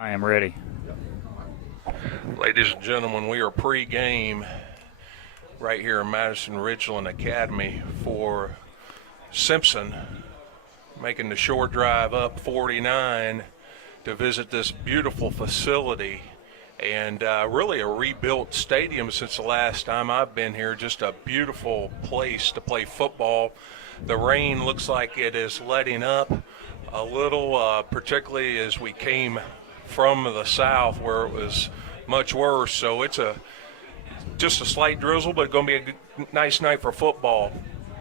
I am ready. Ladies and gentlemen, we are pre-game right here in Madison Ridgeland Academy for Simpson, making the short drive up 49 to visit this beautiful facility, and really a rebuilt stadium since the last time I've been here. Just a beautiful place to play football. The rain looks like it is letting up a little, particularly as we came from the south where it was much worse. So it's just a slight drizzle, but going to be a nice night for football.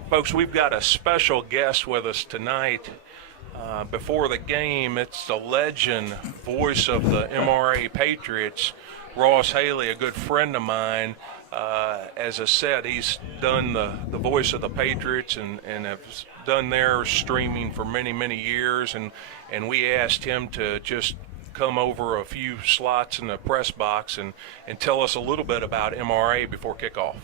Folks, we've got a special guest with us tonight. Before the game, it's the legend, voice of the MRA Patriots, Ross Haley, a good friend of mine. As I said, he's done the voice of the Patriots and has done their streaming for many, many years. And we asked him to just come over a few slots in the press box and tell us a little bit about MRA before kickoff.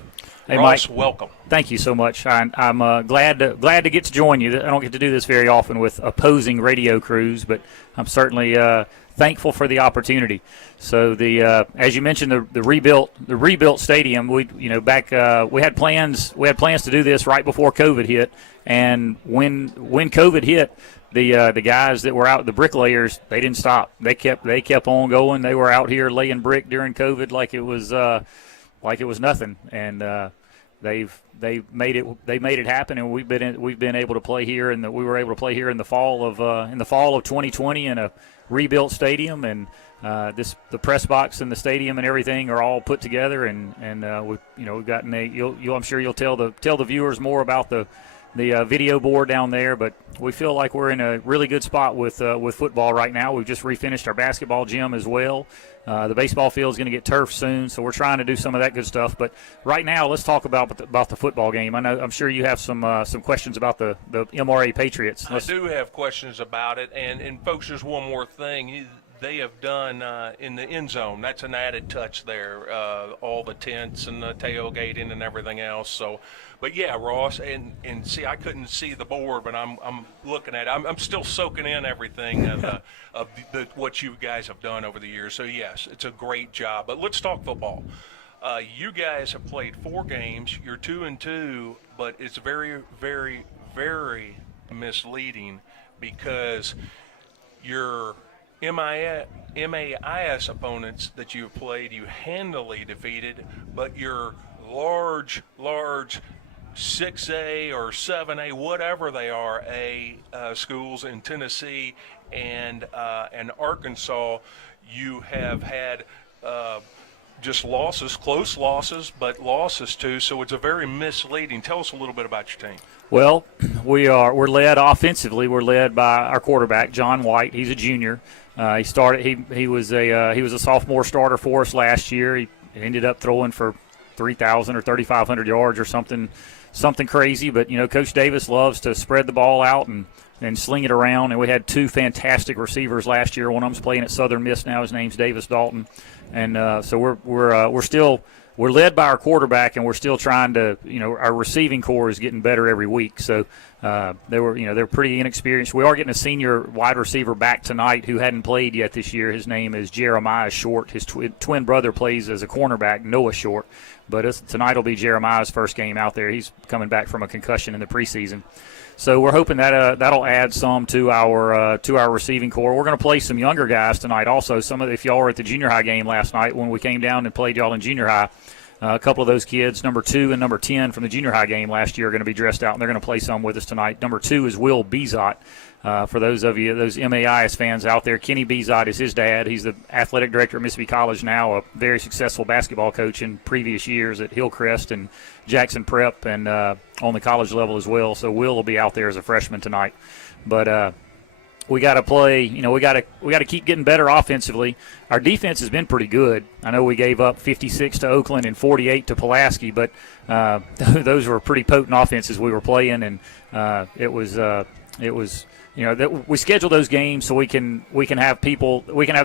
Hey, Ross, Mike, welcome. Thank you so much. I'm glad to get to join you. I don't get to do this very often with opposing radio crews, but I'm certainly thankful for the opportunity. So as you mentioned, the rebuilt stadium. We had plans to do this right before COVID hit, and when COVID hit, the guys that were out, the bricklayers, they didn't stop. They kept on going. They were out here laying brick during COVID like it was nothing, and they made it happen. And we've been able to play here, and we were able to play here in the fall of 2020 in a rebuilt stadium, and the press box and the stadium and everything are all put together, and we've gotten I'm sure you'll tell the viewers more about the video board down there, but we feel like we're in a really good spot with football right now. We've just refinished our basketball gym as well. The baseball field is going to get turf soon, so we're trying to do some of that good stuff. But right now, let's talk about the football game. I'm sure you have some questions about the MRA Patriots. I do have questions about it, and folks, just one more thing. They have done in the end zone. That's an added touch there. All the tents and the tailgating and everything else. So, but yeah, Ross, and see, I couldn't see the board, but I'm looking at it. I'm still soaking in everything of what you guys have done over the years. So yes, it's a great job. But let's talk football. You guys have played 4 games. You're 2-2, but it's very, very, very misleading because you're MAIS opponents that you've played, you handily defeated, but your large 6A or 7A, whatever they are, schools in Tennessee and Arkansas, you have had just losses, close losses, but losses too. So it's a very misleading. Tell us a little bit about your team. Well, we're led offensively. We're led by our quarterback, John White. He's a junior. He was a sophomore starter for us last year. He ended up throwing for 3,000 or 3,500 yards or something crazy. But Coach Davis loves to spread the ball out and sling it around. And we had 2 fantastic receivers last year. One of them's playing at Southern Miss now. His name's Davis Dalton. And so we're led by our quarterback, and we're still trying to, our receiving core is getting better every week. So they're pretty inexperienced. We are getting a senior wide receiver back tonight who hadn't played yet this year. His name is Jeremiah Short. His twin brother plays as a cornerback, Noah Short. But tonight will be Jeremiah's first game out there. He's coming back from a concussion in the preseason. So we're hoping that that'll add some to our receiving core. We're going to play some younger guys tonight also. If y'all were at the junior high game last night when we came down and played y'all in junior high, a couple of those kids, number 2 and number 10 from the junior high game last year, are going to be dressed out, and they're going to play some with us tonight. Number 2 is Will Bezot. For those of you, those MAIS fans out there, Kenny Bezot is his dad. He's the athletic director at Mississippi College now, a very successful basketball coach in previous years at Hillcrest and Jackson Prep and on the college level as well. So Will be out there as a freshman tonight. But we got to play. We got to keep getting better offensively. Our defense has been pretty good. I know we gave up 56 to Oakland and 48 to Pulaski, but those were pretty potent offenses we were playing, and it was that we schedule those games so we can have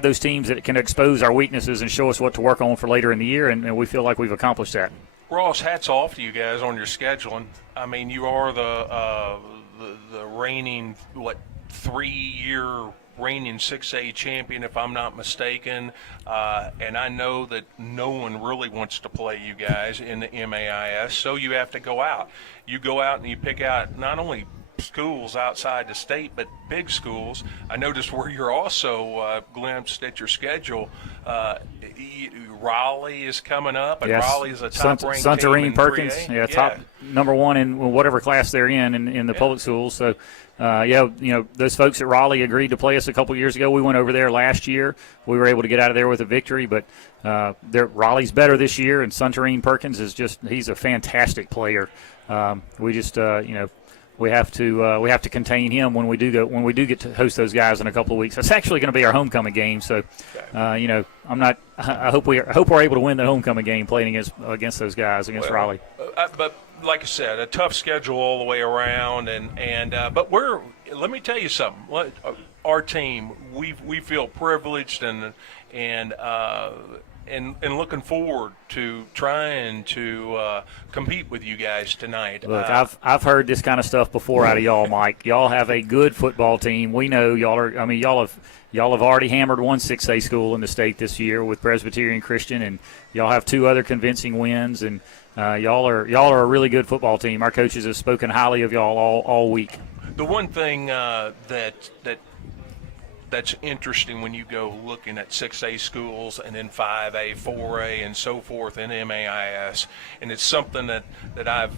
those teams that can expose our weaknesses and show us what to work on for later in the year, and we feel like we've accomplished that. Ross, hats off to you guys on your scheduling. I mean, you are the reigning 3-year reigning 6A champion, if I'm not mistaken, and I know that no one really wants to play you guys in the MAIS, so you have to go out. You go out and you pick out not only schools outside the state, but big schools. I noticed where you're also glimpsed at your schedule. Raleigh is coming up, and yes. Raleigh is a top-ranked Suntarine team in Perkins, 3A. top number one in whatever class they're in the public schools. So, those folks at Raleigh agreed to play us a couple years ago. We went over there last year. We were able to get out of there with a victory, but Raleigh's better this year, and Suntarine Perkins he's a fantastic player. We just we have to contain him when we do get to host those guys in a couple of weeks. It's actually going to be our homecoming game, so I hope we're able to win the homecoming game playing against those guys against Raleigh. But like I said, a tough schedule all the way around, but let me tell you something. Our team, we feel privileged and looking forward to trying to compete with you guys tonight. Look, I've heard this kind of stuff before out of y'all, Mike. Y'all have a good football team. We know y'all have already hammered one 6A school in the state this year with Presbyterian Christian, and y'all have 2 other convincing wins, and y'all are a really good football team. Our coaches have spoken highly of y'all all week. The one thing that's interesting when you go looking at 6A schools and then 5A, 4A, and so forth in MAIS, and it's something that I've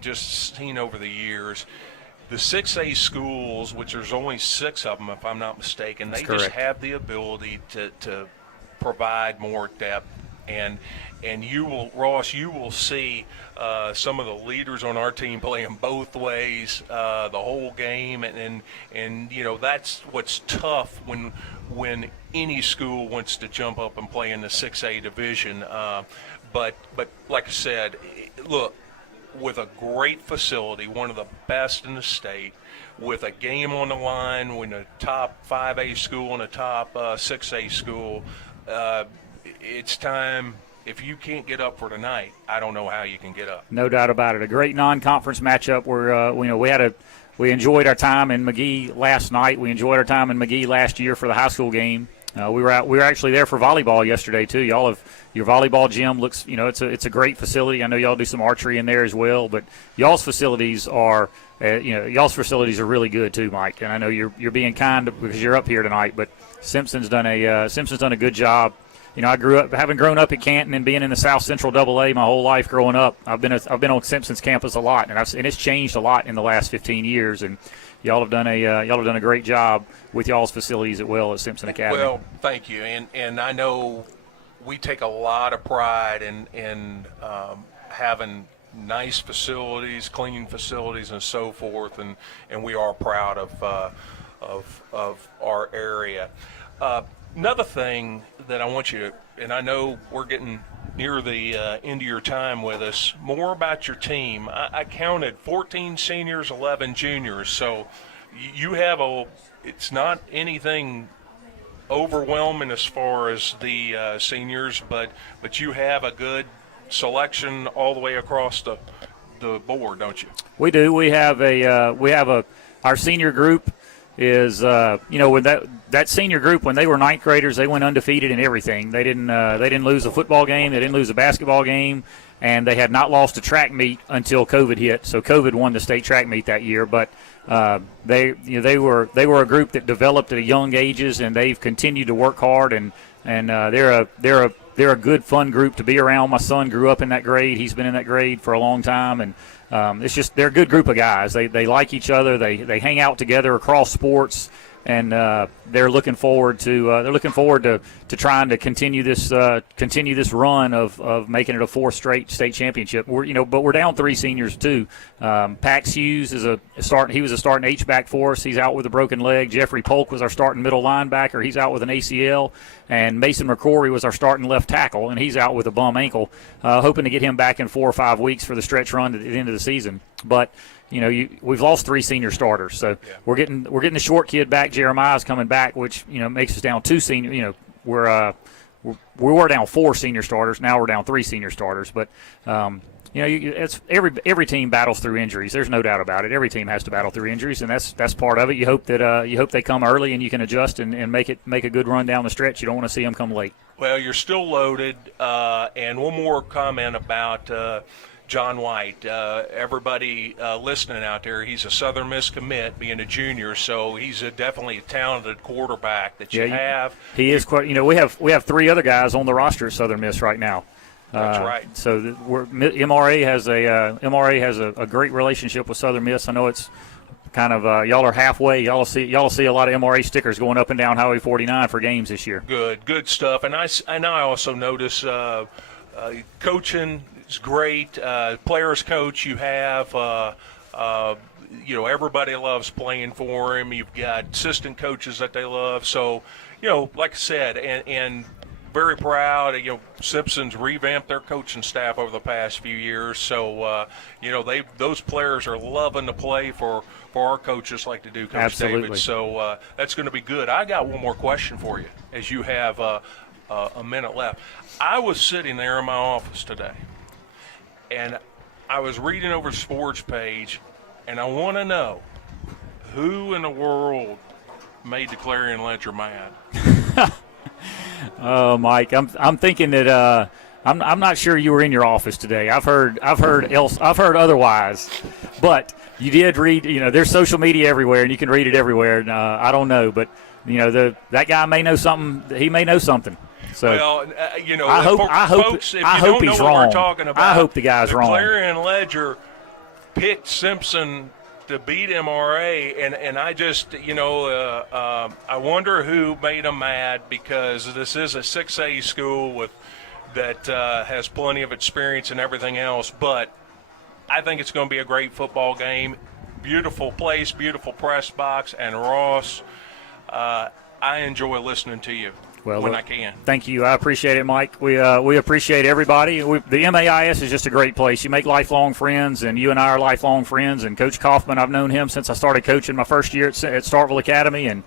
just seen over the years. The 6A schools, which there's only 6 of them if I'm not mistaken, That's they correct. just have the ability to provide more depth. And you will see some of the leaders on our team playing both ways the whole game, and that's what's tough when any school wants to jump up and play in the 6A division. But like I said, look, with a great facility, one of the best in the state, with a game on the line, with a top 5A school and a top 6A school. It's time. If you can't get up for tonight, I don't know how you can get up. No doubt about it. A great non-conference matchup. We enjoyed our time in McGee last night. We enjoyed our time in McGee last year for the high school game. We were actually there for volleyball yesterday too. Y'all have your volleyball gym looks. It's a great facility. I know y'all do some archery in there as well, but y'all's facilities are really good too, Mike. And I know you're being kind because you're up here tonight, but Simpson's done a good job. Having grown up at Canton and being in the South Central AA my whole life growing up. I've been on Simpson's campus a lot, and it's changed a lot in the last 15 years. And y'all have done a great job with y'all's facilities as well at Simpson Academy. Well, thank you, and I know we take a lot of pride in having nice facilities, clean facilities, and so forth, and we are proud of our area. Another thing that I want you to, and I know we're getting near the end of your time with us, more about your team. I counted 14 seniors, 11 juniors, so you have it's not anything overwhelming as far as the seniors, but you have a good selection all the way across the board, don't you? We do. We have our senior group is when that senior group, when they were ninth graders, they went undefeated in everything. They didn't lose a football game, they didn't lose a basketball game, and they had not lost a track meet until COVID hit. So COVID won the state track meet that year, but they were a group that developed at young ages, and they've continued to work hard, and they're a good fun group to be around. My son grew up in that grade; he's been in that grade for a long time, and they're a good group of guys. They like each other. They hang out together across sports, and they're looking forward to trying to continue this run of making it a 4th straight state championship. But we're down 3 seniors too. Pax Hughes he was a starting H-back for us. He's out with a broken leg. Jeffrey Polk was our starting middle linebacker. He's out with an ACL. And Mason McCrory was our starting left tackle, and he's out with a bum ankle. Hoping to get him back in 4 or 5 weeks for the stretch run at the end of the season. But we've lost 3 senior starters, so yeah. We're getting the short kid back. Jeremiah's coming back, which makes us down 2 senior. We were down 4 senior starters. Now we're down 3 senior starters, but it's every team battles through injuries. There's no doubt about it. Every team has to battle through injuries, and that's part of it. You hope they come early and you can adjust and make a good run down the stretch. You don't want to see them come late. Well, you're still loaded. And one more comment about John White. Everybody listening out there, he's a Southern Miss commit, being a junior, so he's definitely a talented quarterback that you have. He is quite. We have 3 other guys on the roster at Southern Miss right now. That's right. So MRA has a great relationship with Southern Miss. I know it's kind of y'all are halfway. Y'all see a lot of MRA stickers going up and down Highway 49 for games this year. Good stuff. And I also notice coaching is great. Players coach you have. Everybody loves playing for him. You've got assistant coaches that they love. So, like I said, and very proud. Simpson's revamped their coaching staff over the past few years. So, those players are loving to play for our coaches like to do, Coach Absolutely. David. So that's going to be good. I got one more question for you as you have a minute left. I was sitting there in my office today, and I was reading over the sports page, and I want to know who in the world made the Clarion Ledger mad. Oh, Mike, I'm thinking that I'm not sure you were in your office today. I've heard otherwise, but you did read. There's social media everywhere, and you can read it everywhere. And I don't know, but that guy may know something. He may know something. So I hope folks, if I you hope don't know he's what wrong. we're talking about, I hope the guy's wrong. Clarion Ledger picked Simpson to beat MRA, and I just, I wonder who made them mad, because this is a 6A school that has plenty of experience and everything else, but I think it's going to be a great football game. Beautiful place, beautiful press box, and Ross, I enjoy listening to you when I can. Thank you. I appreciate it, Mike. We appreciate everybody. The MAIS is just a great place. You make lifelong friends, and you and I are lifelong friends. And Coach Kaufman, I've known him since I started coaching my first year at Starkville Academy, and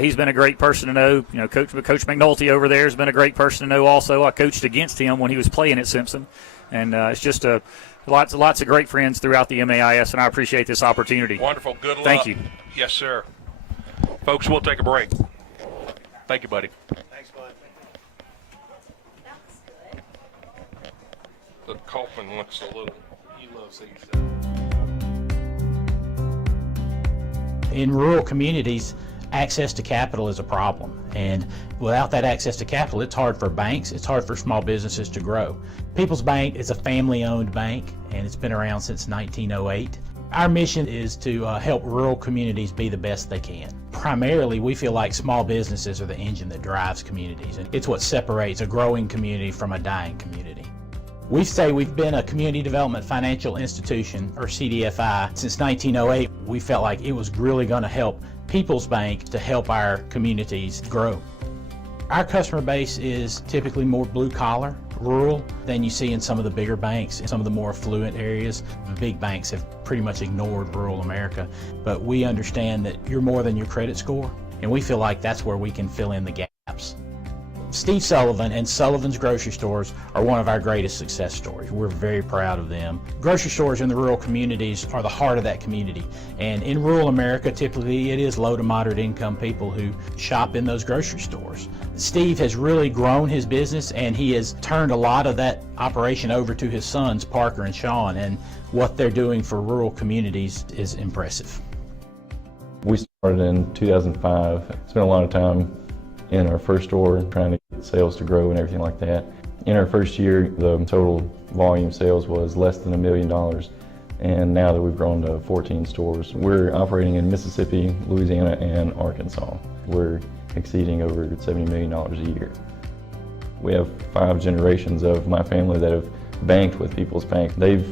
he's been a great person to know. Coach McNulty over there has been a great person to know also. I coached against him when he was playing at Simpson, and it's just lots of great friends throughout the MAIS, and I appreciate this opportunity. Wonderful. Good luck. Thank you. Yes, sir. Folks, we'll take a break. Thank you, buddy. Thanks, bud. The Kaufman looks a little. He loves these. In rural communities, access to capital is a problem, and without that access to capital, it's hard for banks, it's hard for small businesses to grow. People's Bank is a family-owned bank, and it's been around since 1908. Our mission is to help rural communities be the best they can. Primarily, we feel like small businesses are the engine that drives communities, and it's what separates a growing community from a dying community. We say we've been a Community Development Financial Institution, or CDFI, since 1908. We felt like it was really going to help People's Bank to help our communities grow. Our customer base is typically more blue-collar, rural, than you see in some of the bigger banks. In some of the more affluent areas, the big banks have pretty much ignored rural America. But we understand that you're more than your credit score, and we feel like that's where we can fill in the gaps. Steve Sullivan and Sullivan's Grocery Stores are one of our greatest success stories. We're very proud of them. Grocery stores in the rural communities are the heart of that community. And in rural America, typically it is low to moderate income people who shop in those grocery stores. Steve has really grown his business, and he has turned a lot of that operation over to his sons, Parker and Sean, and what they're doing for rural communities is impressive. We started in 2005. Spent a lot of time in our first store trying to get sales to grow and everything like that. In our first year, the total volume sales was less than $1 million, and now that we've grown to 14 stores, we're operating in Mississippi, Louisiana, and Arkansas. We're exceeding over $70 million a year. We have 5 generations of my family that have banked with People's Bank. They've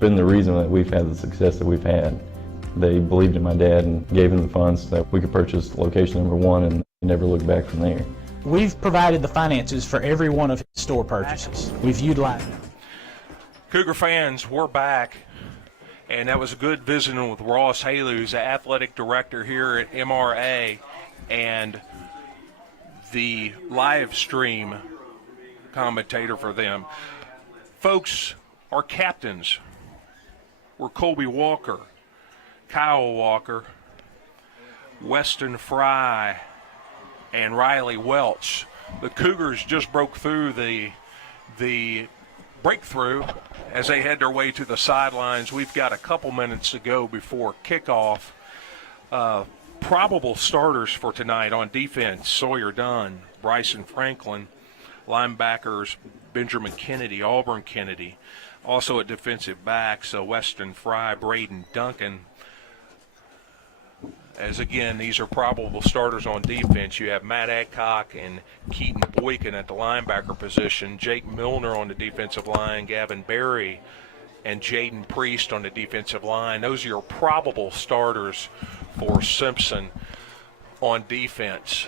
been the reason that we've had the success that we've had. They believed in my dad and gave him the funds so that we could purchase location number 1 and never look back from there. We've provided the finances for every one of his store purchases. We've utilized them. Cougar fans, we're back, and that was a good visiting with Ross Haley, who's the athletic director here at MRA, and the live stream commentator for them. Folks, Our captains were Colby Walker, Kyle Walker, Weston Fry, and Riley Welch. The Cougars just broke through the breakthrough as they head their way to the sidelines. We've got a couple minutes to go before kickoff. Probable starters for tonight on defense: Sawyer Dunn, Bryson Franklin, linebackers Benjamin Kennedy, Auburn Kennedy. Also at defensive backs, Weston Fry, Braden Duncan. As again, these are probable starters on defense. You have Matt Adcock and Keaton Boykin at the linebacker position, Jake Milner on the defensive line, Gavin Berry and Jaden Priest on the defensive line. Those are your probable starters for Simpson on defense.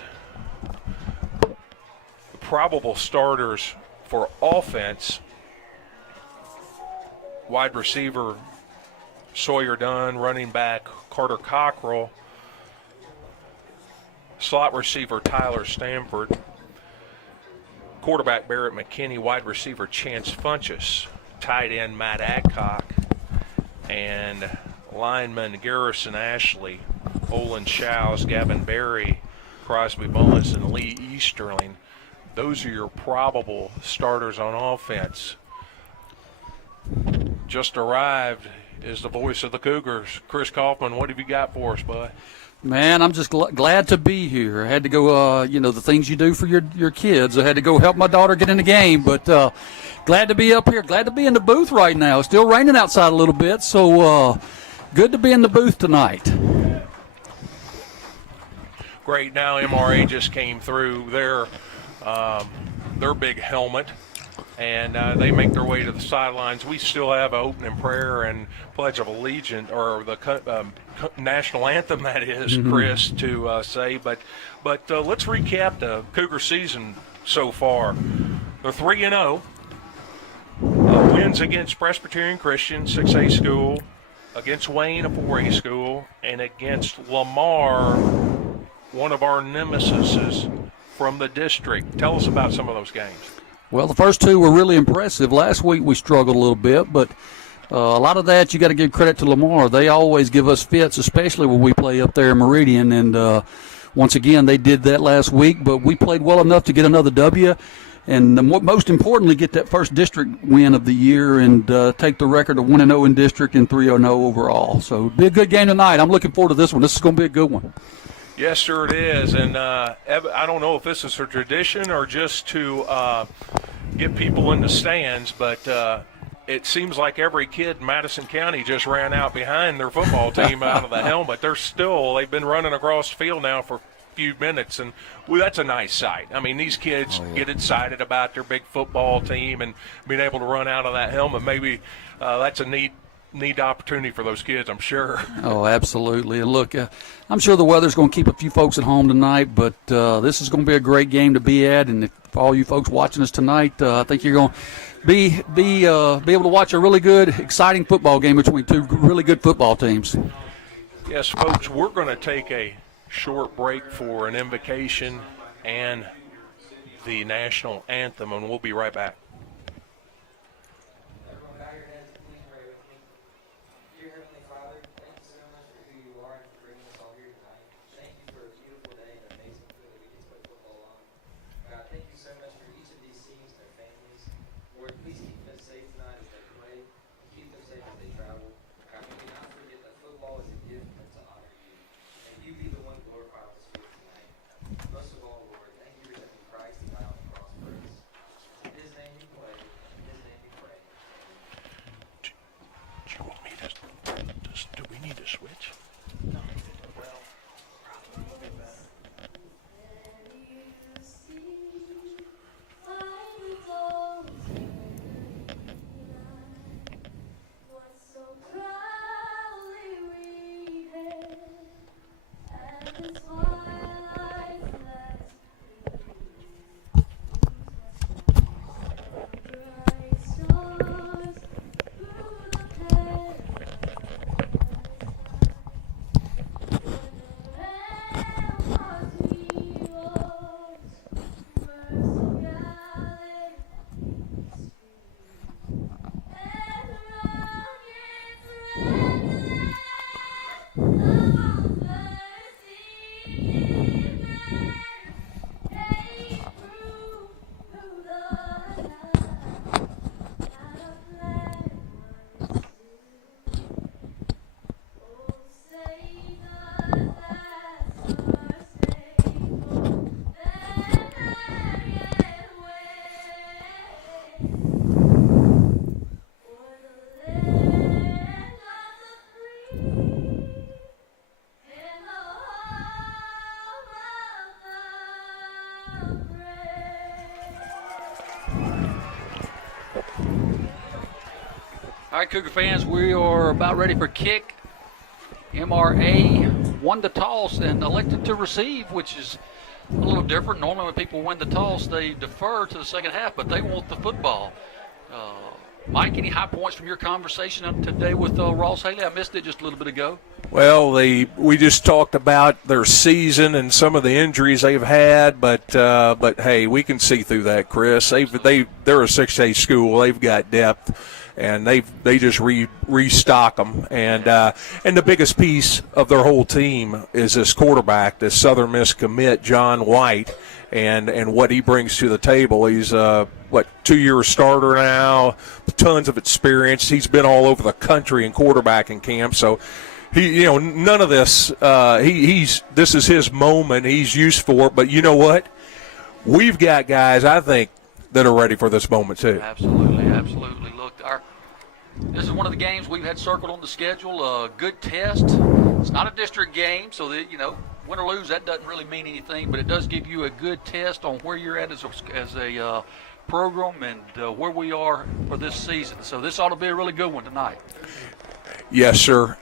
The probable starters for offense: wide receiver Sawyer Dunn, running back Carter Cockrell, slot receiver Tyler Stanford, quarterback Barrett McKinney, wide receiver Chance Funchess, tight end Matt Adcock, and lineman Garrison Ashley, Olin Shows, Gavin Berry, Crosby Mullins, and Lee Easterling. Those are your probable starters on offense. Just arrived is the voice of the Cougars. Chris Kaufman, what have you got for us, bud? Man, I'm just glad to be here. I had to go, the things you do for your kids. I had to go help my daughter get in the game, but glad to be up here. Glad to be in the booth right now. It's still raining outside a little bit, so good to be in the booth tonight. Great. Now MRA just came through their big helmet, and they make their way to the sidelines. We still have an opening prayer and Pledge of Allegiance, or the national anthem, that is, Chris, to say. But let's recap the Cougar season so far. They're 3-0. Wins against Presbyterian Christian, 6A school, against Wayne, a 4A school, and against Lamar, one of our nemesises from the district. Tell us about some of those games. Well, the first two were really impressive. Last week we struggled a little bit, but a lot of that you got to give credit to Lamar. They always give us fits, especially when we play up there in Meridian. And once again, they did that last week, but we played well enough to get another W. And most importantly, get that first district win of the year and take the record of 1-0 in district and 3-0 overall. So it'll be a good game tonight. I'm looking forward to this one. This is going to be a good one. Yes, sir, it is. And I don't know if this is a tradition or just to get people in the stands, but it seems like every kid in Madison County just ran out behind their football team out of the helmet. They've been running across the field now for a few minutes, and that's a nice sight. I mean, these kids get excited about their big football team and being able to run out of that helmet. Maybe that's a neat opportunity for those kids, I'm sure. Oh, absolutely. And look, I'm sure the weather's going to keep a few folks at home tonight, but this is going to be a great game to be at. And for all you folks watching us tonight, I think you're going to be able to watch a really good, exciting football game between two really good football teams. Yes, folks, we're going to take a short break for an invocation and the national anthem, and we'll be right back. Most of all, Lord, thank you for sending Christ to die on the cross for us. In his name we All right, Cougar fans, we are about ready for kick. MRA won the toss and elected to receive, which is a little different. Normally when people win the toss, they defer to the second half, but they want the football. Mike, any high points from your conversation today with Ross Haley? I missed it just a little bit ago. Well, we just talked about their season and some of the injuries they've had, but hey, we can see through that, Chris. They're a 6A school. They've got depth, and they just restock them. And the biggest piece of their whole team is this quarterback, this Southern Miss commit, John White, and what he brings to the table. He's 2-year starter now, tons of experience. He's been all over the country in quarterbacking camp, so he, none of this. This is his moment. He's used for it. But you know what? We've got guys, I think, that are ready for this moment too. Absolutely. Look, this is one of the games we've had circled on the schedule. A good test. It's not a district game, so that win or lose, that doesn't really mean anything. But it does give you a good test on where you're at as a program and where we are for this season. So this ought to be a really good one tonight. Yes, sir.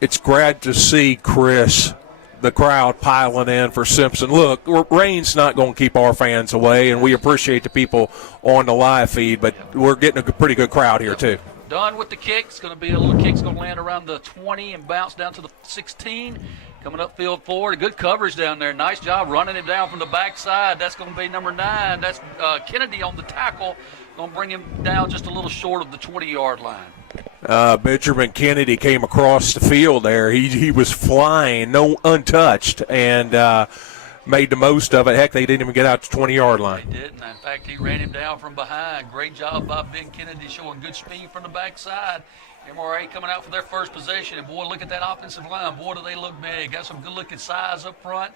It's glad to see, Chris, the crowd piling in for Simpson. Look, rain's not going to keep our fans away, and we appreciate the people on the live feed, but we're getting a pretty good crowd here too. Done with the kick. It's going to be a little kick. It's going to land around the 20 and bounce down to the 16. Coming up field forward. Good coverage down there. Nice job running it down from the backside. That's going to be number 9. That's Kennedy on the tackle. Going to bring him down just a little short of the 20-yard line. Benjamin Kennedy came across the field there. He was flying, untouched, and made the most of it. Heck, they didn't even get out to the 20-yard line. They didn't. In fact, he ran him down from behind. Great job by Ben Kennedy showing good speed from the backside. MRA coming out for their first possession. And, boy, look at that offensive line. Boy, do they look big. Got some good-looking size up front.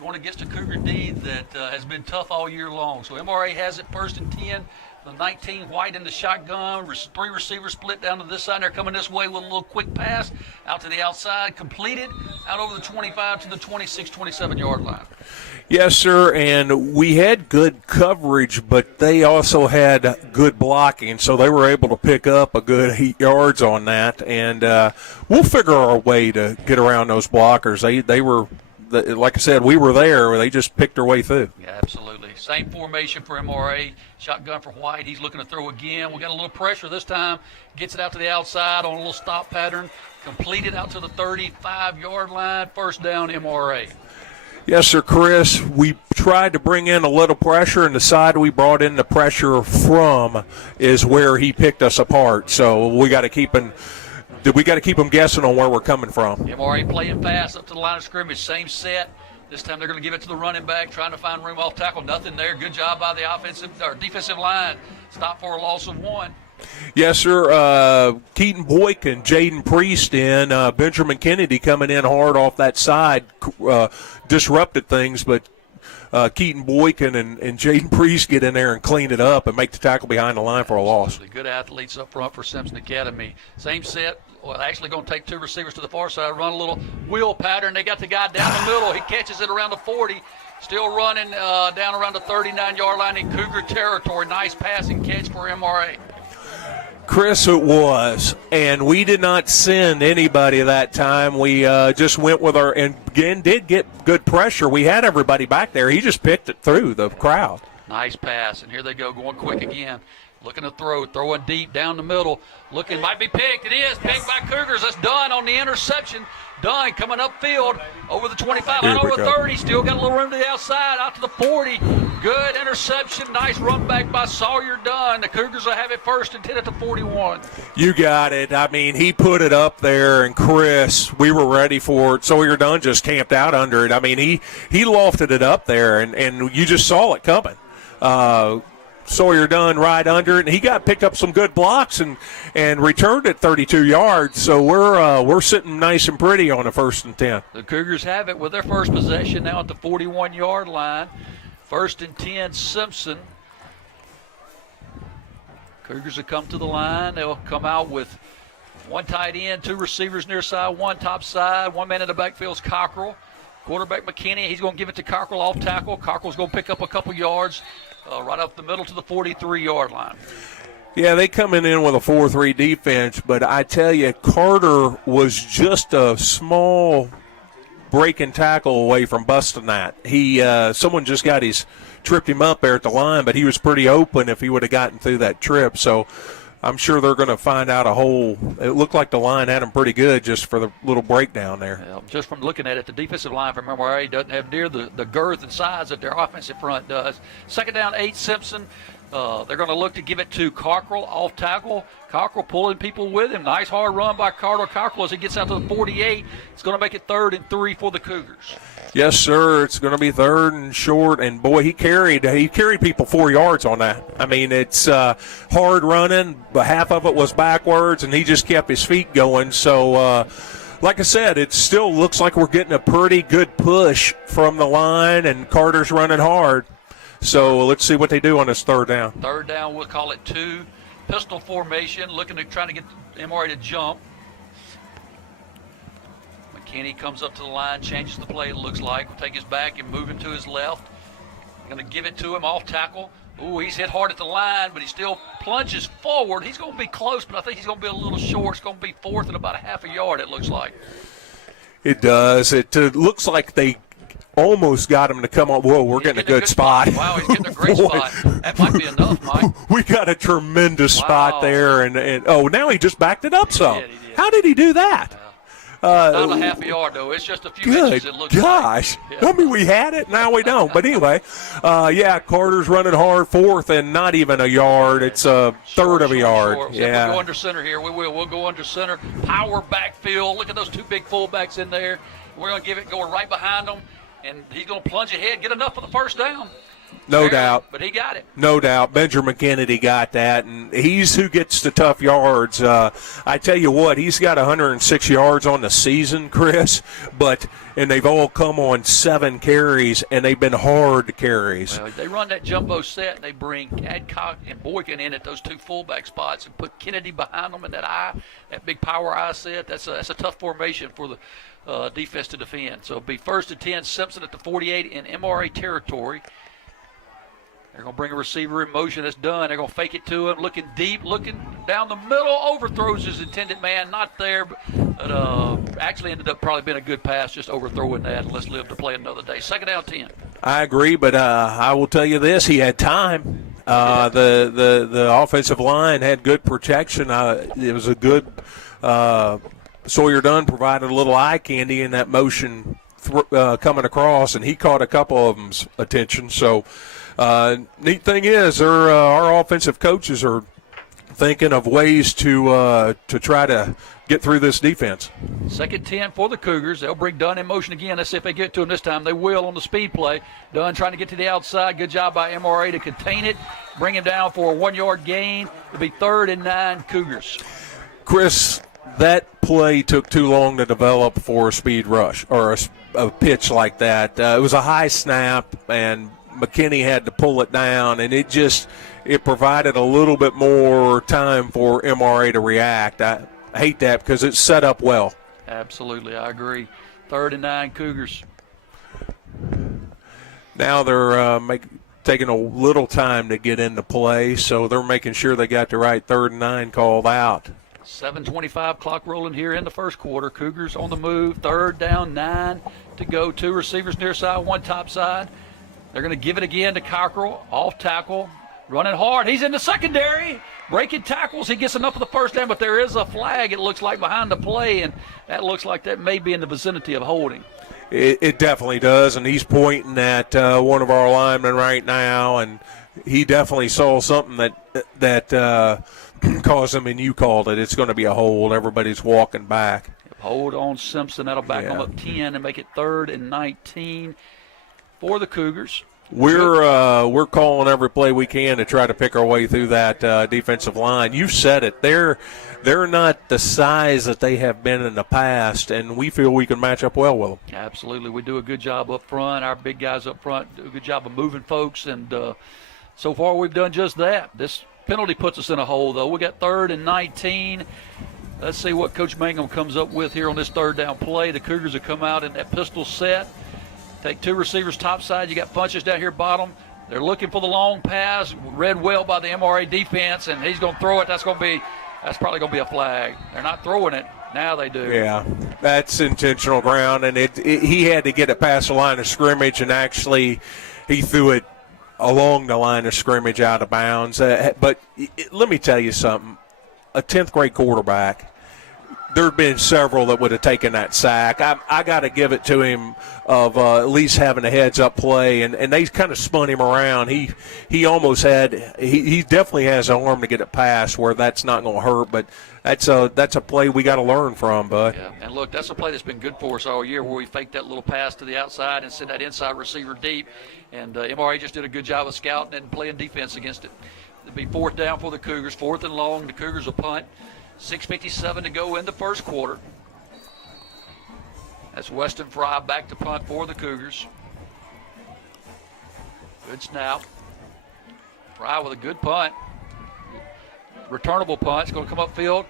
Going against a Cougar D that has been tough all year long. So MRA has it 1st and 10. The 19, White in the shotgun. 3 receivers split down to this side. They're coming this way with a little quick pass out to the outside. Completed out over the 25 to the 26, 27-yard line. Yes, sir, and we had good coverage, but they also had good blocking, so they were able to pick up a good 8 yards on that, and we'll figure our way to get around those blockers. They were, like I said, we were there. They just picked their way through. Yeah, absolutely. Same formation for MRA. Shotgun for White. He's looking to throw again. We got a little pressure this time. Gets it out to the outside on a little stop pattern. Completed out to the 35-yard line. First down, MRA. Yes, sir, Chris. We tried to bring in a little pressure, and the side we brought in the pressure from is where he picked us apart. So we got to keep him guessing on where we're coming from. MRA playing fast up to the line of scrimmage. Same set. This time they're going to give it to the running back, trying to find room off tackle. Nothing there. Good job by the defensive line. Stop for a loss of 1. Yes, sir. Keaton Boykin, Jaden Priest in. Benjamin Kennedy coming in hard off that side, disrupted things, but Keaton Boykin and Jaden Priest get in there and clean it up and make the tackle behind the line for a loss. Good athletes up front for Simpson Academy. Same set. Well, actually going to take 2 receivers to the far side, run a little wheel pattern. They got the guy down the middle. He catches it around the 40. Still running down around the 39-yard line in Cougar territory. Nice passing catch for MRA. Chris, it was, and we did not send anybody that time. We just went with and again, did get good pressure. We had everybody back there. He just picked it through the crowd. Nice pass, and here they go, going quick again. Looking to throwing deep down the middle. Looking, might be picked. It is picked by Cougars. That's done on the interception. Dunn coming upfield over the 25, out over 30. Still got a little room to the outside, out to the 40. Good interception. Nice run back by Sawyer Dunn. The Cougars will have it 1st and 10 at the 41. You got it. I mean, he put it up there, and Chris, we were ready for it. Sawyer Dunn just camped out under it. I mean, he lofted it up there, and you just saw it coming. Sawyer Dunn right under it, and he got picked up some good blocks and returned it 32 yards. So we're sitting nice and pretty on the 1st and 10. The Cougars have it with their first possession now at the 41-yard line. 1st and 10, Simpson. Cougars have come to the line. They'll come out with 1 tight end, 2 receivers near side, 1 top side, 1 man in the backfield's Cockrell. Quarterback McKinney, he's going to give it to Cockrell off tackle. Cockrell's going to pick up a couple yards. Right up the middle to the 43-yard line. Yeah, they coming in with a 4-3 defense, but I tell you, Carter was just a small break and tackle away from busting that. Someone just tripped him up there at the line, but he was pretty open if he would have gotten through that trip. So I'm sure they're going to find out a hole. It looked like the line had him pretty good just for the little breakdown there. Well, just from looking at it, the defensive line from MRA doesn't have near the girth and size that their offensive front does. Second down, 8, Simpson. They're going to look to give it to Cockrell off tackle. Cockrell pulling people with him. Nice hard run by Carter Cockrell as he gets out to the 48. It's going to make it 3rd and 3 for the Cougars. Yes, sir. It's going to be 3rd and short, and boy, he carried people 4 yards on that. I mean, it's hard running, but half of it was backwards, and he just kept his feet going. So, like I said, it still looks like we're getting a pretty good push from the line, and Carter's running hard. So let's see what they do on this 3rd down. 3rd down, we'll call it 2. Pistol formation, trying to get MRA to jump. McKinney comes up to the line, changes the play, it looks like. We'll take his back and move him to his left. Going to give it to him off tackle. Ooh, he's hit hard at the line, but he still plunges forward. He's going to be close, but I think he's going to be a little short. It's going to be 4th and about a half a yard, it looks like. It does. It looks like they almost got him to come on. Whoa, we're getting a good spot. Wow, he's getting a great spot. That might be enough, Mike. We got a tremendous spot there. And now he just backed it up some. He did. How did he do that? Not a half a yard, though. It's just a few inches, it looks gosh. like. Yeah. I mean, we had it. Now we don't. But anyway, Carter's running hard, 4th and not even a yard. It's a 3rd of a yard. Short. Yeah. We'll go under center here. We'll go under center. Power backfield. Look at those 2 big fullbacks in there. We're going to give it going right behind them. And he's going to plunge ahead, get enough for the 1st down. No doubt. But he got it. No doubt. Benjamin Kennedy got that, and he's who gets the tough yards. I tell you what, he's got 106 yards on the season, Chris, and they've all come on 7 carries, and they've been hard carries. Well, they run that jumbo set, and they bring Adcock and Boykin in at those 2 fullback spots and put Kennedy behind them in that big power I set. That's a tough formation for the defense to defend. So it'll be 1st and 10, Simpson at the 48 in MRA territory. They're going to bring a receiver in motion. That's done. They're going to fake it to him, looking deep, looking down the middle, overthrows his intended man. Not there, but actually ended up probably being a good pass, just overthrowing that, and let's live to play another day. 2nd down, 10. I agree, but I will tell you this. He had time. The offensive line had good protection. It was a good Sawyer Dunn provided a little eye candy in that motion coming across, and he caught a couple of them's attention. So neat thing is, our offensive coaches are thinking of ways to try to get through this defense. 2nd 10 for the Cougars. They'll bring Dunn in motion again. Let's see if they get to him this time. They will on the speed play. Dunn trying to get to the outside. Good job by MRA to contain it. Bring him down for a 1-yard gain. It'll be 3rd and 9 Cougars. Chris, that play took too long to develop for a speed rush or a pitch like that. It was a high snap, and McKinney had to pull it down, and it provided a little bit more time for MRA to react. I hate that because it's set up well. Absolutely, I agree. 3rd and 9 Cougars. Now they're taking a little time to get into play, so they're making sure they got the right 3rd and 9 called out. 7:25 clock rolling here in the 1st quarter. Cougars on the move. 3rd down, 9 to go. 2 receivers near side, 1 top side. They're going to give it again to Cockrell, off tackle, running hard. He's in the secondary, breaking tackles. He gets enough of the 1st down, but there is a flag, it looks like, behind the play, and that looks like that may be in the vicinity of holding. It definitely does, and he's pointing at one of our linemen right now, and he definitely saw something that caused him, and you called it. It's going to be a hold. Everybody's walking back. Hold on Simpson. That'll back them up 10 and make it 3rd and 19 for the Cougars. We're calling every play we can to try to pick our way through that defensive line. You said it. They're not the size that they have been in the past, and we feel we can match up well with them. Absolutely. We do a good job up front. Our big guys up front do a good job of moving folks, and so far we've done just that. This penalty puts us in a hole, though. We got 3rd and 19. Let's see what Coach Mangum comes up with here on this 3rd down play. The Cougars have come out in that pistol set. Take 2 receivers top side. You got Funches down here bottom. They're looking for the long pass, read well by the MRA defense, and he's going to throw it. That's probably going to be a flag. They're not throwing it. Now they do. Yeah, that's intentional ground, and he had to get it past the line of scrimmage, and actually he threw it along the line of scrimmage out of bounds. But let me tell you something. A 10th grade quarterback, there have been several that would have taken that sack. I got to give it to him of at least having a heads-up play, and they kind of spun him around. He almost had – he definitely has an arm to get it past where that's not going to hurt, but that's a play we got to learn from, bud. Yeah, and look, that's a play that's been good for us all year where we faked that little pass to the outside and sent that inside receiver deep, and MRA just did a good job of scouting and playing defense against it. It'll be 4th down for the Cougars, 4th and long. The Cougars will punt. 6:57 to go in the first quarter. That's Weston Fry back to punt for the Cougars. Good snap. Fry with a good punt. Returnable punt. It's going to come upfield.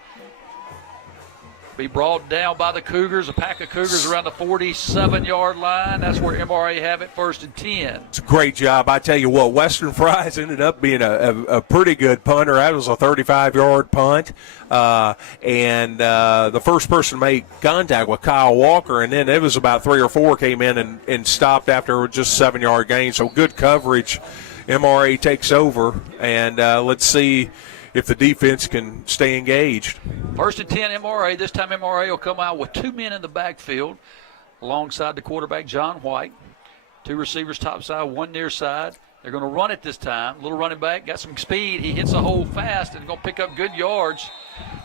Be brought down by the Cougars. A pack of Cougars around the 47-yard line. That's where MRA have it, 1st and 10. It's a great job. I tell you what, Western Fries ended up being a pretty good punter. That was a 35-yard punt. And the first person to make contact with Kyle Walker, and then it was about 3 or 4 came in and stopped after just 7-yard gain. So good coverage. MRA takes over, and let's see if the defense can stay engaged. 1st and 10 MRA. This time MRA will come out with 2 men in the backfield alongside the quarterback, John White. 2 receivers top side, 1 near side. They're going to run it this time. Little running back, got some speed. He hits a hole fast and going to pick up good yards.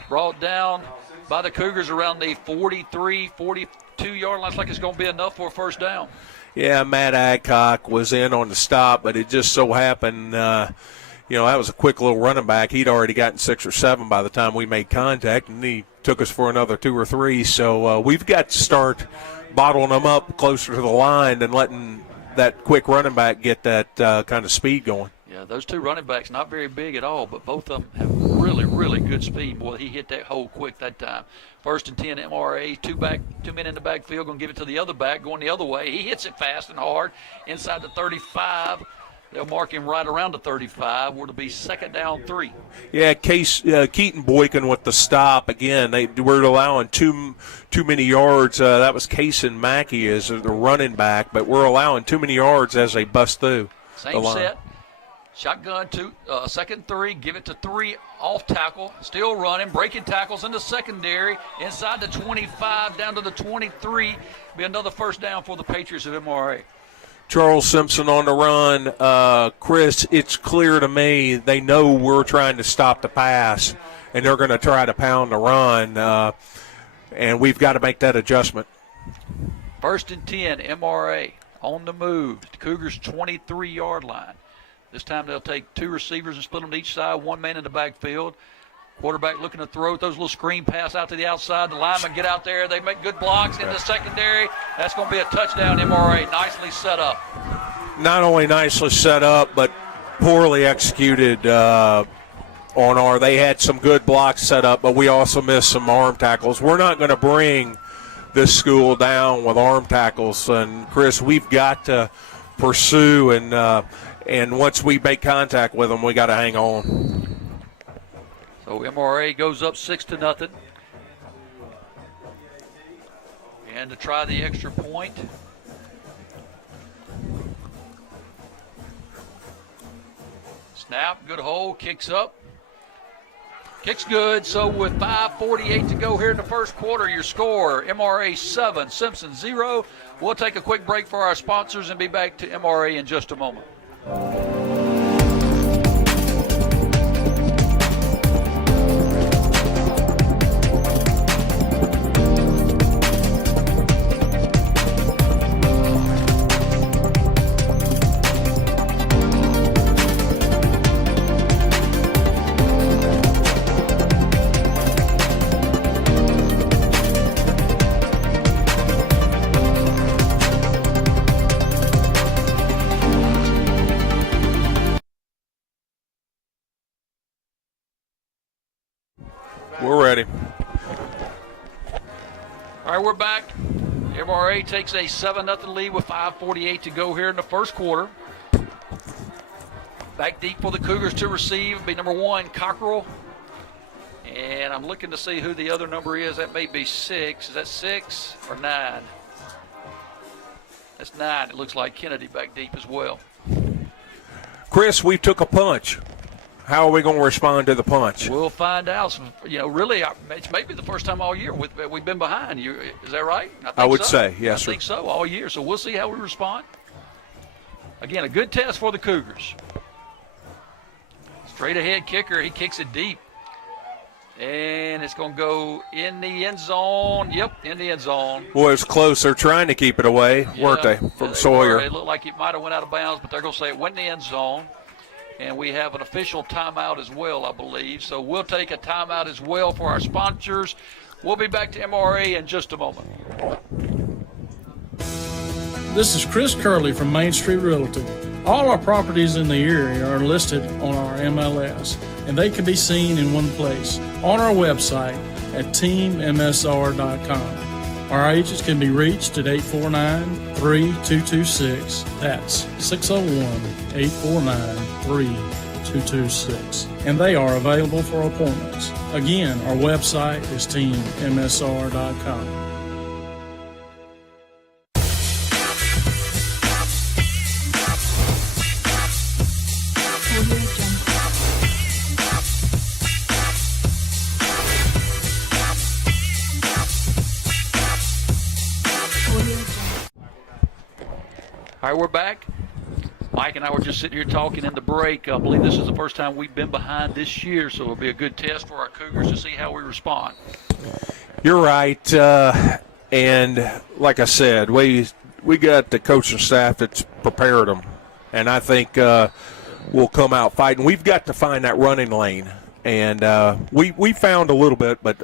Brought down by the Cougars around the 43, 42-yard line. Looks like it's going to be enough for a 1st down. Yeah, Matt Adcock was in on the stop, but it just so happened that was a quick little running back. He'd already gotten 6 or 7 by the time we made contact, and he took us for another 2 or 3. So we've got to start bottling them up closer to the line and letting that quick running back get that kind of speed going. Yeah, those 2 running backs, not very big at all, but both of them have really, really good speed. Boy, he hit that hole quick that time. 1st and 10 MRA, 2 men in the backfield, going to give it to the other back, going the other way. He hits it fast and hard inside the 35. They'll mark him right around the 35, where it'll be 2nd down 3. Yeah, Keaton Boykin with the stop. Again, they were allowing too many yards. That was Kaysen Mackey as the running back, but we're allowing too many yards as they bust through the line. Same set. Shotgun 2nd 3, give it to 3 off tackle. Still running, breaking tackles in the secondary. Inside the 25, down to the 23. Be another 1st down for the Patriots of MRA. Charles Simpson on the run. Chris, it's clear to me they know we're trying to stop the pass, and they're going to try to pound the run, and we've got to make that adjustment. 1st and 10, MRA on the move. The Cougars' 23-yard line. This time they'll take 2 receivers and split them to each side, 1 man in the backfield. Quarterback looking to throw those little screen pass out to the outside. The linemen get out there. They make good blocks in the secondary. That's going to be a touchdown, MRA. Nicely set up. Not only nicely set up, but poorly executed on our. They had some good blocks set up, but we also missed some arm tackles. We're not going to bring this school down with arm tackles. And, Chris, we've got to pursue, and once we make contact with them, we got to hang on. So MRA goes up 6-0. And to try the extra point. Snap, good hold, kicks up. Kicks good. So with 5:48 to go here in the first quarter, your score, MRA 7, Simpson 0. We'll take a quick break for our sponsors and be back to MRA in just a moment. We're ready. All right, we're back. MRA takes a 7-0 lead with 5:48 to go here in the first quarter. Back deep for the Cougars to receive. It'll be number 1, Cockrell. And I'm looking to see who the other number is. That may be 6. Is that 6 or 9? That's 9. It looks like Kennedy back deep as well. Chris, we took a punch. How are we going to respond to the punch? We'll find out. Really, it's maybe the first time all year we've been behind. Is that right? I would say, yes, sir. I think so, all year. So we'll see how we respond. Again, a good test for the Cougars. Straight ahead kicker. He kicks it deep. And it's going to go in the end zone. Yep, in the end zone. Boy, it's close. They're trying to keep it away, weren't they, from Sawyer? It looked like it might have went out of bounds, but they're going to say it went in the end zone. And we have an official timeout as well, I believe. So we'll take a timeout as well for our sponsors. We'll be back to MRA in just a moment. This is Chris Curley from Main Street Realty. All our properties in the area are listed on our MLS, and they can be seen in one place, on our website at teammsr.com. Our agents can be reached at 849-3226. That's 601-849-3226. And they are available for appointments. Again, our website is teammsr.com. All right, we're back. Mike and I were just sitting here talking in the break. I believe this is the first time we've been behind this year, so it'll be a good test for our Cougars to see how we respond. You're right. And like I said, we got the coaching staff that's prepared them. And I think we'll come out fighting. We've got to find that running lane. And we found a little bit, but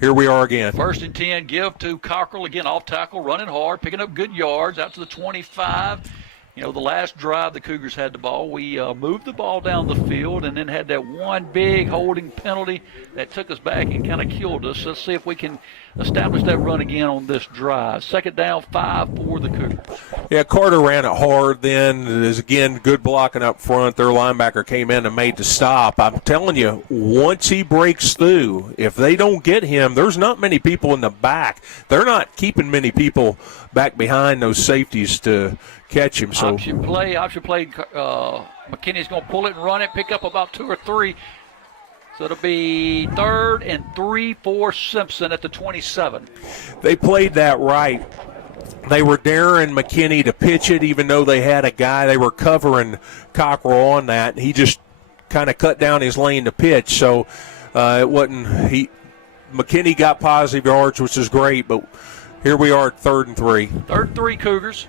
here we are again. 1st and 10, give to Cockrell. Again, off tackle, running hard, picking up good yards out to the 25. The last drive the Cougars had the ball, we moved the ball down the field and then had that one big holding penalty that took us back and kind of killed us. Let's see if we can establish that run again on this drive. 2nd down, 5 for the Cougars. Yeah, Carter ran it hard then. There's, again, good blocking up front. Their linebacker came in and made the stop. I'm telling you, once he breaks through, if they don't get him, there's not many people in the back. They're not keeping many people back behind those safeties to catch him. So option play. McKinney's going to pull it and run it, pick up about 2 or 3. So it'll be 3rd and 3 for Simpson at the 27. They played that right. They were daring McKinney to pitch it, even though they had a guy. They were covering Cockrell on that. He just kind of cut down his lane to pitch. So it wasn't. McKinney got positive yards, which is great. But here we are at 3rd and 3. 3rd and 3 Cougars.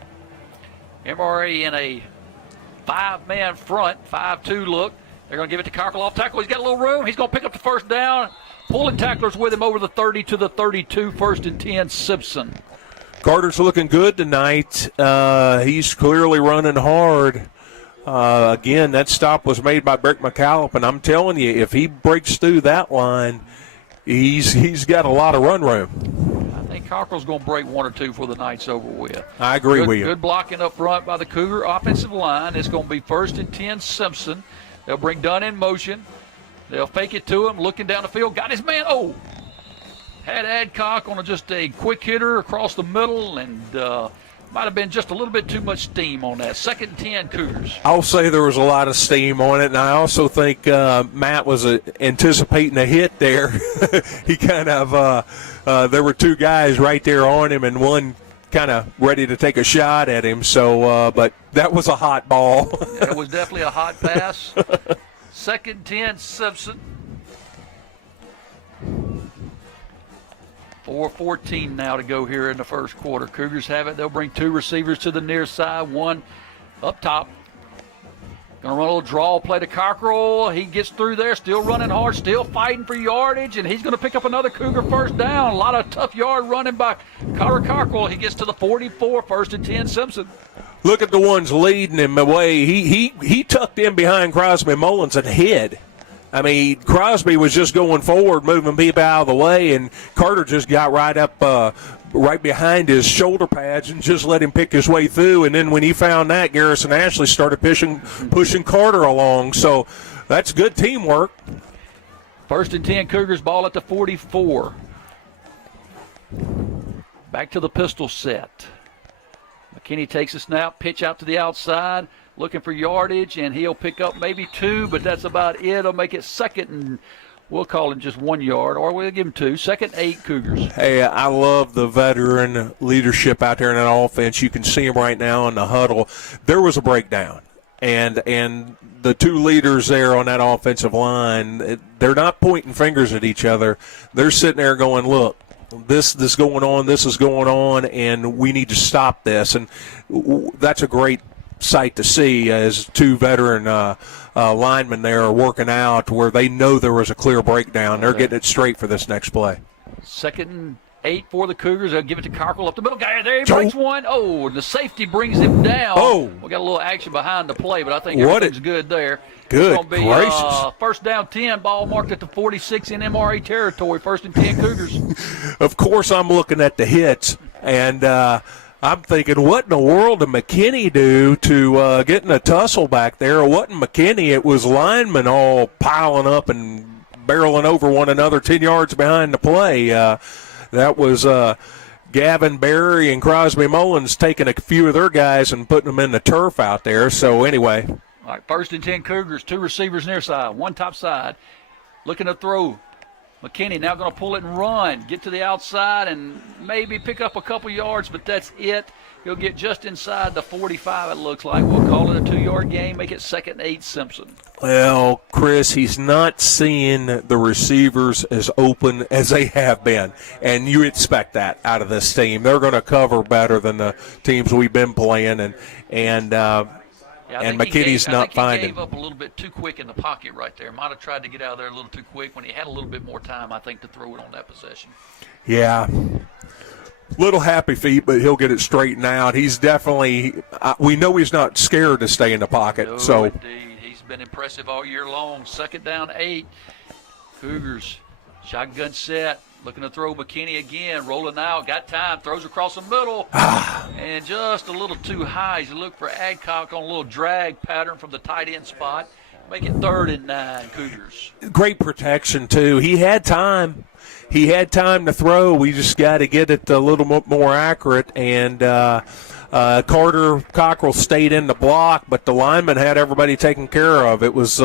MRA in a 5-man front, 5-2 look. They're going to give it to Cockrell off tackle. He's got a little room. He's going to pick up the 1st down. Pulling tacklers with him over the 30 to the 32. 1st and 10, Simpson. Carter's looking good tonight. He's clearly running hard. Again, that stop was made by Brick McAllop, and I'm telling you, if he breaks through that line, he's got a lot of run room. I think Cockrell's going to break 1 or 2 for the night's over with. I agree with you. Good blocking up front by the Cougar offensive line. It's going to be 1st and 10, Simpson. They'll bring Dunn in motion. They'll fake it to him, looking down the field. Got his man. Oh! Had Adcock on just a quick hitter across the middle, and might have been just a little bit too much steam on that. 2nd and 10, Cougars. I'll say there was a lot of steam on it, and I also think Matt was anticipating a hit there. He kind of there were 2 guys right there on him, and one kind of ready to take a shot at him. So, but that was a hot ball. It was definitely a hot pass. 2nd and 10, Simpson. 4:14 now to go here in the first quarter. Cougars have it. They'll bring 2 receivers to the near side, 1 up top. Going to run a little draw play to Cockrell. He gets through there, still running hard, still fighting for yardage, and he's going to pick up another Cougar 1st down. A lot of tough yard running by Carter Cockrell. He gets to the 44, 1st and 10, Simpson. Look at the ones leading him away. He tucked in behind Crosby Mullins and hid. I mean, Crosby was just going forward, moving people out of the way, and Carter just got right up right behind his shoulder pads and just let him pick his way through. And then when he found that, Garrison Ashley started pushing Carter along. So that's good teamwork. 1st and 10, Cougars ball at the 44. Back to the pistol set. McKinney takes a snap, pitch out to the outside, looking for yardage, and he'll pick up maybe 2, but that's about it. It'll make it 2nd, and we'll call him just 1 yard, or we'll give him 2. 2nd, 8, Cougars. Hey, I love the veteran leadership out there in that offense. You can see him right now in the huddle. There was a breakdown, and the 2 leaders there on that offensive line, they're not pointing fingers at each other. They're sitting there going, look, this is going on, and we need to stop this. And that's a great sight to see as 2 veteran linemen there are working out where they know there was a clear breakdown. They're getting it straight for this next play. 2nd and 8 for the Cougars. They'll give it to Carkle up the middle. Guy there, he breaks one. Oh, and the safety brings him down. Oh. We got a little action behind the play, but I think everything's good there. Good It's going to be gracious. 1st down 10, ball marked at the 46 in MRA territory. 1st and 10 Cougars. Of course, I'm looking at the hits, and I'm thinking, what in the world did McKinney do to get in a tussle back there? It wasn't McKinney. It was linemen all piling up and barreling over one another 10 yards behind the play. That was Gavin Berry and Crosby Mullins taking a few of their guys and putting them in the turf out there. So, anyway. All right, 1st and 10 Cougars, 2 receivers near side, 1 top side. Looking to throw. McKinney now going to pull it and run, get to the outside and maybe pick up a couple yards, but that's it. He'll get just inside the 45, it looks like. We'll call it a 2-yard game, make it 2nd and 8 Simpson. Well, Chris, he's not seeing the receivers as open as they have been, and you expect that out of this team. They're going to cover better than the teams we've been playing, and McKinney's not finding. He gave up a little bit too quick in the pocket right there. Might have tried to get out of there a little too quick when he had a little bit more time, I think, to throw it on that possession. Yeah. Little happy feet, but he'll get it straightened out. He's definitely we know he's not scared to stay in the pocket. No, so indeed. He's been impressive all year long. 2nd down 8. Cougars, shotgun set. Looking to throw McKinney again, rolling out, got time, throws across the middle, and just a little too high. He's looking for Adcock on a little drag pattern from the tight end spot. Make it 3rd and 9, Cougars. Great protection, too. He had time. He had time to throw. We just got to get it a little bit more accurate. And Carter Cockrell stayed in the block, but the lineman had everybody taken care of. It was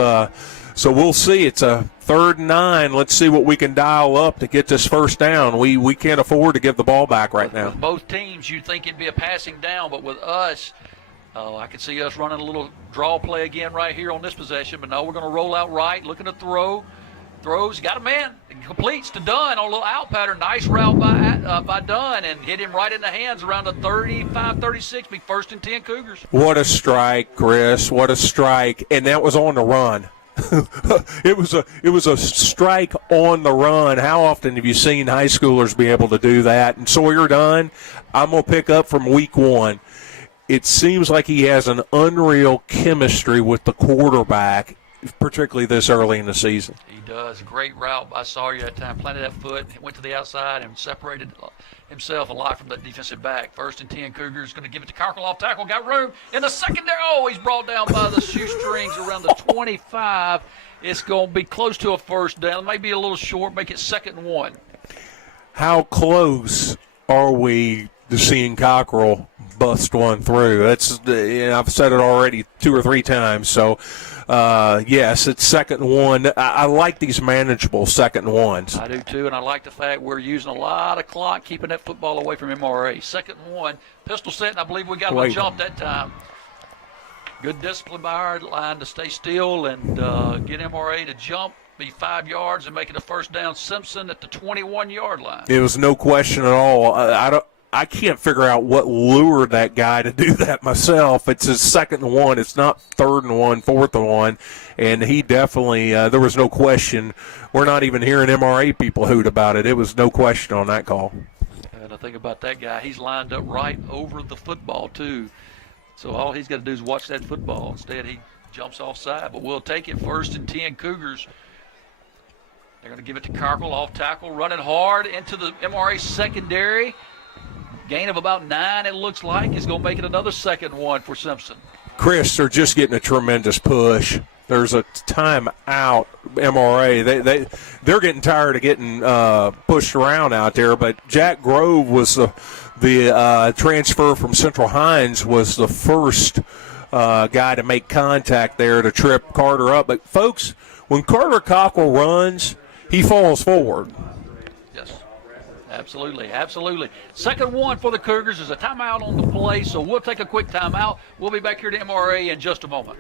so we'll see. It's a 3rd and 9. Let's see what we can dial up to get this 1st down. We can't afford to give the ball back right now. With both teams, you'd think it'd be a passing down, but with us, I could see us running a little draw play again right here on this possession. But no, we're going to roll out right, looking to throw. Throws, got a man, completes to Dunn on a little out pattern. Nice route by Dunn and hit him right in the hands around the 35, 36. Be 1st and 10 Cougars. What a strike, Chris. What a strike. And that was on the run. It was a strike on the run. How often have you seen high schoolers be able to do that? And Sawyer Dunn, I'm going to pick up from week 1. It seems like he has an unreal chemistry with the quarterback, particularly this early in the season. He does. Great route by Sawyer that time. Planted that foot, went to the outside, and separated himself a lot from the defensive back. 1st and 10 Cougars going to give it to Carkle off tackle. Got room in the secondary. Oh, he's brought down by the shoestrings around the 25. It's going to be close to a 1st down. Maybe a little short. Make it 2nd and 1. How close are we to seeing Cockrell bust one through? That's I've said it already 2 or 3 times. So, yes, it's 2nd and 1. I like these manageable 2nd and 1s. I do too, and I like the fact we're using a lot of clock, keeping that football away from MRA. 2nd and 1, pistol set, and I believe we got a jump that time. Good discipline by our line to stay still and get MRA to jump, be 5 yards, and make it a 1st down. Simpson at the 21-yard line. It was no question at all. I can't figure out what lured that guy to do that myself. It's his 2nd and 1. It's not 3rd and 1, 4th and 1. And he definitely, there was no question. We're not even hearing MRA people hoot about it. It was no question on that call. And I think about that guy, he's lined up right over the football, too. So all he's got to do is watch that football. Instead, he jumps offside. But we'll take it 1st and 10 Cougars. They're going to give it to Carkle off tackle, running hard into the MRA secondary. Gain of about 9, it looks like. Is going to make it another second one for Simpson. Chris, they're just getting a tremendous push. There's a time out, MRA. They're getting tired of getting pushed around out there, but Jack Grove was the transfer from Central Hines was the first guy to make contact there to trip Carter up. But, folks, when Carter Cockrell runs, he falls forward. Yes, absolutely, absolutely. Second one for the Cougars. There's a timeout on the play, so we'll take a quick timeout. We'll be back here to MRA in just a moment.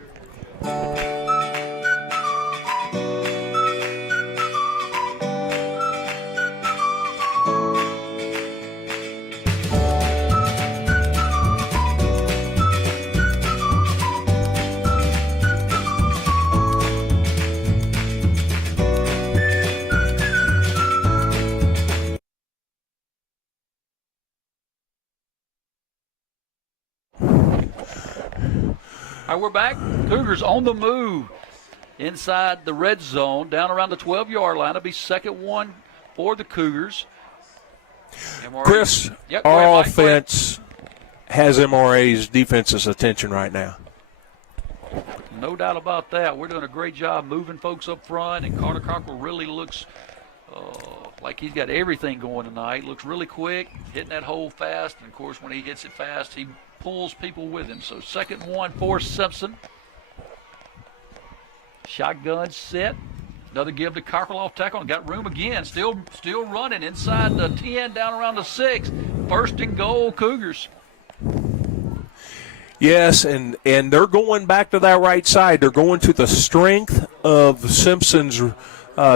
All right, we're back. Cougars on the move inside the red zone, down around the 12-yard line. It'll be second one for the Cougars. MRA. Chris, Yep, our ahead, Mike. offense has MRA's defense's attention right now. No doubt about that. We're doing a great job moving folks up front, and Carter Cockrell really looks like he's got everything going tonight. Looks really quick, hitting that hole fast, and, of course, when he hits it fast, he pulls people with him. So second one for Simpson. Shotgun set. Another give to Cockrell off tackle and got room again. Still running inside the 10, down around the 6. First and goal, Cougars. Yes, and they're going back to that right side. They're going to the strength of Simpson's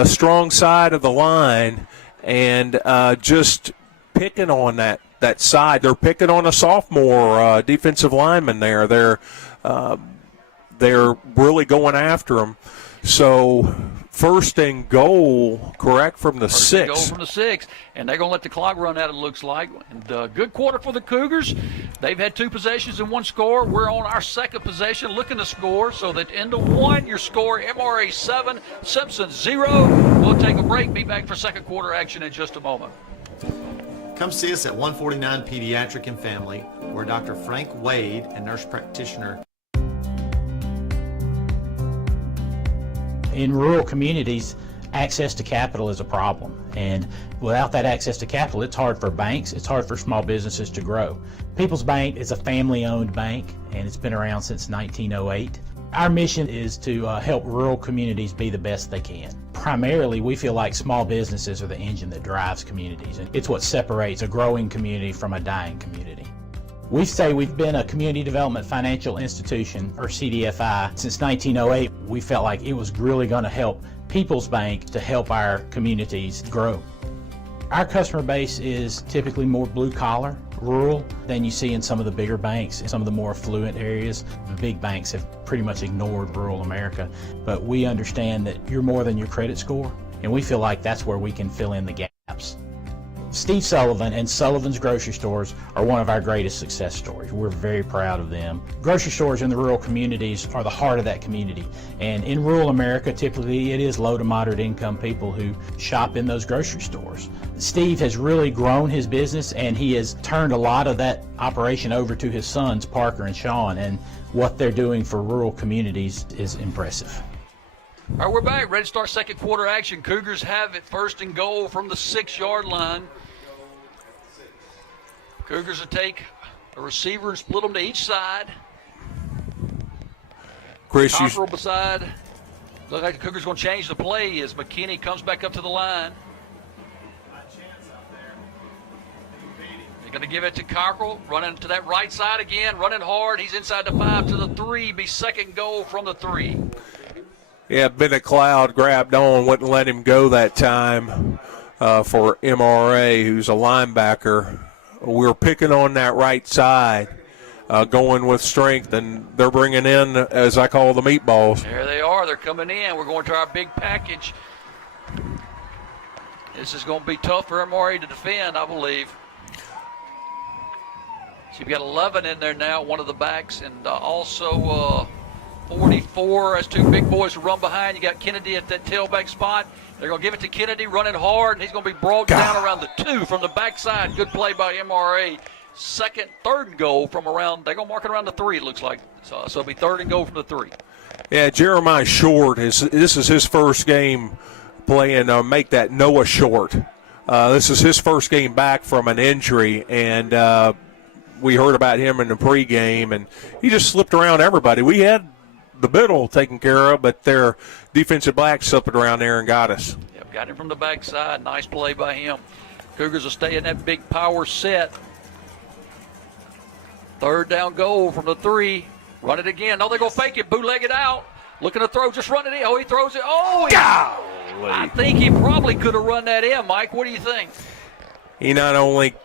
strong side of the line and just picking on that side. They're picking on a sophomore defensive lineman there. They're really going after him. So first and goal, correct, from the 6. Goal from the 6, and they're going to let the clock run out, it looks like. And good quarter for the Cougars. They've had 2 possessions and 1 score. We're on our second possession, looking to score. So that into 1, your score, MRA 7, Simpson 0. We'll take a break. Be back for second quarter action in just a moment. Come see us at 149 Pediatric and Family, where Dr. Frank Wade and nurse practitioner. In rural communities, access to capital is a problem. And without that access to capital, it's hard for banks, it's hard for small businesses to grow. People's Bank is a family-owned bank, and it's been around since 1908. Our mission is to help rural communities be the best they can. Primarily, we feel like small businesses are the engine that drives communities. And it's what separates a growing community from a dying community. We say we've been a Community Development Financial Institution, or CDFI, since 1908. We felt like it was really going to help People's Bank to help our communities grow. Our customer base is typically more blue-collar, rural, than you see in some of the bigger banks, in some of the more affluent areas. The big banks have pretty much ignored rural America, but we understand that you're more than your credit score, and we feel like that's where we can fill in the gaps. Steve Sullivan and Sullivan's Grocery Stores are one of our greatest success stories. We're very proud of them. Grocery stores in the rural communities are the heart of that community. And in rural America, typically it is low to moderate income people who shop in those grocery stores. Steve has really grown his business, and he has turned a lot of that operation over to his sons, Parker and Sean, and what they're doing for rural communities is impressive. All right, we're back. Ready to start second quarter action. Cougars have it first and goal from the 6-yard line. Cougars will take a receiver and split them to each side. Chris, Cockrell beside. Looks like the Cougars going to change the play as McKinney comes back up to the line. They're going to give it to Cockrell, running to that right side again, running hard. He's inside the 5 to the 3, be second goal from the 3. Yeah, Bennett Cloud grabbed on, wouldn't let him go that time for MRA, who's a linebacker. We're picking on that right side, going with strength, and they're bringing in, as I call the meatballs. There they are. They're coming in. We're going to our big package. This is going to be tough for MRA to defend, I believe. So you've got 11 in there now, one of the backs, and also 44. That's 2 big boys to run behind. You got Kennedy at that tailback spot. They're going to give it to Kennedy running hard, and he's going to be brought down around the 2 from the backside. Good play by MRA. third and goal from around. They're going to mark it around the 3, it looks like. So it'll be 3rd and goal from the 3. Yeah, Jeremiah Short, this is his first game playing, make that Noah Short. This is his first game back from an injury, and we heard about him in the pregame, and he just slipped around everybody. We had the middle taken care of, but their defensive back slipped around there and got us. Yep, got him from the backside. Nice play by him. Cougars will stay in that big power set. 3rd down goal from the 3. Run it again. No, they're going to fake it. Bootleg it out. Looking to throw. Just run it in. Oh, he throws it. Oh, I think he probably could have run that in, Mike. What do you think? He not only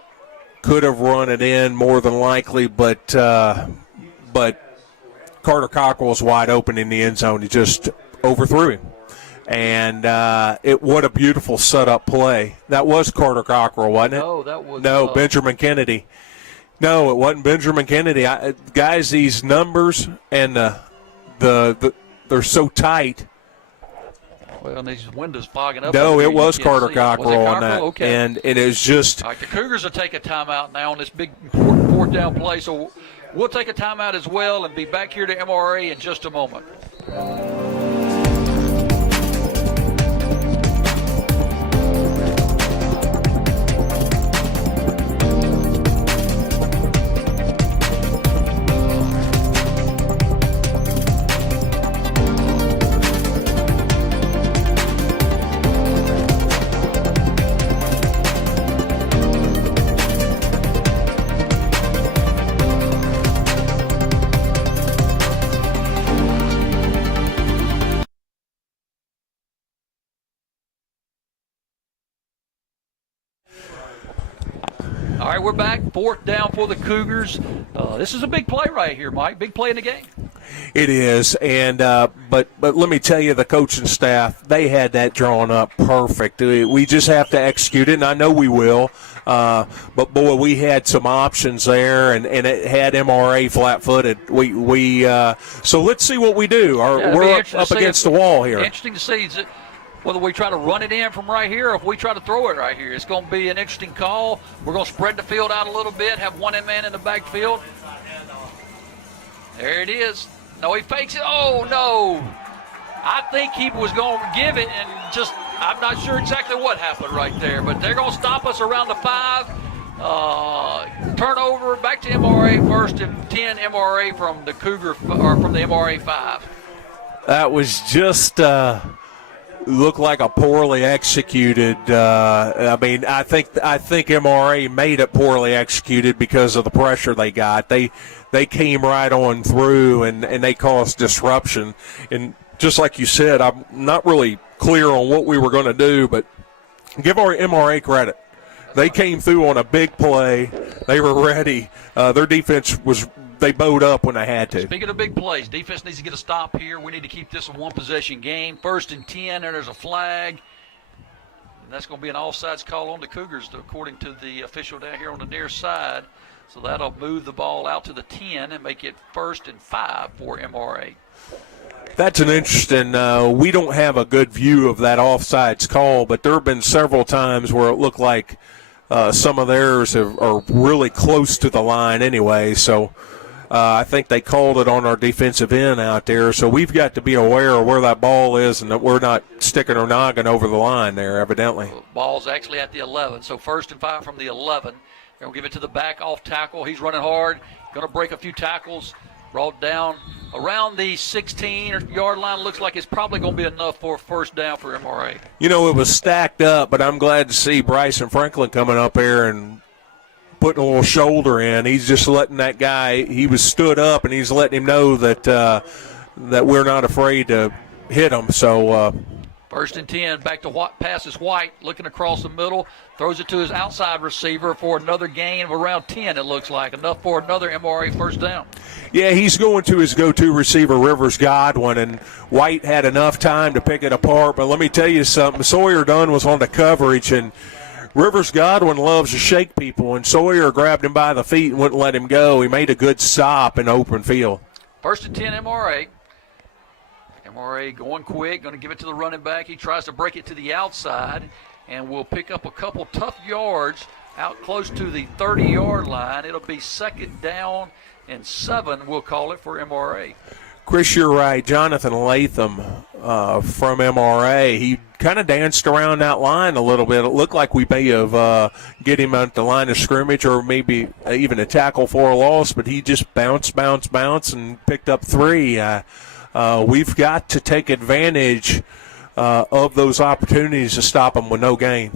could have run it in more than likely, but Carter Cockrell was wide open in the end zone. He just overthrew him. And what a beautiful setup play. That was Carter Cockrell, wasn't it? No, that was Benjamin Kennedy. No, it wasn't Benjamin Kennedy. Guys, these numbers and they're so tight. Well, and these windows fogging up. No, it was Carter Cockrell on that. Okay. And it is just. All right, the Cougars will take a timeout now on this big 4th down play. So we'll take a timeout as well and be back here to MRA in just a moment. All right, we're back. 4th down for the Cougars. This is a big play right here, Mike. Big play in the game. It is, and but let me tell you, the coaching staff, they had that drawn up perfect. We just have to execute it, and I know we will. But boy, we had some options there, and it had MRA flat-footed. So let's see what we do. We're up against the wall here. Interesting to see whether we try to run it in from right here or if we try to throw it right here. It's going to be an interesting call. We're going to spread the field out a little bit, have one man in the backfield. There it is. No, he fakes it. Oh, no. I think he was going to give it, and I'm not sure exactly what happened right there, but they're going to stop us around the 5. Turnover back to MRA, 1st and 10 MRA from the from the MRA 5. That was just looked like a poorly executed. I think MRA made it poorly executed because of the pressure they got. They came right on through and they caused disruption. And just like you said, I'm not really clear on what we were going to do, but give our MRA credit. They came through on a big play. They were ready. Their defense they bowed up when they had to. Speaking of big plays, defense needs to get a stop here. We need to keep this a one-possession game. 1st and 10, and there's a flag. And that's going to be an offsides call on the Cougars, according to the official down here on the near side. So that'll move the ball out to the 10 and make it 1st and 5 for MRA. That's an interesting we don't have a good view of that offsides call, but there have been several times where it looked like some of theirs are really close to the line anyway. So I think they called it on our defensive end out there. So we've got to be aware of where that ball is and that we're not sticking our noggin over the line there, evidently. Ball's actually at the 11. So 1st and 5 from the 11. They're going to give it to the back off tackle. He's running hard. Going to break a few tackles. Brought down around the 16-yard line. Looks like it's probably going to be enough for a 1st down for MRA. You know, it was stacked up, but I'm glad to see Bryson Franklin coming up here and putting a little shoulder in. He's just letting that guy, he was stood up, and he's letting him know that that we're not afraid to hit him. So 1st and 10, back to passes White, looking across the middle, throws it to his outside receiver for another gain of around 10, it looks like. Enough for another MRA 1st down. Yeah, he's going to his go-to receiver, Rivers Godwin, and White had enough time to pick it apart. But let me tell you something, Sawyer Dunn was on the coverage, and Rivers Godwin loves to shake people, and Sawyer grabbed him by the feet and wouldn't let him go. He made a good stop in open field. 1st and 10 MRA. MRA going quick, going to give it to the running back. He tries to break it to the outside, and will pick up a couple tough yards out close to the 30-yard line. It'll be 2nd down and 7, we'll call it, for MRA. Chris, you're right. Jonathan Latham from MRA, he kind of danced around that line a little bit. It looked like we may have get him at the line of scrimmage or maybe even a tackle for a loss, but he just bounced, and picked up 3. We've got to take advantage of those opportunities to stop them with no gain.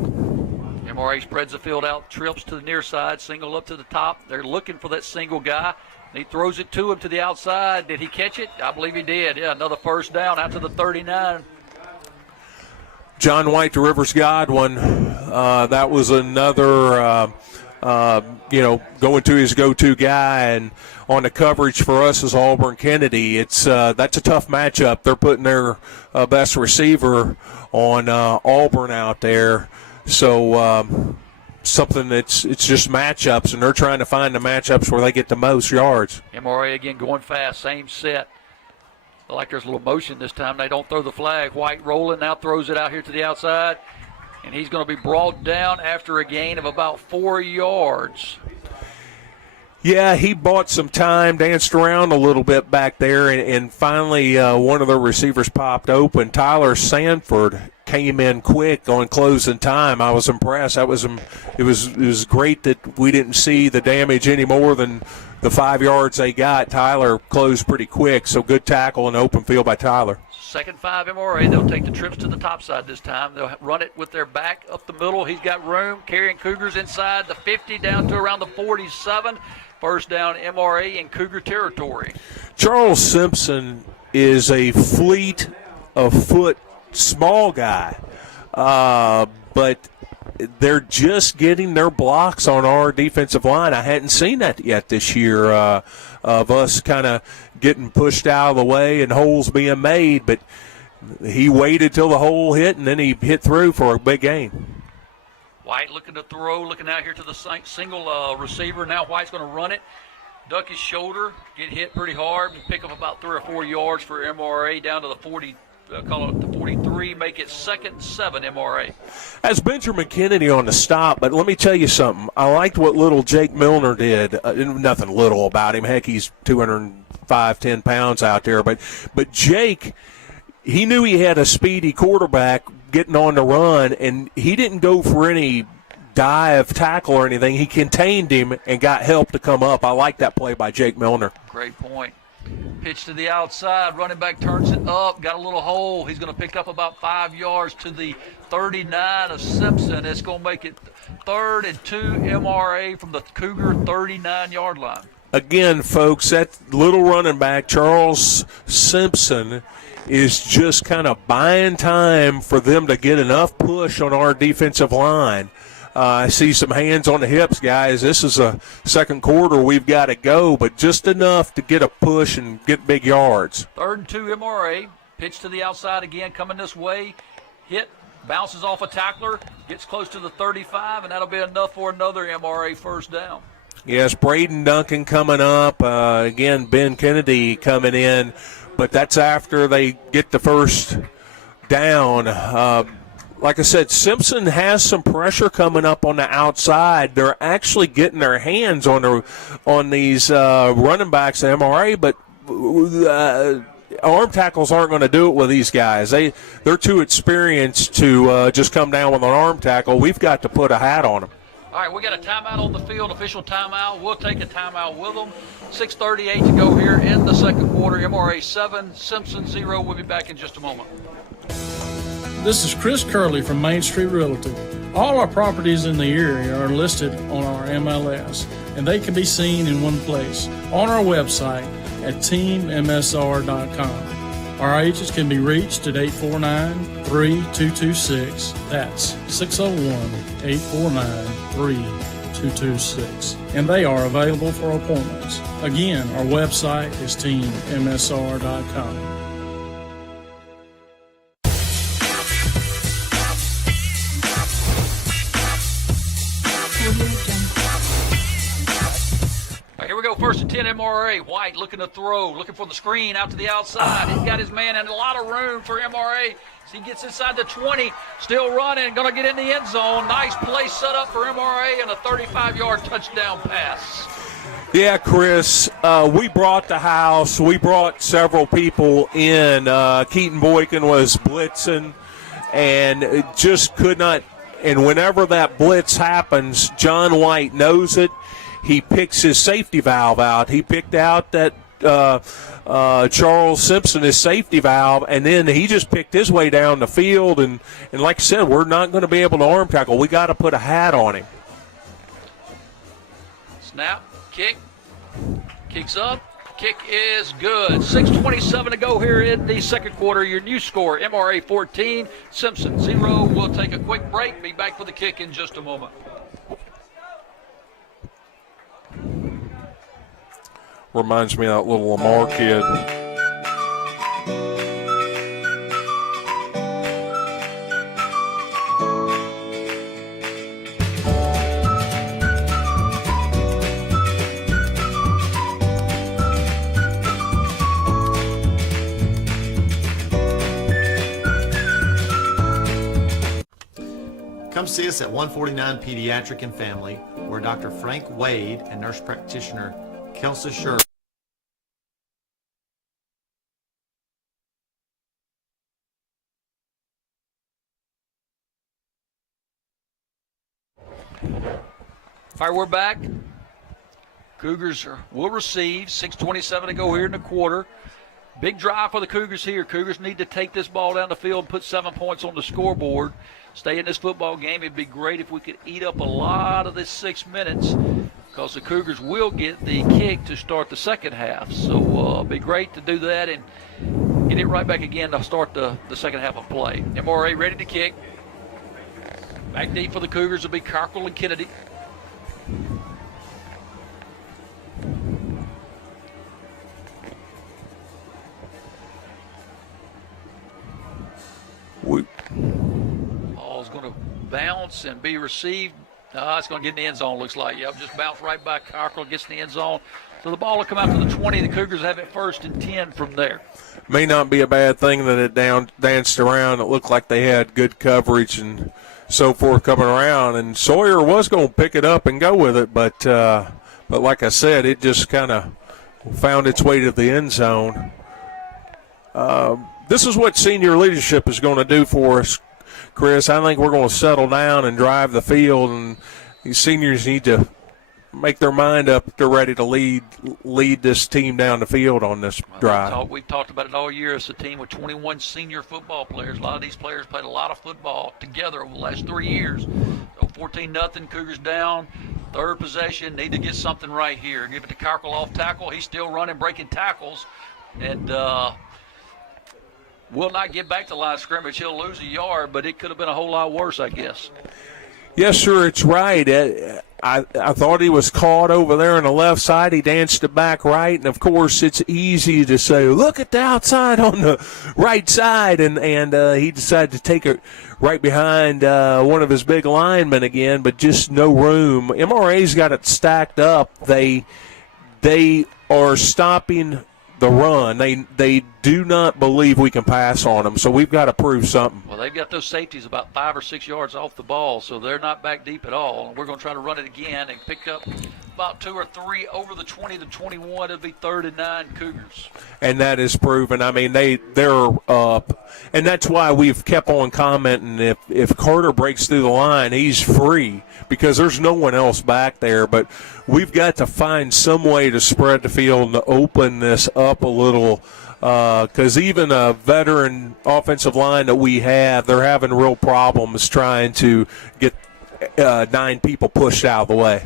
MRA spreads the field out, trips to the near side, single up to the top. They're looking for that single guy. He throws it to him to the outside. Did he catch it? I believe he did. Yeah, another 1st down out to the 39. John White to Rivers Godwin. That was another, going to his go-to guy. And on the coverage for us is Auburn Kennedy. That's a tough matchup. They're putting their best receiver on Auburn out there. So something it's just matchups, and they're trying to find the matchups where they get the most yards. MRA again going fast, same set. Like there's a little motion this time. They don't throw the flag. White rolling now, throws it out here to the outside, and he's going to be brought down after a gain of about 4 yards. Yeah, he bought some time, danced around a little bit back there, and finally one of the receivers popped open. Tyler Sanford came in quick on closing time. I was impressed. It was great that we didn't see the damage any more than the 5 yards they got. Tyler closed pretty quick, so good tackle in the open field by Tyler. 2nd 5 MRA. They'll take the trips to the top side this time. They'll run it with their back up the middle. He's got room, carrying Cougars inside the 50 down to around the 47. 1st down MRA in Cougar territory. Charles Simpson is a fleet of foot small guy, but they're just getting their blocks on our defensive line. I hadn't seen that yet this year of us kind of getting pushed out of the way and holes being made, but he waited till the hole hit, and then he hit through for a big gain. White looking to throw, looking out here to the single receiver. Now White's going to run it, duck his shoulder, get hit pretty hard, and pick up about 3 or 4 yards for MRA down to the 40. Call it the 43, make it 2nd 7 MRA. As Benjamin Kennedy on the stop, but let me tell you something. I liked what little Jake Milner did. Nothing little about him. Heck, he's 210 pounds out there. But Jake, he knew he had a speedy quarterback getting on the run, and he didn't go for any dive tackle or anything. He contained him and got help to come up. I like that play by Jake Milner. Great point. Pitch to the outside. Running back turns it up. Got a little hole. He's going to pick up about 5 yards to the 39 of Simpson. It's going to make it 3rd and 2 MRA from the Cougar 39-yard line. Again, folks, that little running back, Charles Simpson, is just kind of buying time for them to get enough push on our defensive line. I see some hands on the hips, guys. This is a 2nd quarter. We've got to go, but just enough to get a push and get big yards. 3rd and 2 MRA. Pitch to the outside again, coming this way. Hit, bounces off a tackler, gets close to the 35, and that'll be enough for another MRA 1st down. Yes, Braden Duncan coming up. Again, Ben Kennedy coming in, but that's after they get the 1st down. Like I said, Simpson has some pressure coming up on the outside. They're actually getting their hands on these running backs at MRA, but arm tackles aren't going to do it with these guys. They're too experienced to just come down with an arm tackle. We've got to put a hat on them. All right, we got a timeout on the field, official timeout. We'll take a timeout with them. 6:38 to go here in the 2nd quarter. MRA 7, Simpson 0. We'll be back in just a moment. This is Chris Curley from Main Street Realty. All our properties in the area are listed on our MLS, and they can be seen in one place, on our website at teammsr.com. Our agents can be reached at 849-3226. That's 601-849-3226. And they are available for appointments. Again, our website is teammsr.com. Here we go, 1st and 10, MRA. White looking to throw, looking for the screen out to the outside. He's got his man in a lot of room for MRA. He gets inside the 20, still running, going to get in the end zone. Nice play set up for MRA and a 35-yard touchdown pass. Yeah, Chris, we brought the house. We brought several people in. Keaton Boykin was blitzing and just could not. And whenever that blitz happens, John White knows it. He picks his safety valve out. He picked out that Charles Simpson, his safety valve, and then he just picked his way down the field. And like I said, we're not going to be able to arm tackle. We got to put a hat on him. Snap, kick, kicks up, kick is good. 6:27 to go here in the second quarter. Your new score, MRA 14, Simpson 0. We'll take a quick break. Be back for the kick in just a moment. Reminds me of that little Lamar kid. Come see us at 149 Pediatric and Family, where Dr. Frank Wade and nurse practitioner Kelsey Sher. All right, we're back. Cougars will receive. 6:27 to go here in the quarter. Big drive for the Cougars here. Cougars need to take this ball down the field and put 7 points on the scoreboard. Stay in this football game. It'd be great if we could eat up a lot of this 6 minutes, because the Cougars will get the kick to start the second half. So it'd be great to do that and get it right back again to start the second half of play. MRA ready to kick. Back deep for the Cougars will be Carkle and Kennedy. Ball's going to bounce and be received. It's going to get in the end zone, looks like. Yep, just bounce right by Cockrell, gets in the end zone. So the ball will come out to the 20. The Cougars have it 1st and 10 from there. May not be a bad thing that it danced around. It looked like they had good coverage and so forth coming around. And Sawyer was going to pick it up and go with it, but like I said, it just kind of found its way to the end zone. This is what senior leadership is going to do for us, Chris. I think we're going to settle down and drive the field, and these seniors need to make their mind up if they're ready to lead this team down the field on this drive. We've talked about it all year. It's a team with 21 senior football players. A lot of these players played a lot of football together over the last 3 years. So 14-0, Cougars down. Third possession, need to get something right here. Give it to Carkle off tackle. He's still running, breaking tackles, and will not get back to the line of scrimmage. He'll lose a yard, but it could have been a whole lot worse, I guess. Yes, sir, it's right. I thought he was caught over there on the left side. He danced it back right, and, of course, it's easy to say, look at the outside on the right side, and he decided to take it right behind one of his big linemen again, but just no room. MRA's got it stacked up. They are stopping the run. They do not believe we can pass on them, so we've got to prove something. Well, they've got those safeties about 5 or 6 yards off the ball, so they're not back deep at all. And we're going to try to run it again and pick up about 2 or 3 over the 20 to 21. It'll be 3rd and 9 Cougars. And that is proven. I mean, they're up, and that's why we've kept on commenting. If Carter breaks through the line, he's free because there's no one else back there. But we've got to find some way to spread the field and to open this up a little, because even a veteran offensive line that we have, they're having real problems trying to get 9 people pushed out of the way.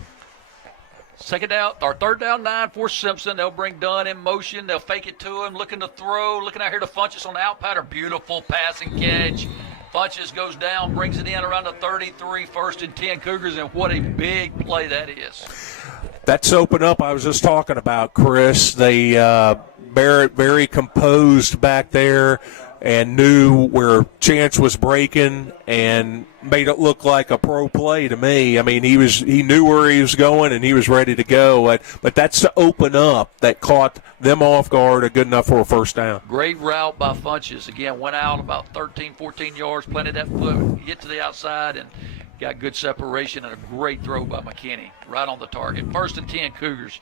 Second down, or 3rd down 9 for Simpson. They'll bring Dunn in motion. They'll fake it to him, looking to throw, looking out here to Funches on the out pattern. Beautiful passing catch. Funches goes down, brings it in around the 33, 1st and 10 Cougars, and what a big play that is. That's open up. I was just talking about, Chris. They Barrett very composed back there. and knew where Chance was breaking and made it look like a pro play to me. I mean, he knew where he was going and he was ready to go. But that's to open up that caught them off guard good enough for a first down. Great route by Funches. Again, went out about 13, 14 yards, planted that foot, get to the outside, and got good separation and a great throw by McKinney right on the target. 1st and 10 Cougars.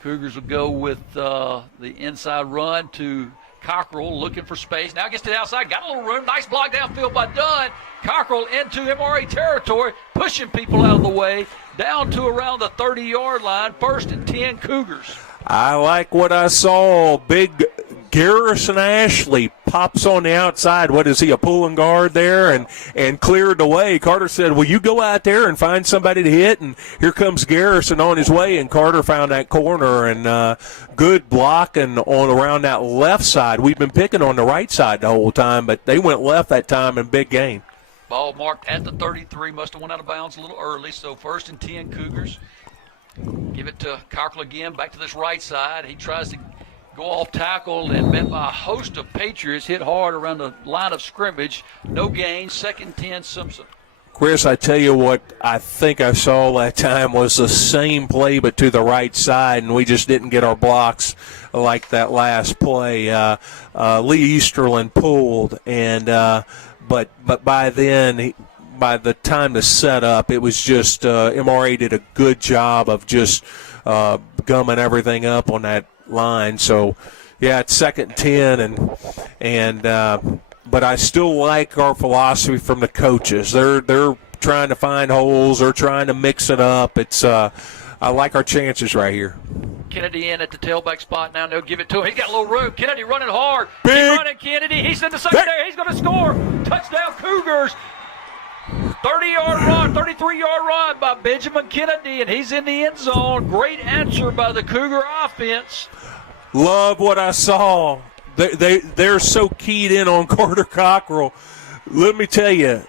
Cougars will go with the inside run to Cockrell, looking for space. Now gets to the outside, got a little room. Nice block downfield by Dunn. Cockrell into MRA territory, pushing people out of the way, down to around the 30-yard line. 1st and 10 Cougars. I like what I saw. Big Garrison Ashley pops on the outside. What is he, a pulling guard there? And cleared the way. Carter said, will you go out there and find somebody to hit? And here comes Garrison on his way, and Carter found that corner. And good blocking on around that left side. We've been picking on the right side the whole time, but they went left that time in big game. Ball marked at the 33. Must have went out of bounds a little early. So 1st and 10 Cougars. Give it to Cockrell again, back to this right side. He tries to go off tackle and met by a host of Patriots, hit hard around the line of scrimmage. No gain. 2nd and 10 Simpson. Chris, I tell you what I think I saw that time was the same play but to the right side, and we just didn't get our blocks like that last play. Lee Easterlin pulled, and but by then, by the time to set up, it was just MRA did a good job of just gumming everything up on that line. So, yeah, it's 2nd and 10, but I still like our philosophy from the coaches. They're trying to find holes. They're trying to mix it up. It's I like our chances right here. Kennedy in at the tailback spot now. They'll give it to him. He's got a little room. Kennedy running hard. Big. Keep running, Kennedy. He's in the secondary. He's going to score. Touchdown, Cougars. 30-yard run, 33-yard run by Benjamin Kennedy, and he's in the end zone. Great answer by the Cougar offense. Love what I saw. They're so keyed in on Carter Cockrell. Let me tell you,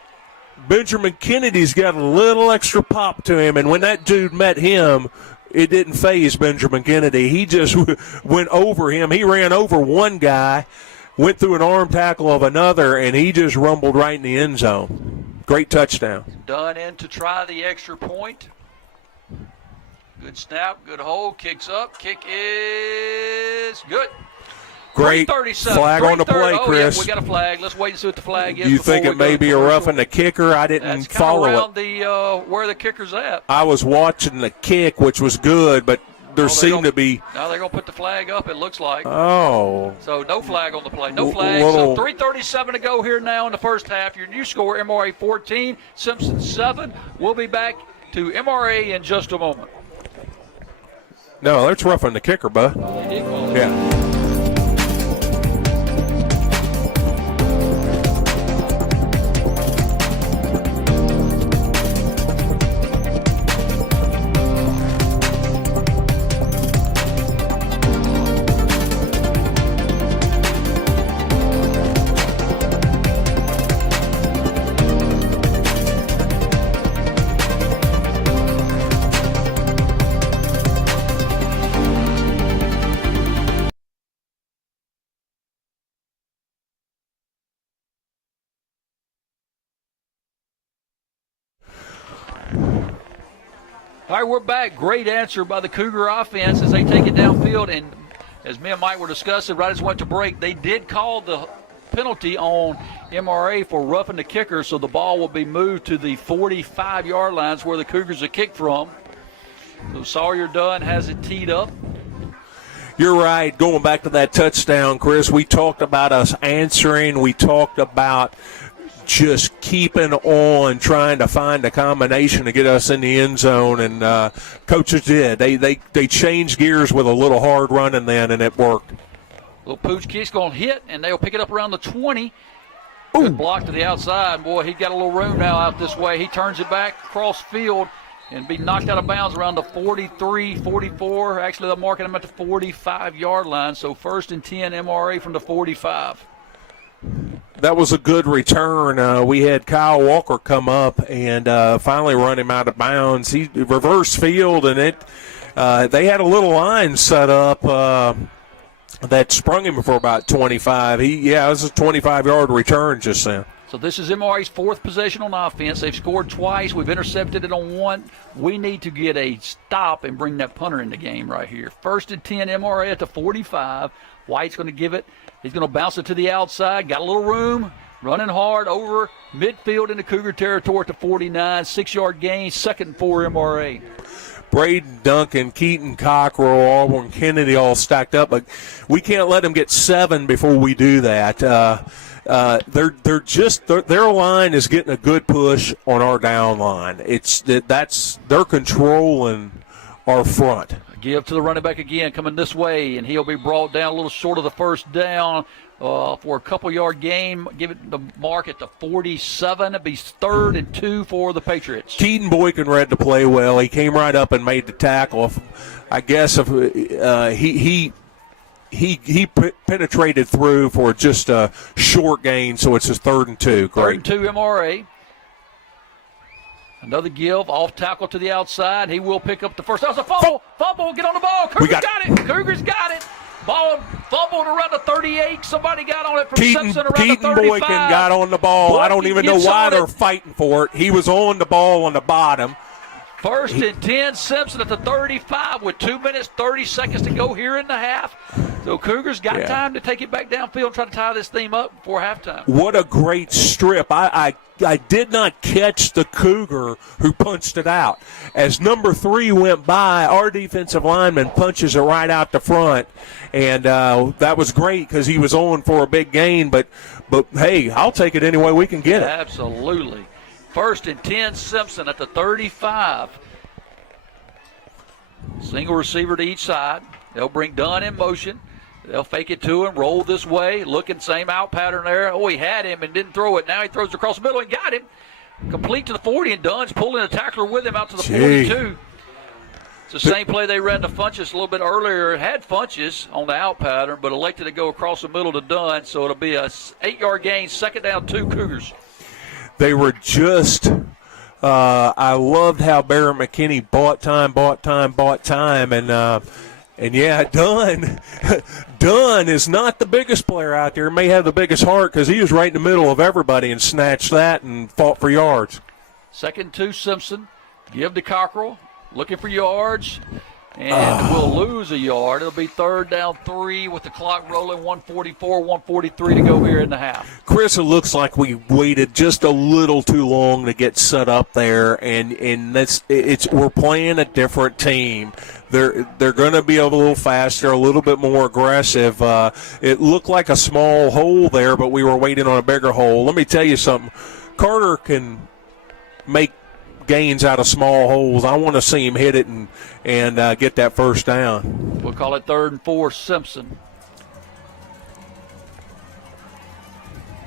Benjamin Kennedy's got a little extra pop to him, and when that dude met him, it didn't faze Benjamin Kennedy. He just went over him. He ran over one guy, went through an arm tackle of another, and he just rumbled right in the end zone. Great touchdown. Done in to try the extra point. Good snap, good hold, kicks up. Kick is good. Great flag on the play, Chris. Yeah, we got a flag. Let's wait and see what the flag is. You think it may be a roughing the kicker? I didn't follow it. That's where the kicker's at. I was watching the kick, which was good, but there seemed to be. Now they're going to put the flag up, it looks like. Oh. So no flag on the play. No flag. So 3:37 to go here now in the first half. Your new score, MRA 14, Simpson 7. We'll be back to MRA in just a moment. No, that's roughing the kicker, bud. Yeah. All right, we're back. Great answer by the Cougar offense as they take it downfield. And as me and Mike were discussing right as we went to break, they did call the penalty on MRA for roughing the kicker, so the ball will be moved to the 45-yard lines where the Cougars are kicked from. So Sawyer Dunn has it teed up. You're right. Going back to that touchdown, Chris, we talked about us answering. We talked about just keeping on, trying to find a combination to get us in the end zone, and coaches did. They changed gears with a little hard running then, and it worked. Little Pooch kick's going to hit, and they'll pick it up around the 20. Good block to the outside. Boy, he got a little room now out this way. He turns it back across field and be knocked out of bounds around the 43, 44. Actually, they're marking him at the 45-yard line. So 1st and 10 MRA from the 45. That was a good return. We had Kyle Walker come up and finally run him out of bounds. He reversed field, and they had a little line set up that sprung him for about 25. It was a 25-yard return just then. So this is MRA's fourth possession on offense. They've scored twice. We've intercepted it on one. We need to get a stop and bring that punter in the game right here. 1st and 10, MRA at the 45. White's going to give it. He's going to bounce it to the outside. Got a little room. Running hard over midfield into Cougar territory at the 49. 6-yard gain, 2nd and 4 MRA. Braden, Duncan, Keaton, Cockrell, Auburn, Kennedy all stacked up, but we can't let them get 7 before we do that. Their line is getting a good push on our down line. They're controlling our front. Give to the running back again, coming this way, and he'll be brought down a little short of the first down for a couple-yard gain. Give it the mark at the 47. It'll be 3rd and 2 for the Patriots. Keaton Boykin read the play well. He came right up and made the tackle. I guess if he penetrated through for just a short gain, so it's his 3rd and 2. Great. 3rd and 2 MRA. Another give, off tackle to the outside. He will pick up the first. That was a fumble. Fumble, get on the ball. Cougars got it. Cougars got it. Ball fumbled around the 38. Somebody got on it from Simpson around the 35. Boykin got on the ball. Boykin, I don't even know why they're fighting for it. He was on the ball on the bottom. 1st and 10, Simpson at the 35 with 2 minutes, 30 seconds to go here in the half. So Cougars got time to take it back downfield and try to tie this thing up before halftime. What a great strip. I did not catch the Cougar who punched it out. As number 3 went by, our defensive lineman punches it right out the front. And that was great because he was on for a big gain. But hey, I'll take it any way we can get it. Absolutely. 1st and 10, Simpson at the 35. Single receiver to each side. They'll bring Dunn in motion. They'll fake it to him, roll this way, looking same out pattern there. Oh, he had him and didn't throw it. Now he throws across the middle and got him. Complete to the 40, and Dunn's pulling a tackler with him out to the 42. It's the same play they ran to Funchess a little bit earlier. It had Funchess on the out pattern, but elected to go across the middle to Dunn, so it'll be a 8-yard gain, 2nd down, 2 Cougars. They were just I loved how Barrett McKinney bought time. And yeah, Dunn is not the biggest player out there. May have the biggest heart because he was right in the middle of everybody and snatched that and fought for yards. 2nd and 2, Simpson. Give to Cockrell. Looking for yards. And we'll lose a yard. It'll be 3rd down, 3 with the clock rolling, 1:44, 1:43 to go here in the half. Chris, it looks like we waited just a little too long to get set up there, and we're playing a different team. They're going to be a little faster, a little bit more aggressive. It looked like a small hole there, but we were waiting on a bigger hole. Let me tell you something. Carter can make gains out of small holes. I want to see him hit it and get that first down. We'll call it 3rd and 4, Simpson.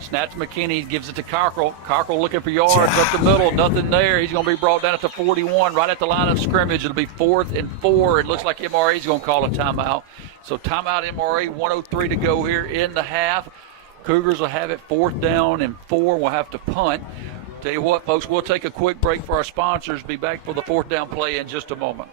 Snap to McKinney, gives it to Cockrell. Cockrell looking for yards up the middle, nothing there. He's going to be brought down at the 41, right at the line of scrimmage. It'll be 4th and 4. It looks like MRA is going to call a timeout. So timeout MRA, 1:03 to go here in the half. Cougars will have it 4th down and 4. We'll have to punt. Tell you what, folks, we'll take a quick break for our sponsors. Be back for the 4th down play in just a moment.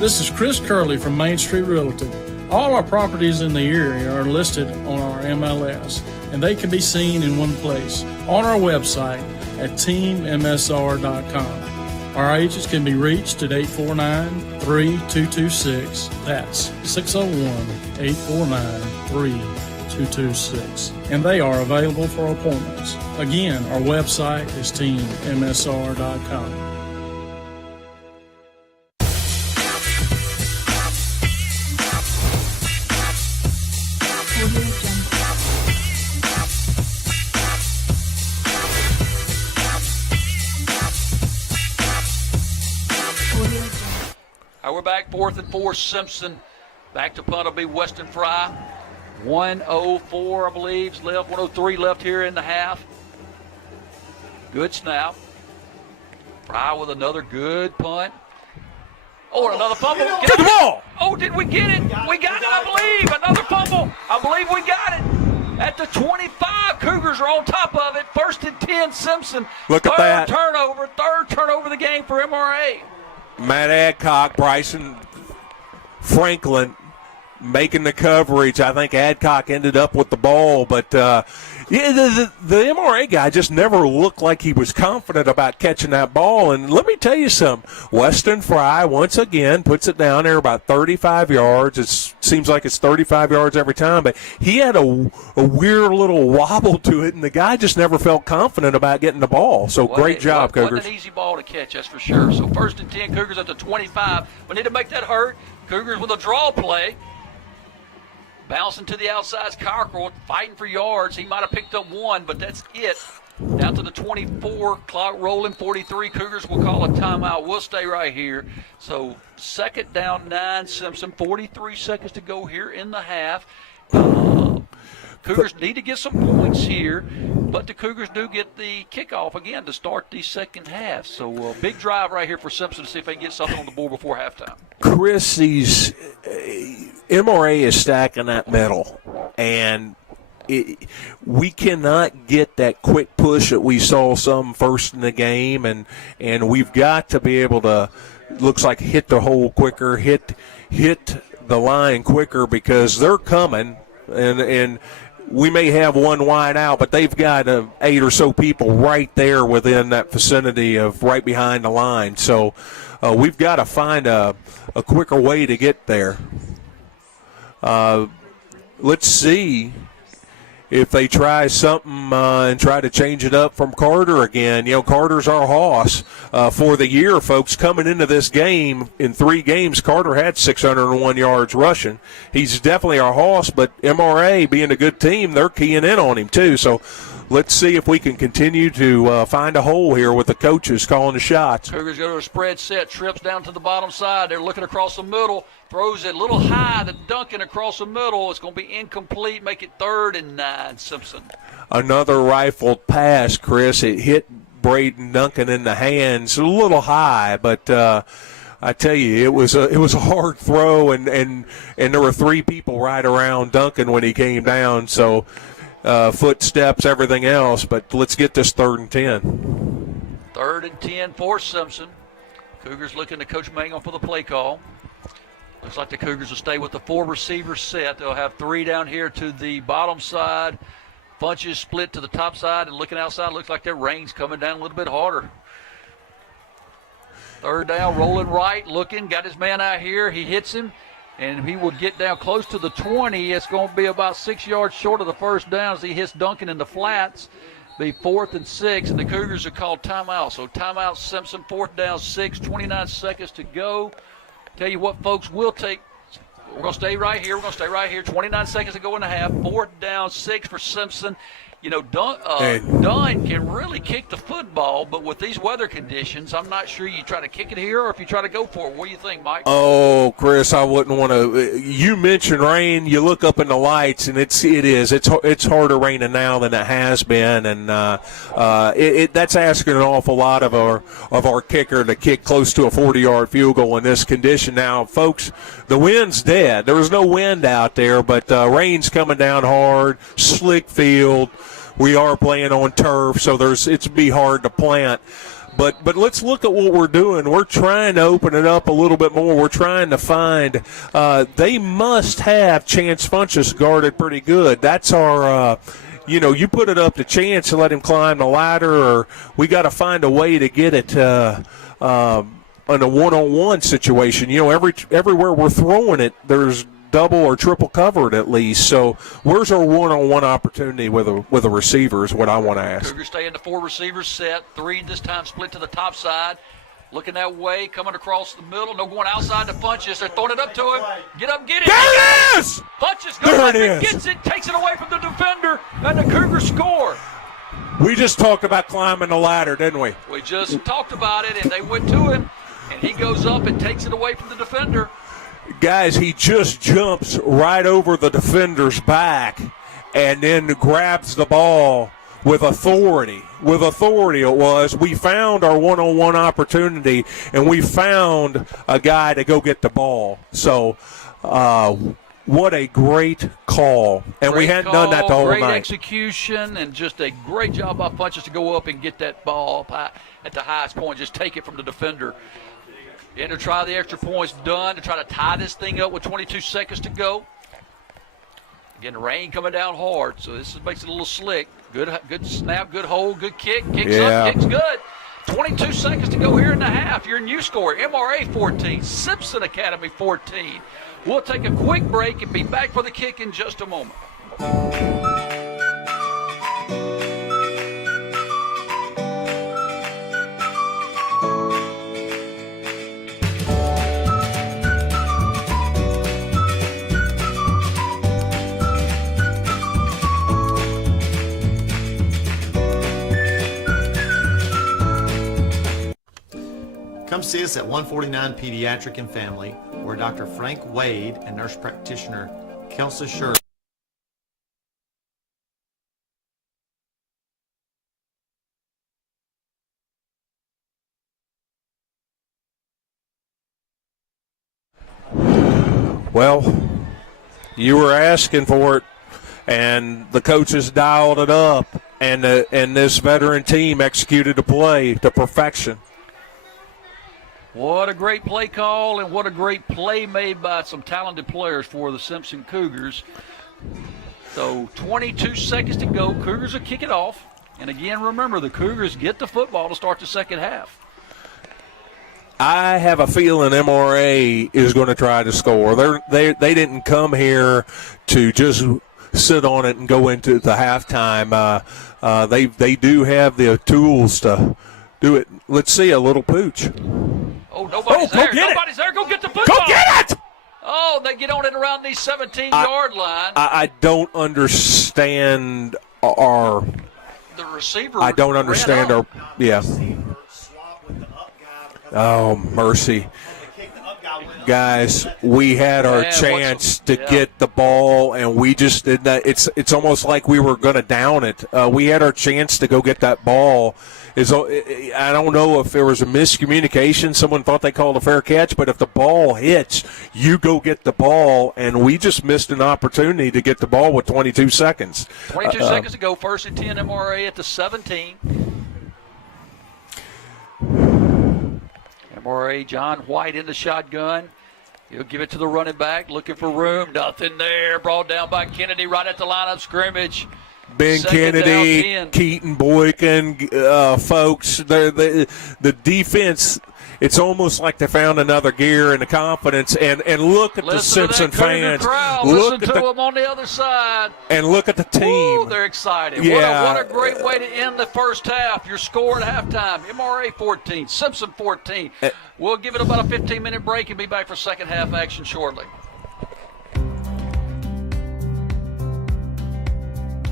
This is Chris Curley from Main Street Realty. All our properties in the area are listed on our MLS, and they can be seen in one place, on our website at teammsr.com. Our agents can be reached at 849-3226. That's 601-849-3226. And they are available for appointments. Again, our website is teammsr.com. We're back, 4th and 4, Simpson. Back to punt will be Weston Fry. 1:04, I believe, left. 1:03 left here in the half. Good snap. Fry with another good punt. Oh, and another fumble. Get the ball! Oh, did we get it? We got it, I believe. Another fumble. I believe we got it. At the 25, Cougars are on top of it. 1st and 10, Simpson. Look at that. Third turnover of the game for MRA. Matt Adcock, Bryson Franklin making the coverage. I think Adcock ended up with the ball, but the MRA guy just never looked like he was confident about catching that ball. And let me tell you something, Weston Fry once again puts it down there about 35 yards. It seems like it's 35 yards every time, but he had a weird little wobble to it, and the guy just never felt confident about getting the ball. So great job, Cougars. Wasn't an easy ball to catch, that's for sure. So 1st and 10, Cougars at the 25. We need to make that hurt. Cougars with a draw play. Bouncing to the outside, Cockrell fighting for yards. He might have picked up one, but that's it. Down to the 24, clock rolling, 43. Cougars will call a timeout. We'll stay right here. So 2nd down, 9, Simpson. 43 seconds to go here in the half. Cougars need to get some points here, but the Cougars do get the kickoff again to start the second half. So big drive right here for Simpson to see if they can get something on the board before halftime. Chris, these MRA is stacking that metal, and we cannot get that quick push that we saw some first in the game, and we've got to be able to, looks like, hit the hole quicker, hit the line quicker, because they're coming, and we may have one wide out, but they've got 8 or so people right there within that vicinity of right behind the line. So we've got to find a quicker way to get there. Let's see if they try something and try to change it up from Carter again. You know, Carter's our hoss for the year, folks. Coming into this game, in 3 games, Carter had 601 yards rushing. He's definitely our hoss, but MRA, being a good team, they're keying in on him too. So let's see if we can continue to find a hole here with the coaches calling the shots. Cougars go to a spread set, trips down to the bottom side. They're looking across the middle, throws it a little high to Duncan across the middle. It's going to be incomplete, make it 3rd and 9, Simpson. Another rifled pass, Chris. It hit Braden Duncan in the hands, a little high, but I tell you, it was a hard throw, and there were 3 people right around Duncan when he came down, so footsteps, everything else, but let's get this 3rd and 10. 3rd and 10 for Simpson. Cougars looking to Coach Mangle for the play call. Looks like the Cougars will stay with the 4 receiver set. They'll have 3 down here to the bottom side. Bunches split to the top side, and looking outside, looks like their rain's coming down a little bit harder. 3rd down, rolling right, looking, got his man out here. He hits him, and he will get down close to the 20. It's going to be about 6 yards short of the 1st down as he hits Duncan in the flats. Be 4th and 6, and the Cougars are called timeout. So timeout, Simpson, 4th down, 6, 29 seconds to go. Tell you what, folks, we're going to stay right here. 29 seconds to go in the half. 4th down, 6 for Simpson. You know, Dunn can really kick the football, but with these weather conditions, I'm not sure you try to kick it here or if you try to go for it. What do you think, Mike? Oh, Chris, I wouldn't want to. You mentioned rain. You look up in the lights, and it's harder raining now than it has been, and that's asking an awful lot of our kicker to kick close to a 40-yard field goal in this condition. Now, folks, the wind's dead. There was no wind out there, but rain's coming down hard, slick field. We are playing on turf, so it's be hard to plant. But let's look at what we're doing. We're trying to open it up a little bit more. We're trying to find they must have Chance Funchess guarded pretty good. That's our you put it up to Chance and let him climb the ladder, or we got to find a way to get it in a one-on-one situation. You know, everywhere we're throwing it, there's double or triple covered at least. So where's our one-on-one opportunity with a receiver is what I want to ask. Cougars stay in the 4 receivers set. 3 this time split to the top side. Looking that way, coming across the middle. No going outside to Funchess. They're throwing it up to him. Get up, get it. There it is! Funchess goes up and gets it, takes it away from the defender, and the Cougars score. We just talked about climbing the ladder, didn't we? We just talked about it, and they went to him, and he goes up and takes it away from the defender. Guys, he just jumps right over the defender's back and then grabs the ball with authority. With authority it was. We found our one-on-one opportunity, and we found a guy to go get the ball. So what a great call. And we hadn't done that the whole night. Great execution, and just a great job by Funchess to go up and get that ball up high, at the highest point. Just take it from the defender. In to try the extra points done to try to tie this thing up with 22 seconds to go. Again, the rain coming down hard, so this makes it a little slick. Good snap, good hold, good kick. Kicks up, kicks good. 22 seconds to go here in the half. Your new score, MRA 14, Simpson Academy 14. We'll take a quick break and be back for the kick in just a moment. Come see us at 149 Pediatric and Family, where Dr. Frank Wade and nurse practitioner Kelsey Shirley. Well, you were asking for it, and the coaches dialed it up, and this veteran team executed a play to perfection. What a great play call, and what a great play made by some talented players for the Simpson Cougars. So 22 seconds to go. Cougars will kick it off. And again, remember, the Cougars get the football to start the second half. I have a feeling MRA is going to try to score. They didn't come here to just sit on it and go into the halftime. They do have the tools to do it. Let's see a little pooch. Oh, nobody's there. Nobody's there. Go get the football. Go get it! Oh, they get on it around the 17-yard line. I don't understand our. The receiver. I don't understand our. Yeah. Oh, mercy. Guys, we had our chance to get the ball, and we just did not. It's almost like we were going to down it. We had our chance to go get that ball. I don't know if there was a miscommunication. Someone thought they called a fair catch, but if the ball hits, you go get the ball, and we just missed an opportunity to get the ball with 22 seconds. 22 seconds to go. First and 10, MRA at the 17. MRA, John White in the shotgun. He'll give it to the running back, looking for room. Nothing there. Brought down by Kennedy right at the line of scrimmage. Ben Kennedy, Keaton Boykin, folks, the defense, it's almost like they found another gear and the confidence. And look at the Simpson fans. Listen to them on the other side. And look at the team. Ooh, they're excited. Yeah. What a great way to end the first half. Your score at halftime, MRA 14, Simpson 14. We'll give it about a 15-minute break and be back for second half action shortly.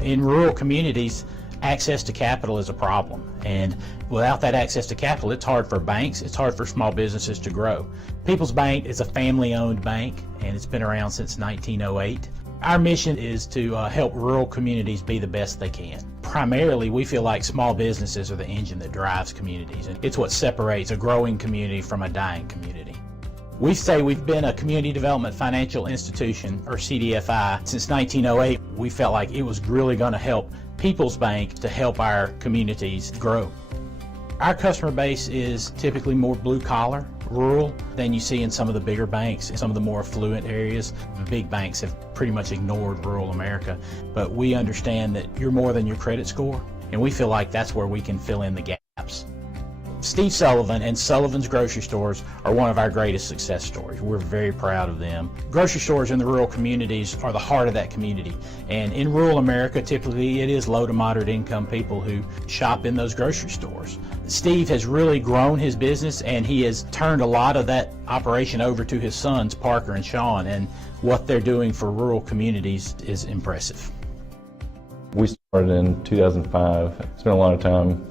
In rural communities, access to capital is a problem. And without that access to capital, it's hard for banks, it's hard for small businesses to grow. People's Bank is a family-owned bank, and it's been around since 1908. Our mission is to help rural communities be the best they can. Primarily, we feel like small businesses are the engine that drives communities, and it's what separates a growing community from a dying community. We say we've been a Community Development Financial Institution, or CDFI, since 1908. We felt like it was really going to help People's Bank to help our communities grow. Our customer base is typically more blue-collar, rural, than you see in some of the bigger banks, in some of the more affluent areas. The big banks have pretty much ignored rural America, but we understand that you're more than your credit score, and we feel like that's where we can fill in the gaps. Steve Sullivan and Sullivan's Grocery Stores are one of our greatest success stories. We're very proud of them. Grocery stores in the rural communities are the heart of that community. And in rural America, typically it is low to moderate income people who shop in those grocery stores. Steve has really grown his business, and he has turned a lot of that operation over to his sons, Parker and Sean, and what they're doing for rural communities is impressive. We started in 2005. Spent a lot of time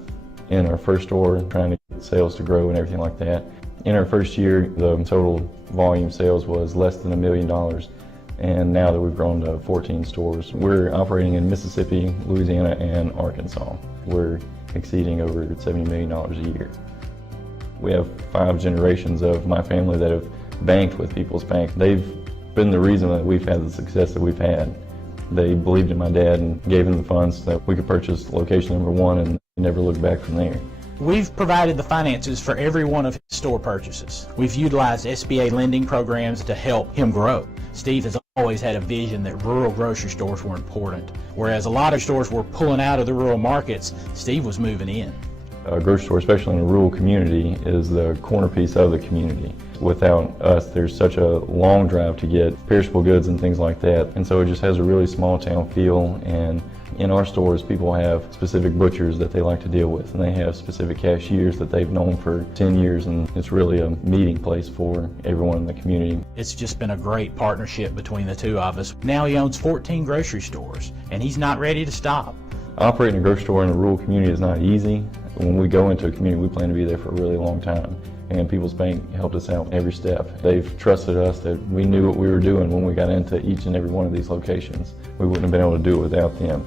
in our first store trying to get sales to grow and everything like that. In our first year, the total volume sales was less than $1 million. And now that we've grown to 14 stores, we're operating in Mississippi, Louisiana, and Arkansas. We're exceeding over $70 million a year. We have 5 generations of my family that have banked with People's Bank. They've been the reason that we've had the success that we've had. They believed in my dad and gave him the funds so that we could purchase location number 1 and never look back from there. We've provided the finances for every one of his store purchases. We've utilized SBA lending programs to help him grow. Steve has always had a vision that rural grocery stores were important. Whereas a lot of stores were pulling out of the rural markets, Steve was moving in. A grocery store, especially in a rural community, is the corner piece of the community. Without us, there's such a long drive to get perishable goods and things like that. And so it just has a really small town feel. And in our stores, people have specific butchers that they like to deal with, and they have specific cashiers that they've known for 10 years, and it's really a meeting place for everyone in the community. It's just been a great partnership between the two of us. Now he owns 14 grocery stores, and he's not ready to stop. Operating a grocery store in a rural community is not easy. When we go into a community, we plan to be there for a really long time. And People's Bank helped us out every step. They've trusted us that we knew what we were doing when we got into each and every one of these locations. We wouldn't have been able to do it without them.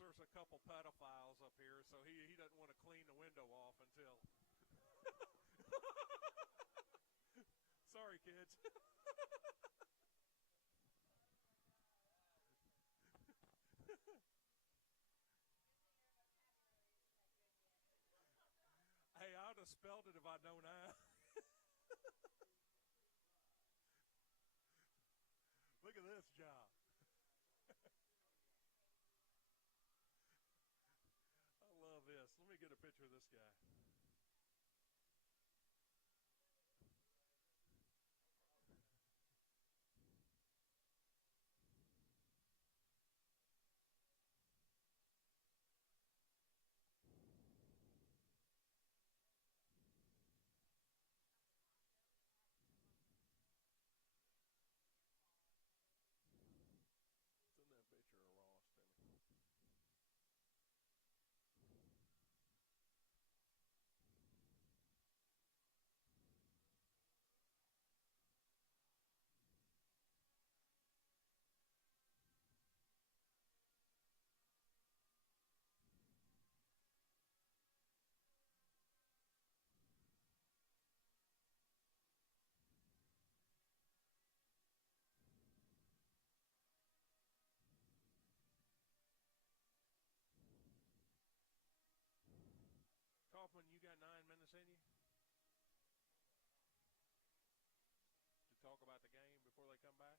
there's a couple pedophiles up here, so he doesn't want to clean the window off until. Sorry, kids. Hey, I would have spelled it if I'd known how. Look at this job. I love this. Let me get a picture of this guy. Send that picture of Ross to me. Kaufman, you got 9 minutes in you to talk about the game before they come back?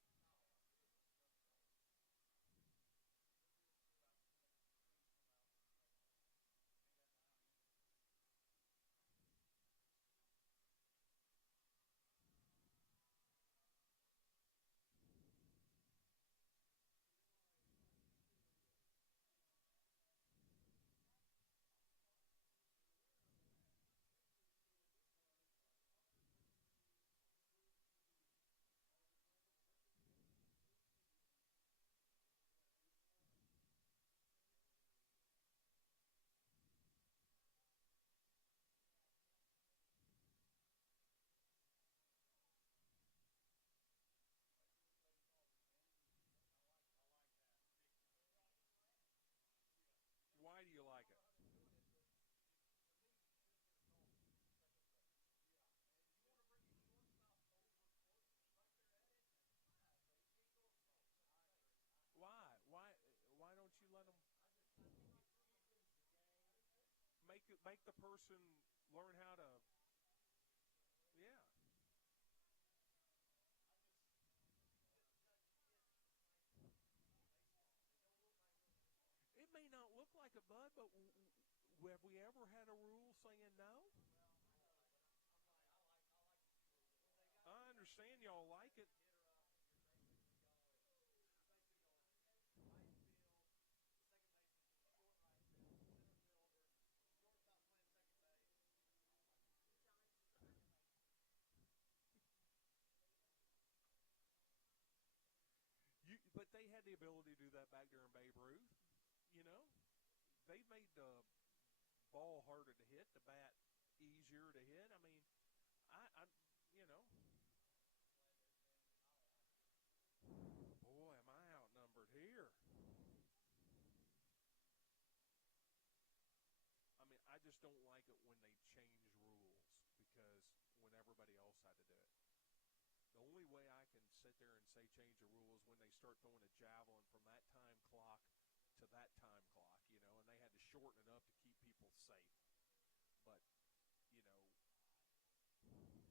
Why do you like it? Why? Why don't you let them make the person learn how to? Yeah. It may not look like it, Bud, but have we ever had a rule saying no? I understand y'all like it. But they had the ability to do that back during Babe Ruth. You know, they made the ball harder to hit, the bat easier to hit. I mean, I you know, boy, am I outnumbered here. I mean, I just don't like it when they change rules because when everybody else had to do it. The only way I can sit there and say change the rule is when they start throwing a javelin from that time clock to that time clock, you know, and they had to shorten it up to keep people safe. But, you know,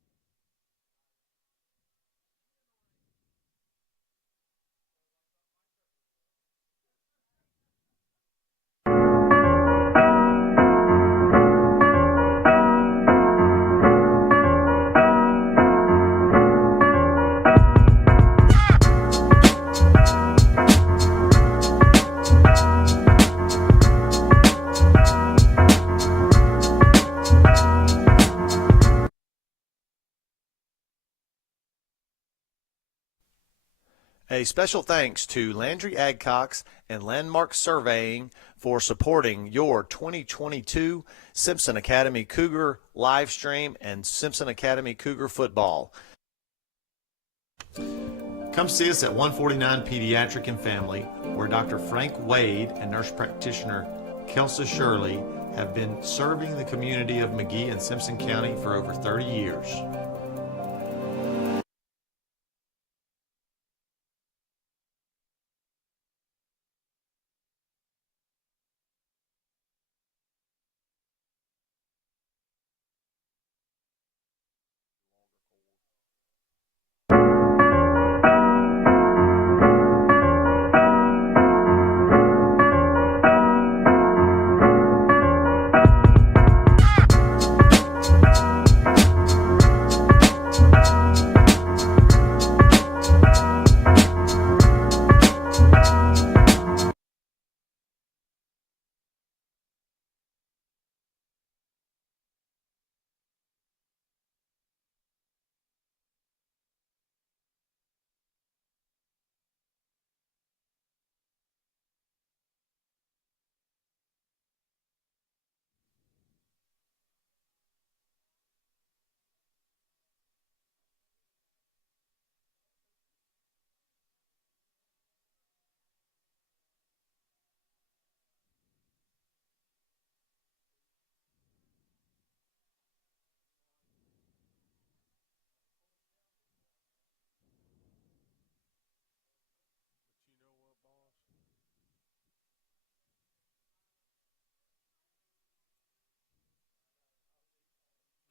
A special thanks to Landry Adcox and Landmark Surveying for supporting your 2022 Simpson Academy Cougar live stream and Simpson Academy Cougar football. Come see us at 149 Pediatric and Family, where Dr. Frank Wade and nurse practitioner Kelsa Shirley have been serving the community of McGee and Simpson County for over 30 years.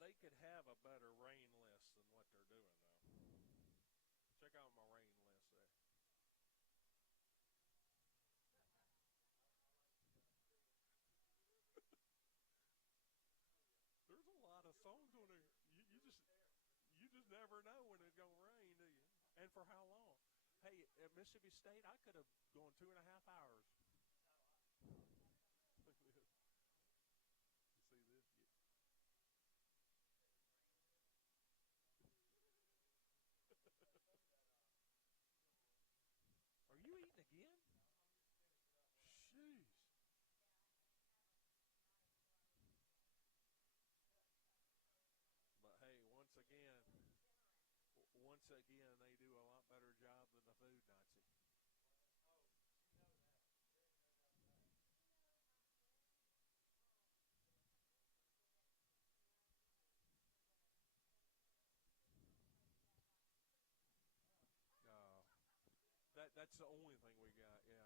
They could have a better rain list than what they're doing, though. Check out my rain list there. There's a lot of songs on there. You just never know when it's gonna rain, do you? And for how long? Hey, at Mississippi State, I could have gone 2.5 hours. Look at this. You see this? Are you eating again? Jeez. But hey, once again, they do a lot better job than the food Nazi. That's the only thing we got, yeah.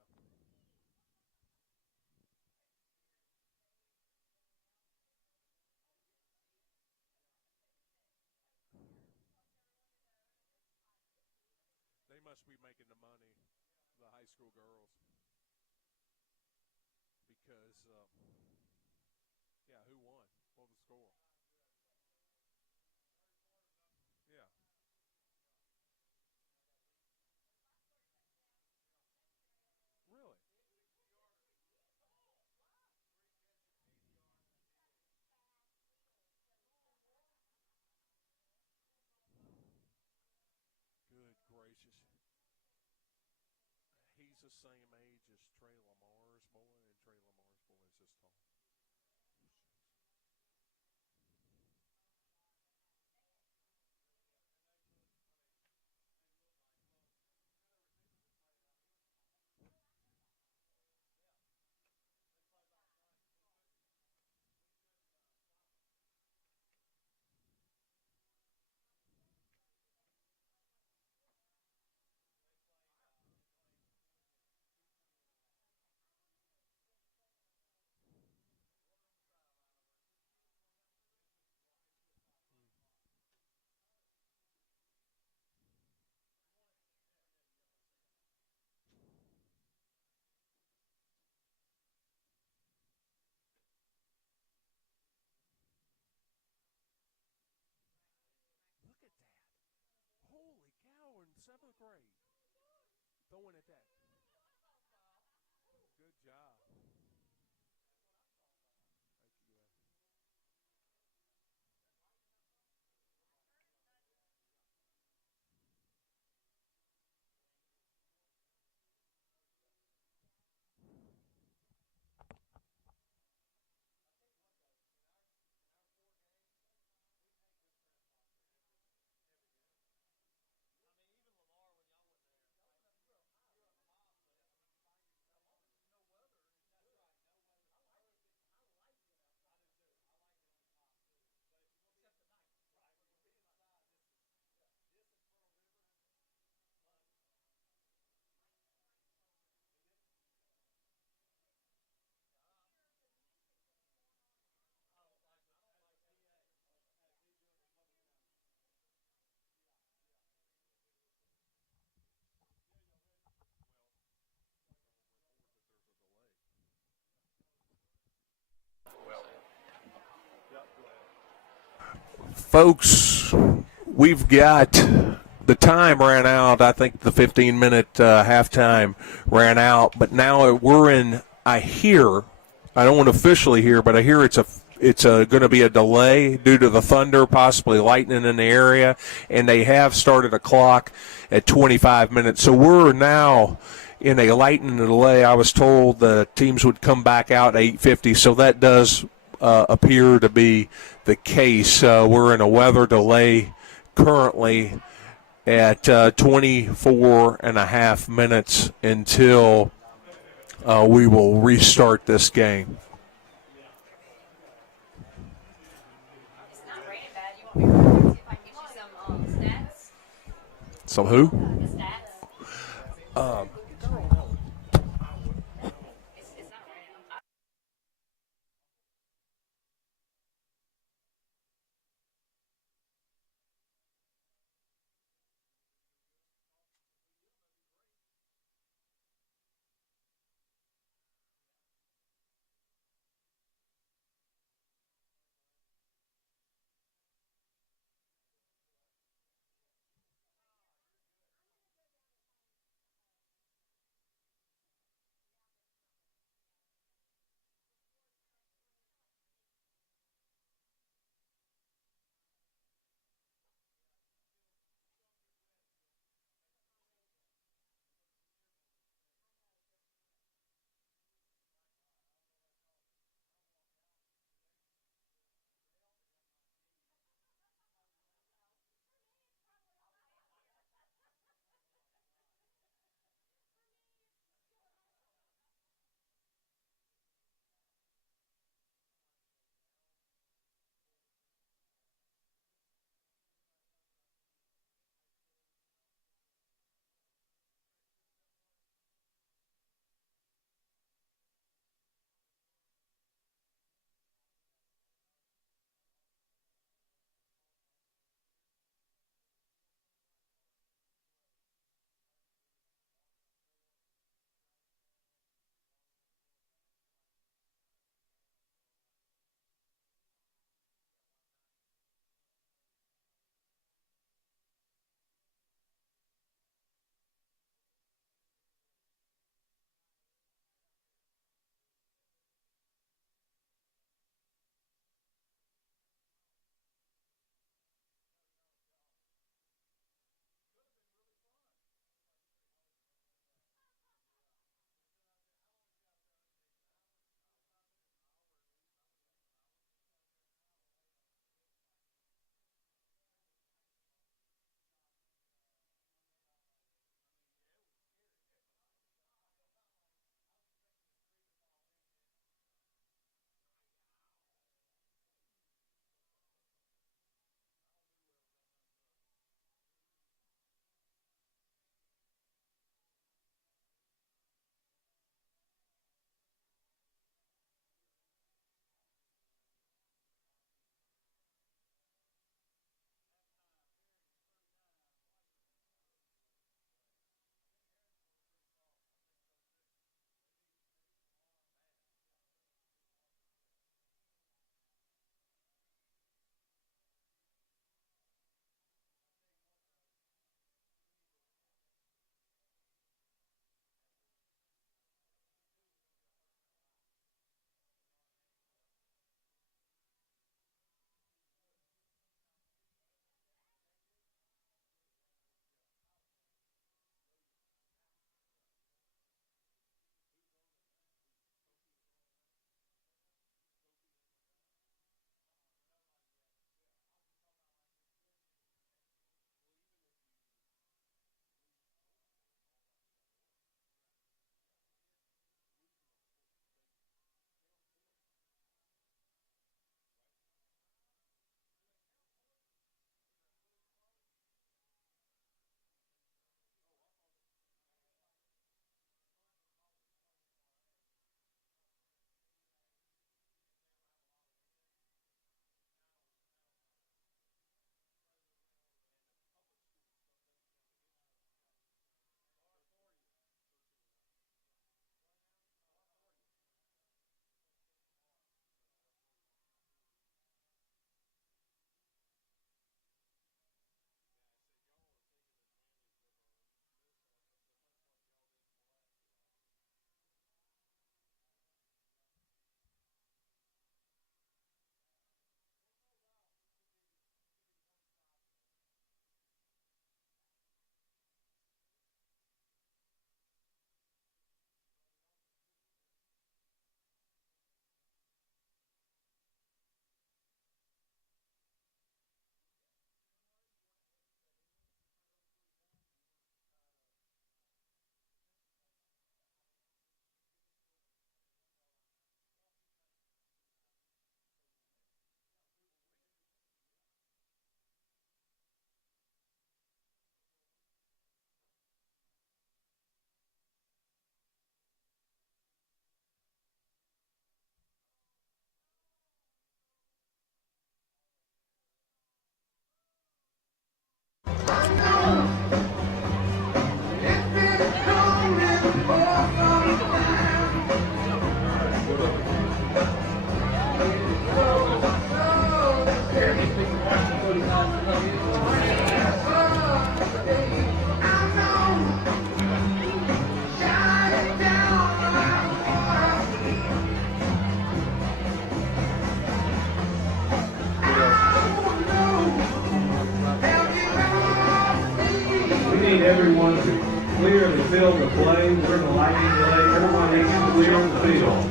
They must be making the money, the high school girls, because, yeah, who won? What was the score? Yeah. Really? Good gracious. He's the same age as Trey Lamar's boy, and Trey Lamar's boy is this tall. Look at that. Holy cow, in 7th grade. Throwing at that. Good job. Thank you. folks, we've got the time ran out. I think the 15-minute halftime ran out, but now we're in. I don't want to officially hear, but I hear it's going to be a delay due to the thunder, possibly lightning in the area, and they have started a clock at 25 minutes. So we're now in a lightning delay. I was told the teams would come back out at 8:50, so that does appear to be the case. We're in a weather delay currently at 24 and a half minutes until we will restart this game. It's not raining bad. You want me to see if I can get you some stats? Some who? The stats. It's not raining. need everyone to clear the field of play. We're the lighting delay. Everyone needs to clear the field.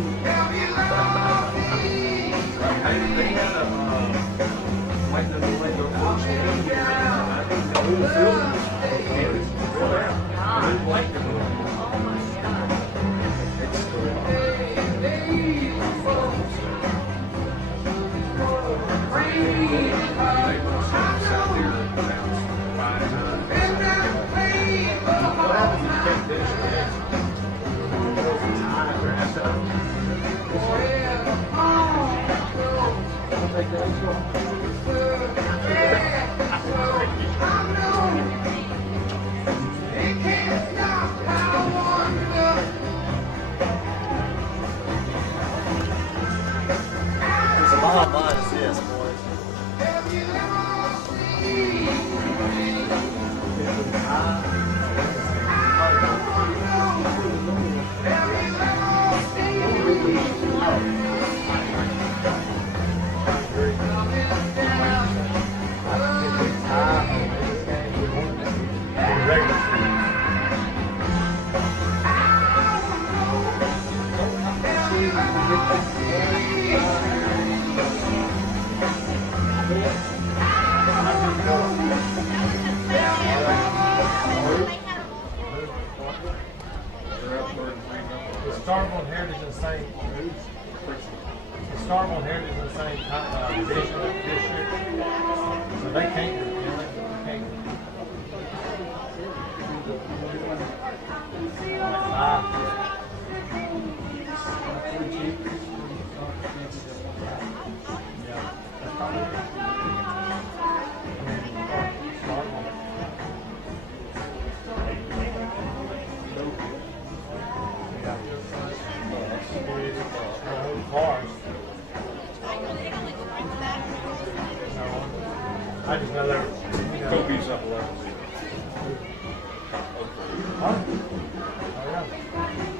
The bottom line is this, boys. Starboard Heritage and St. Starboard Heritage and St. Division District. So they can't do it. They I just know they're Kobe's up 11. Huh? Oh, yeah.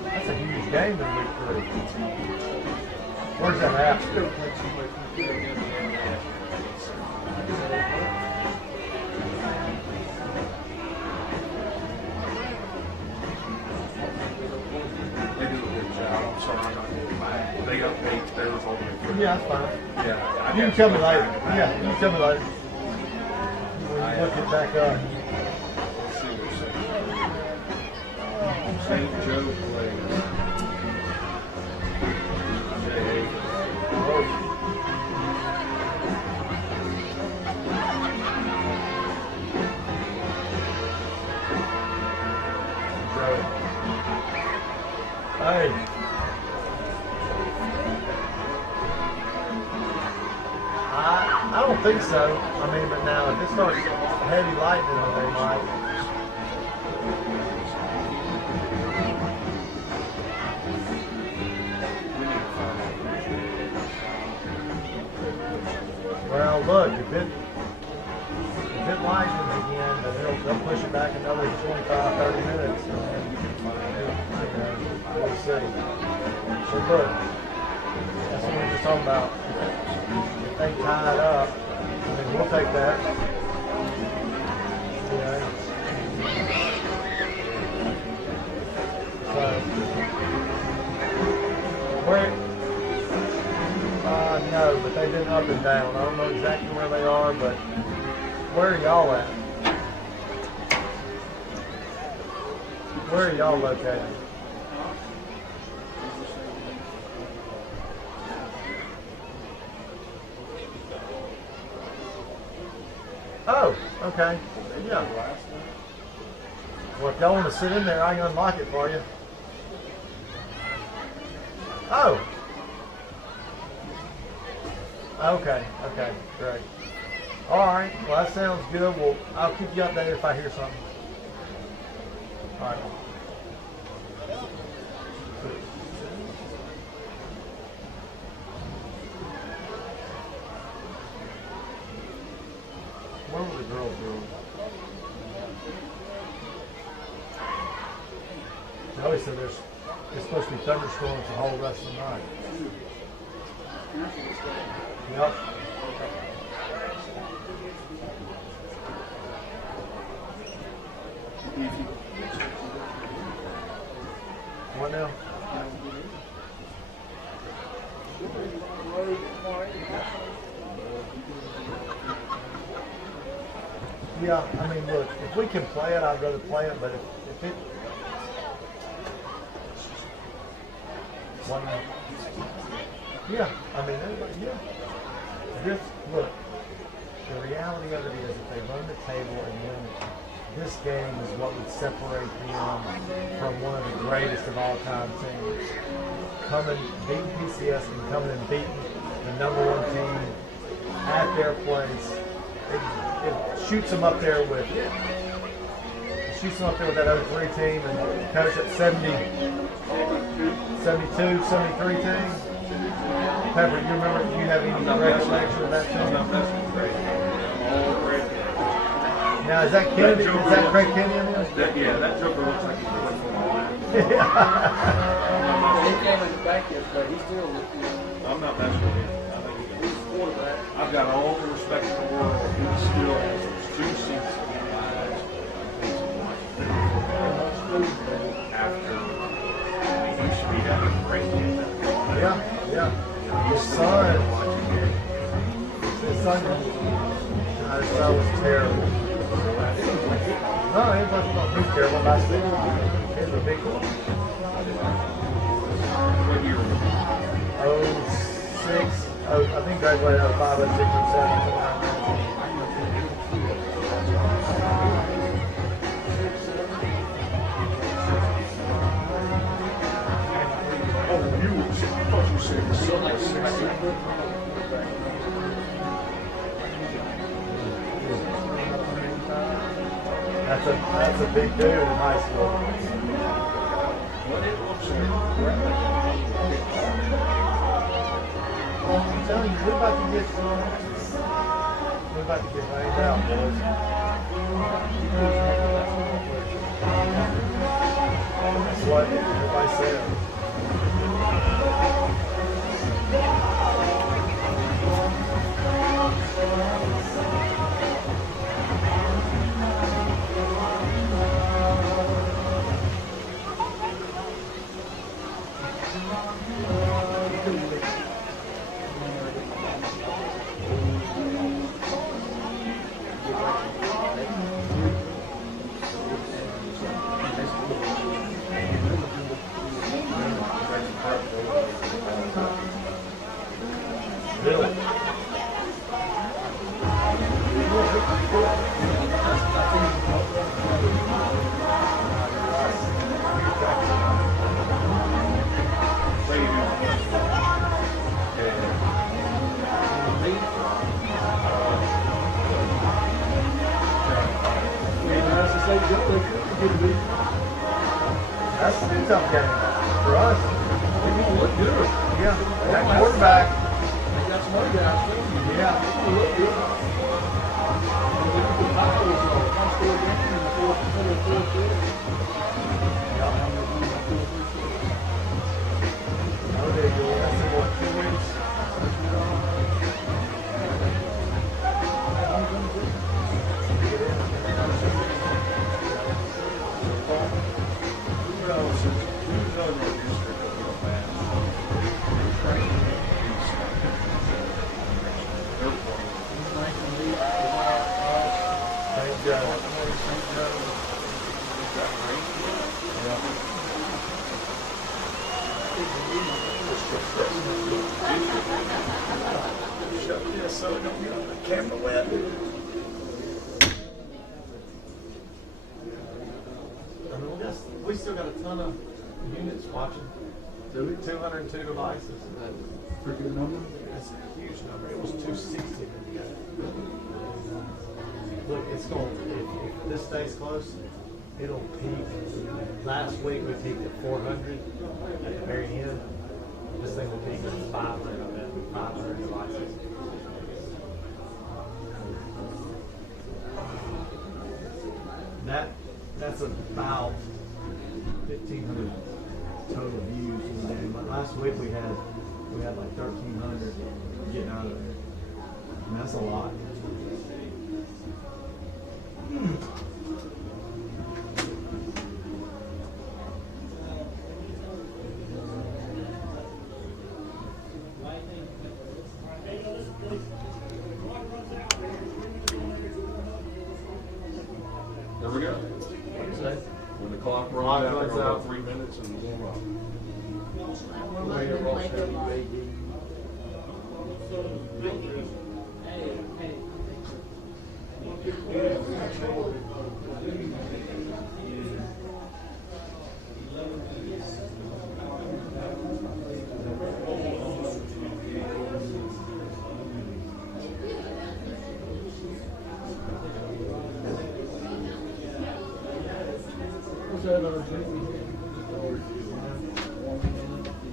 That's a huge game in week 3. Where's that at? They do a good job. I'm sorry, I'm not getting back. They update theirs on the. Yeah, that's fine. Yeah, You can tell me later. Yeah, you can tell me later. When you look it back up. Let's see what's St. Joe plays. Hey. I don't think so. I mean, but now if it starts heavy lightning, they might. Well, look, if it lightens again, then they'll push it back another 25, 30 minutes. We'll see. So look, that's what we were just talking about. If they tie it up, I mean, we'll take that. Yeah. So, where? No, but they've been up and down. I don't know exactly where they are, but where are y'all at? Where are y'all located? Oh, okay. Yeah. Well, if y'all want to sit in there, I can unlock it for you. Oh. Okay, great. All right, well, that sounds good. Well, I'll keep you updated if I hear something. All right. Where were the girls doing? Joey said it's supposed to be thunderstorms the whole rest of the night. Yep. What now? Yeah, I mean, look, if we can play it, I'd rather play it, but if it... One now. Yeah, I mean, everybody, yeah. Just, look, the reality of it is if they run the table and win this game is what would separate them from one of the greatest of all time teams. Coming, beating PCS and coming and beating the #1 team at their place. It shoots them up there with that 03 team and coach at 70, 72, 73 team. Pepper, you remember, do you have any recollection of that team? Now, is that Kennedy? Is that Craig Kennedy in there? Yeah, that Joker looks like he's away from all that. He came in the back yesterday. He's still with you. I'm not messing with him. I think he's quarterback. I've got all the respect in the world. He still has those 2 seats in my eyes. After he used to be that great kid. Yeah. His son was terrible. No, he wasn't terrible last week. He was a big one. What year was it? 06. I think graduated 05, 06, 07. That's a big dude in high school. I'm telling you, we're about to get rained out, boys. That's what everybody said. That's a tough game for us. They're going to look good. Yeah, that quarterback. They got some other guys too. Yeah. They're going to look good. Oh, there you go. That's in what, 2 weeks? So it don't get on the camera wet. I mean, we still got a ton of units watching. 202 devices. That's a pretty good number. That's a huge number. It was 260 when you got it. Look, it's going. If this stays close, it'll peak. Last week we peaked at 400 at the very end. This thing will peak at 500 devices. That's about 1,500 total views in the day. But last week we had like 1,300 getting out of there. And that's a lot. When the clock runs out, they're going to go 3 minutes and warm up.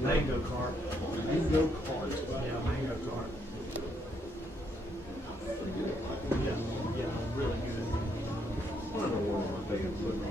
Mango cart. Mango cart. Yeah, mango cart. Yeah, really good. What in the world are they putting on?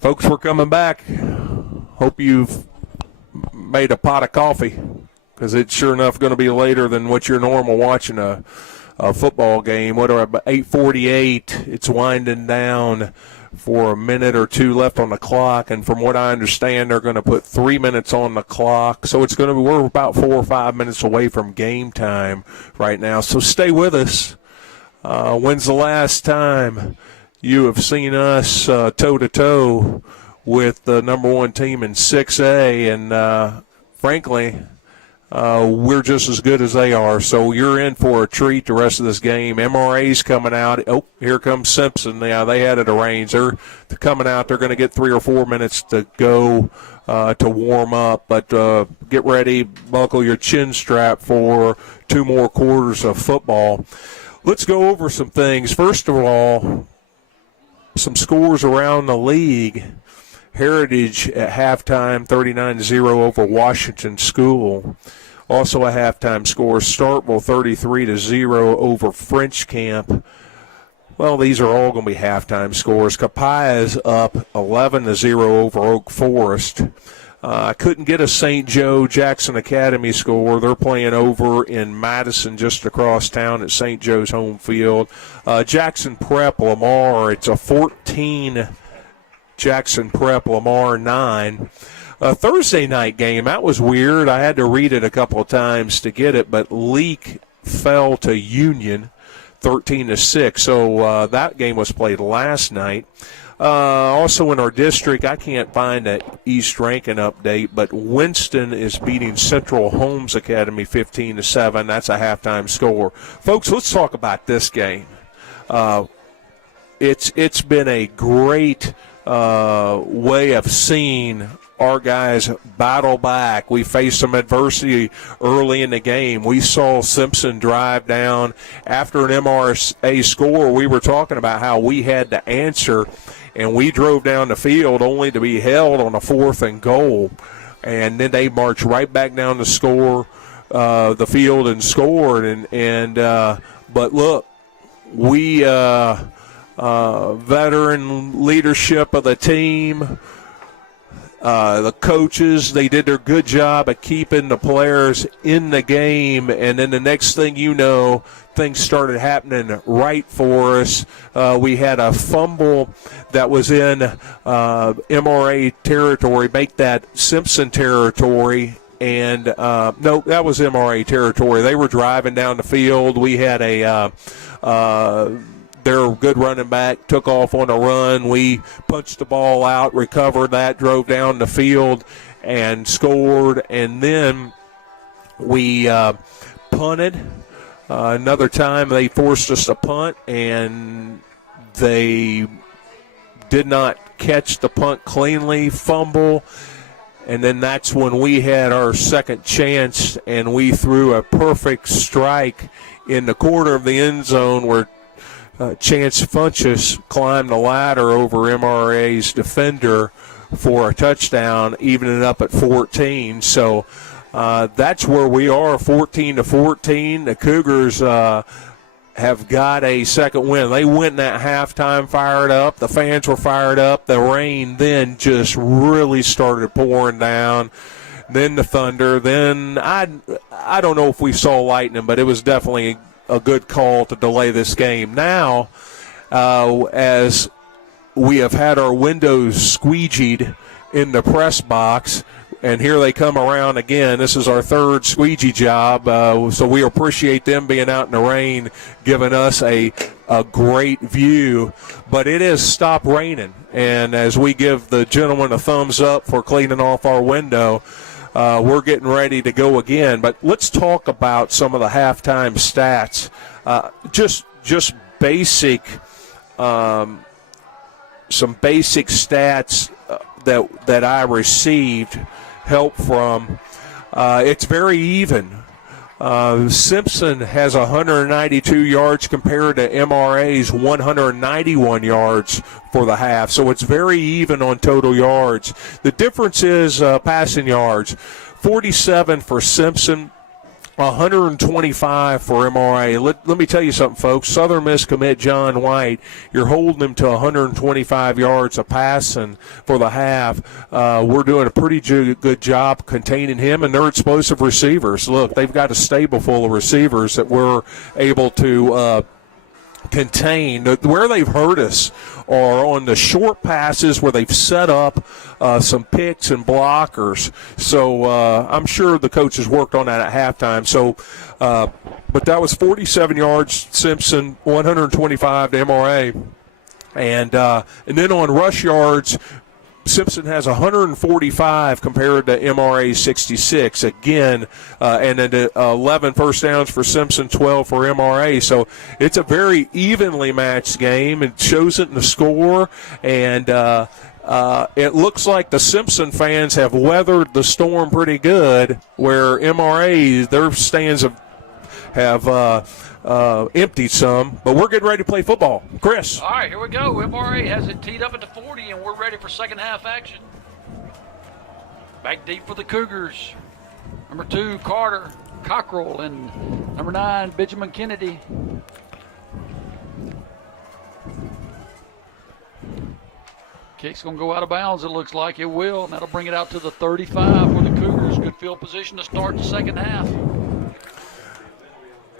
Folks, we're coming back. Hope you've made a pot of coffee, because it's sure enough going to be later than what you're normal watching a football game. What are about 8:48? It's winding down for a minute or two left on the clock, and from what I understand, they're going to put 3 minutes on the clock. So it's going to be, we're about 4 or 5 minutes away from game time right now. So stay with us. When's the last time you have seen us toe-to-toe with the number one team in 6A? And frankly, we're just as good as they are. So you're in for a treat the rest of this game. MRA's coming out. Oh, here comes Simpson. Yeah, they had it arranged. They're coming out. They're going to get 3 or 4 minutes to go to warm up. But get ready, buckle your chin strap for 2 more quarters of football. Let's go over some things. First of all, some scores around the league. Heritage at halftime, 39-0 over Washington School. Also a halftime score, Starkville 33-0 over French Camp. Well, these are all going to be halftime scores. Copiah is up 11-0 over Oak Forest. I couldn't get a St. Joe Jackson Academy score. They're playing over in Madison, just across town at St. Joe's home field. Jackson Prep Lamar, it's a 14. Jackson Prep Lamar 9. Thursday night game, that was weird. I had to read it a couple of times to get it, but Leak fell to Union 13-6. So that game was played last night. Also in our district, I can't find an East ranking update, but Winston is beating Central Holmes Academy 15-7. That's a halftime score. Folks, let's talk about this game. It's been a great way of seeing our guys battle back. We faced some adversity early in the game. We saw Simpson drive down after an MRA score. We were talking about how we had to answer, and we drove down the field only to be held on a 4th and goal. And then they marched right back down the field and scored. But look, we veteran leadership of the team, the coaches, they did their good job of keeping the players in the game, and then the next thing you know, things started happening right for us. We had a fumble that was in MRA territory, make that Simpson territory, and no, that was MRA territory. They were driving down the field. We had their good running back took off on a run. We punched the ball out, recovered that, drove down the field, and scored. And then we punted. Another time they forced us to punt, and they did not catch the punt cleanly, fumble. And then that's when we had our second chance, and we threw a perfect strike in the corner of the end zone where Chance Funchess climbed the ladder over MRA's defender for a touchdown, evening it up at 14. So that's where we are, 14-14. The Cougars have got a second win. They went in at halftime fired up. The fans were fired up. The rain then just really started pouring down. Then the thunder. Then I don't know if we saw lightning, but it was definitely a good call to delay this game. Now, as we have had our windows squeegeed in the press box, and here they come around again. This is our third squeegee job, so we appreciate them being out in the rain, giving us a great view. But it has stopped raining, and as we give the gentleman a thumbs up for cleaning off our window, we're getting ready to go again. But let's talk about some of the halftime stats. Just basic, some basic stats that I received help from. It's very even. Simpson has 192 yards compared to MRA's 191 yards for the half. So it's very even on total yards. The difference is passing yards. 47 for Simpson, 125 for MRA. Let me tell you something, folks. Southern Miss commit John White, you're holding him to 125 yards of passing for the half. We're doing a pretty good job containing him, and they're explosive receivers. Look, they've got a stable full of receivers that we're able to contain. Where they've hurt us are on the short passes where they've set up some picks and blockers. So I'm sure the coaches worked on that at halftime. So, but that was 47 yards, Simpson, 125 to MRA. And then on rush yards, Simpson has 145 compared to MRA 66 again, and then 11 first downs for Simpson, 12 for MRA. So it's a very evenly matched game. It shows it in the score, and it looks like the Simpson fans have weathered the storm pretty good, where MRA, their stands have emptied some, but we're getting ready to play football. Chris. All right, here we go. MRA has it teed up at the 40, and we're ready for second half action. Back deep for the Cougars. Number 2, Carter Cockrell, and number 9, Benjamin Kennedy. Kick's going to go out of bounds, it looks like. It will, and that'll bring it out to the 35 for the Cougars. Good field position to start the second half.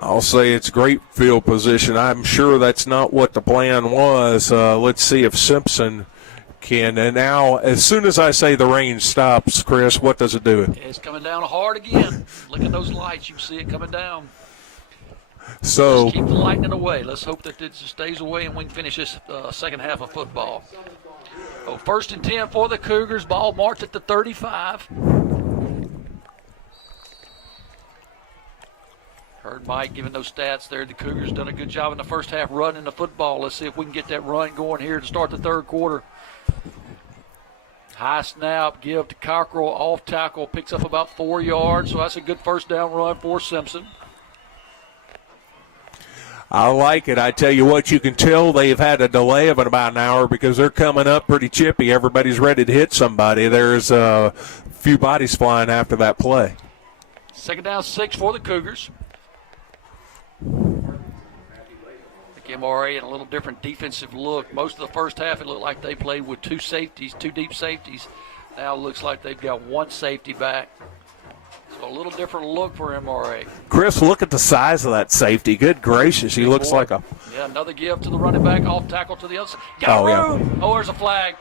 I'll say it's great field position. I'm sure that's not what the plan was. Let's see if Simpson can. And now, as soon as I say the rain stops, Chris, what does it do? It's coming down hard again. Look at those lights. You can see it coming down. So let's keep the lightning away. Let's hope that it stays away and we can finish this second half of football. So 1st and 10 for the Cougars. Ball marked at the 35. Heard Mike giving those stats there. The Cougars done a good job in the first half running the football. Let's see if we can get that run going here to start the third quarter. High snap, give to Cockrell, off tackle, picks up about 4 yards. So that's a good first down run for Simpson. I like it. I tell you what, you can tell they've had a delay of about an hour because they're coming up pretty chippy. Everybody's ready to hit somebody. There's a few bodies flying after that play. Second down, 6 for the Cougars. MRA in a little different defensive look. Most of the first half, it looked like they played with 2 safeties, 2 deep safeties. Now it looks like they've got 1 safety back. So a little different look for MRA. Chris, look at the size of that safety. Good gracious, he looks like a... Yeah, another give to the running back, off tackle to the other side. Got room! Yeah. Oh, there's a flag.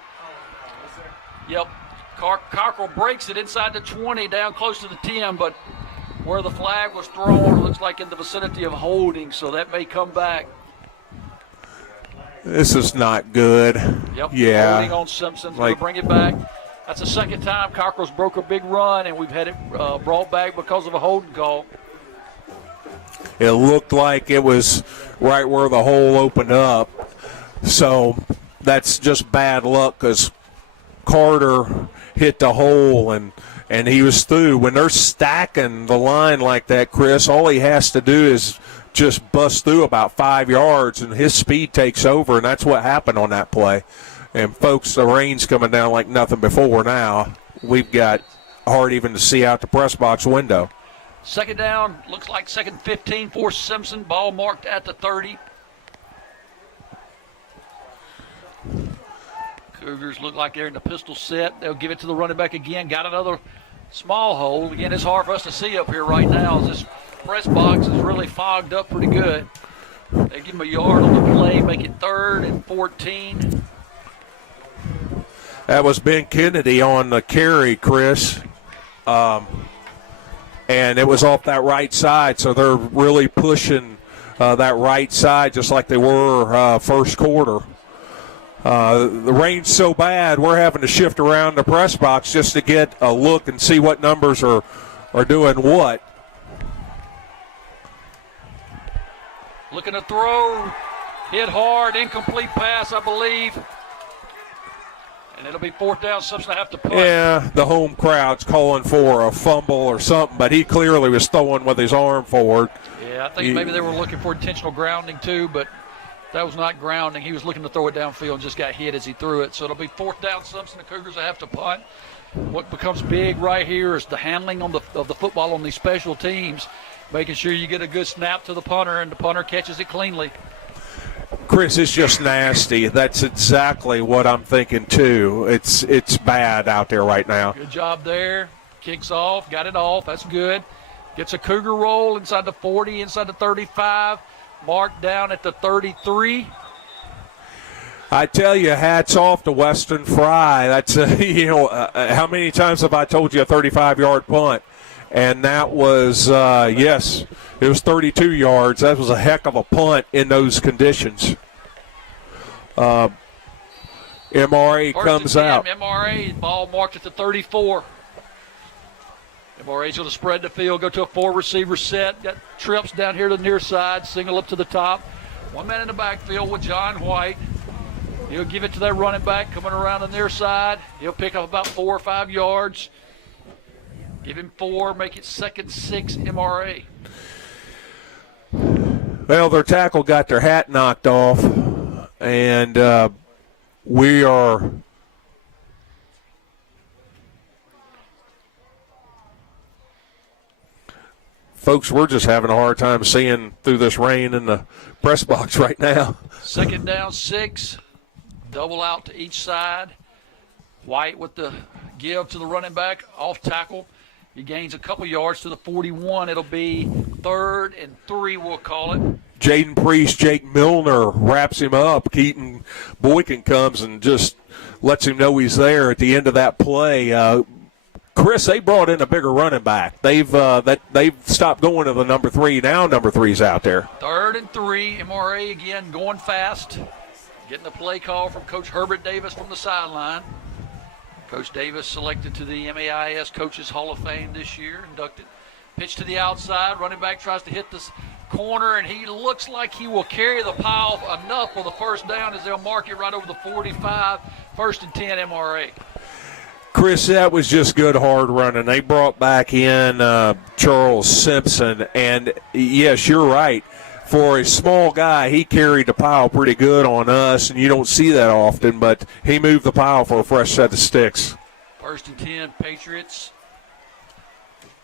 Yep. Cockrell breaks it inside the 20, down close to the 10, but where the flag was thrown, looks like in the vicinity of holding, so that may come back. This is not good. Yep. Yeah. Holding on Simpson. Going to bring it back. That's the second time Cockrell's broke a big run, and we've had it brought back because of a holding call. It looked like it was right where the hole opened up. So that's just bad luck because Carter hit the hole and he was through. When they're stacking the line like that, Chris, all he has to do is just bust through about 5 yards, and his speed takes over, and that's what happened on that play. And, folks, the rain's coming down like nothing before now. We've got hard even to see out the press box window. Second down, looks like second 15 for Simpson. Ball marked at the 30. Cougars look like they're in the pistol set. They'll give it to the running back again. Got another small hole. Again, it's hard for us to see up here right now as this press box is really fogged up pretty good. They give him a yard on the play, make it 3rd and 14. That was Ben Kennedy on the carry, Chris. And it was off that right side, so they're really pushing that right side just like they were first quarter. The rain's so bad, we're having to shift around the press box just to get a look and see what numbers are doing what. Looking to throw, hit hard, incomplete pass, I believe. And it'll be 4th down, Simpson have to punt. Yeah, the home crowd's calling for a fumble or something, but he clearly was throwing with his arm forward. Yeah, I think maybe they were looking for intentional grounding too, but that was not grounding. He was looking to throw it downfield and just got hit as he threw it. So it'll be 4th down, Simpson. The Cougars will have to punt. What becomes big right here is the handling of the football on these special teams. making sure you get a good snap to the punter, and the punter catches it cleanly. Chris, it's just nasty. That's exactly what I'm thinking, too. It's bad out there right now. Good job there. Kicks off, got it off. That's good. Gets a Cougar roll inside the 40, inside the 35. Marked down at the 33. I tell you, hats off to Weston Fry. That's, how many times have I told you a 35-yard punt? And that was, yes, it was 32 yards. That was a heck of a punt in those conditions. MRA comes out. MRA, ball marked at the 34. MRA's going to spread the field, go to a 4-receiver set. Got trips down here to the near side, single up to the top. One man in the backfield with John White. He'll give it to that running back coming around the near side. He'll pick up about 4 or 5 yards. Give him 4, make it 2nd 6 MRA. Well, their tackle got their hat knocked off, and we are folks, we're just having a hard time seeing through this rain in the press box right now. 2nd down 6, double out to each side. White with the give to the running back, off tackle. He gains a couple yards to the 41. It'll be 3rd and 3, we'll call it. Jaden Priest, Jake Milner wraps him up. Keaton Boykin comes and just lets him know he's there at the end of that play. Chris, they brought in a bigger running back. They've stopped going to the number 3. Now number 3's out there. 3rd and 3, MRA again going fast. Getting the play call from Coach Herbert Davis from the sideline. Coach Davis selected to the MAIS Coaches Hall of Fame this year, inducted. Pitch to the outside, running back tries to hit this corner, and he looks like he will carry the pile enough for the first down as they'll mark it right over the 45. 1st and 10 MRA. Chris, that was just good hard running. They brought back in Charles Simpson, and yes, you're right. For a small guy, he carried the pile pretty good on us, and you don't see that often, but he moved the pile for a fresh set of sticks. 1st and 10, Patriots.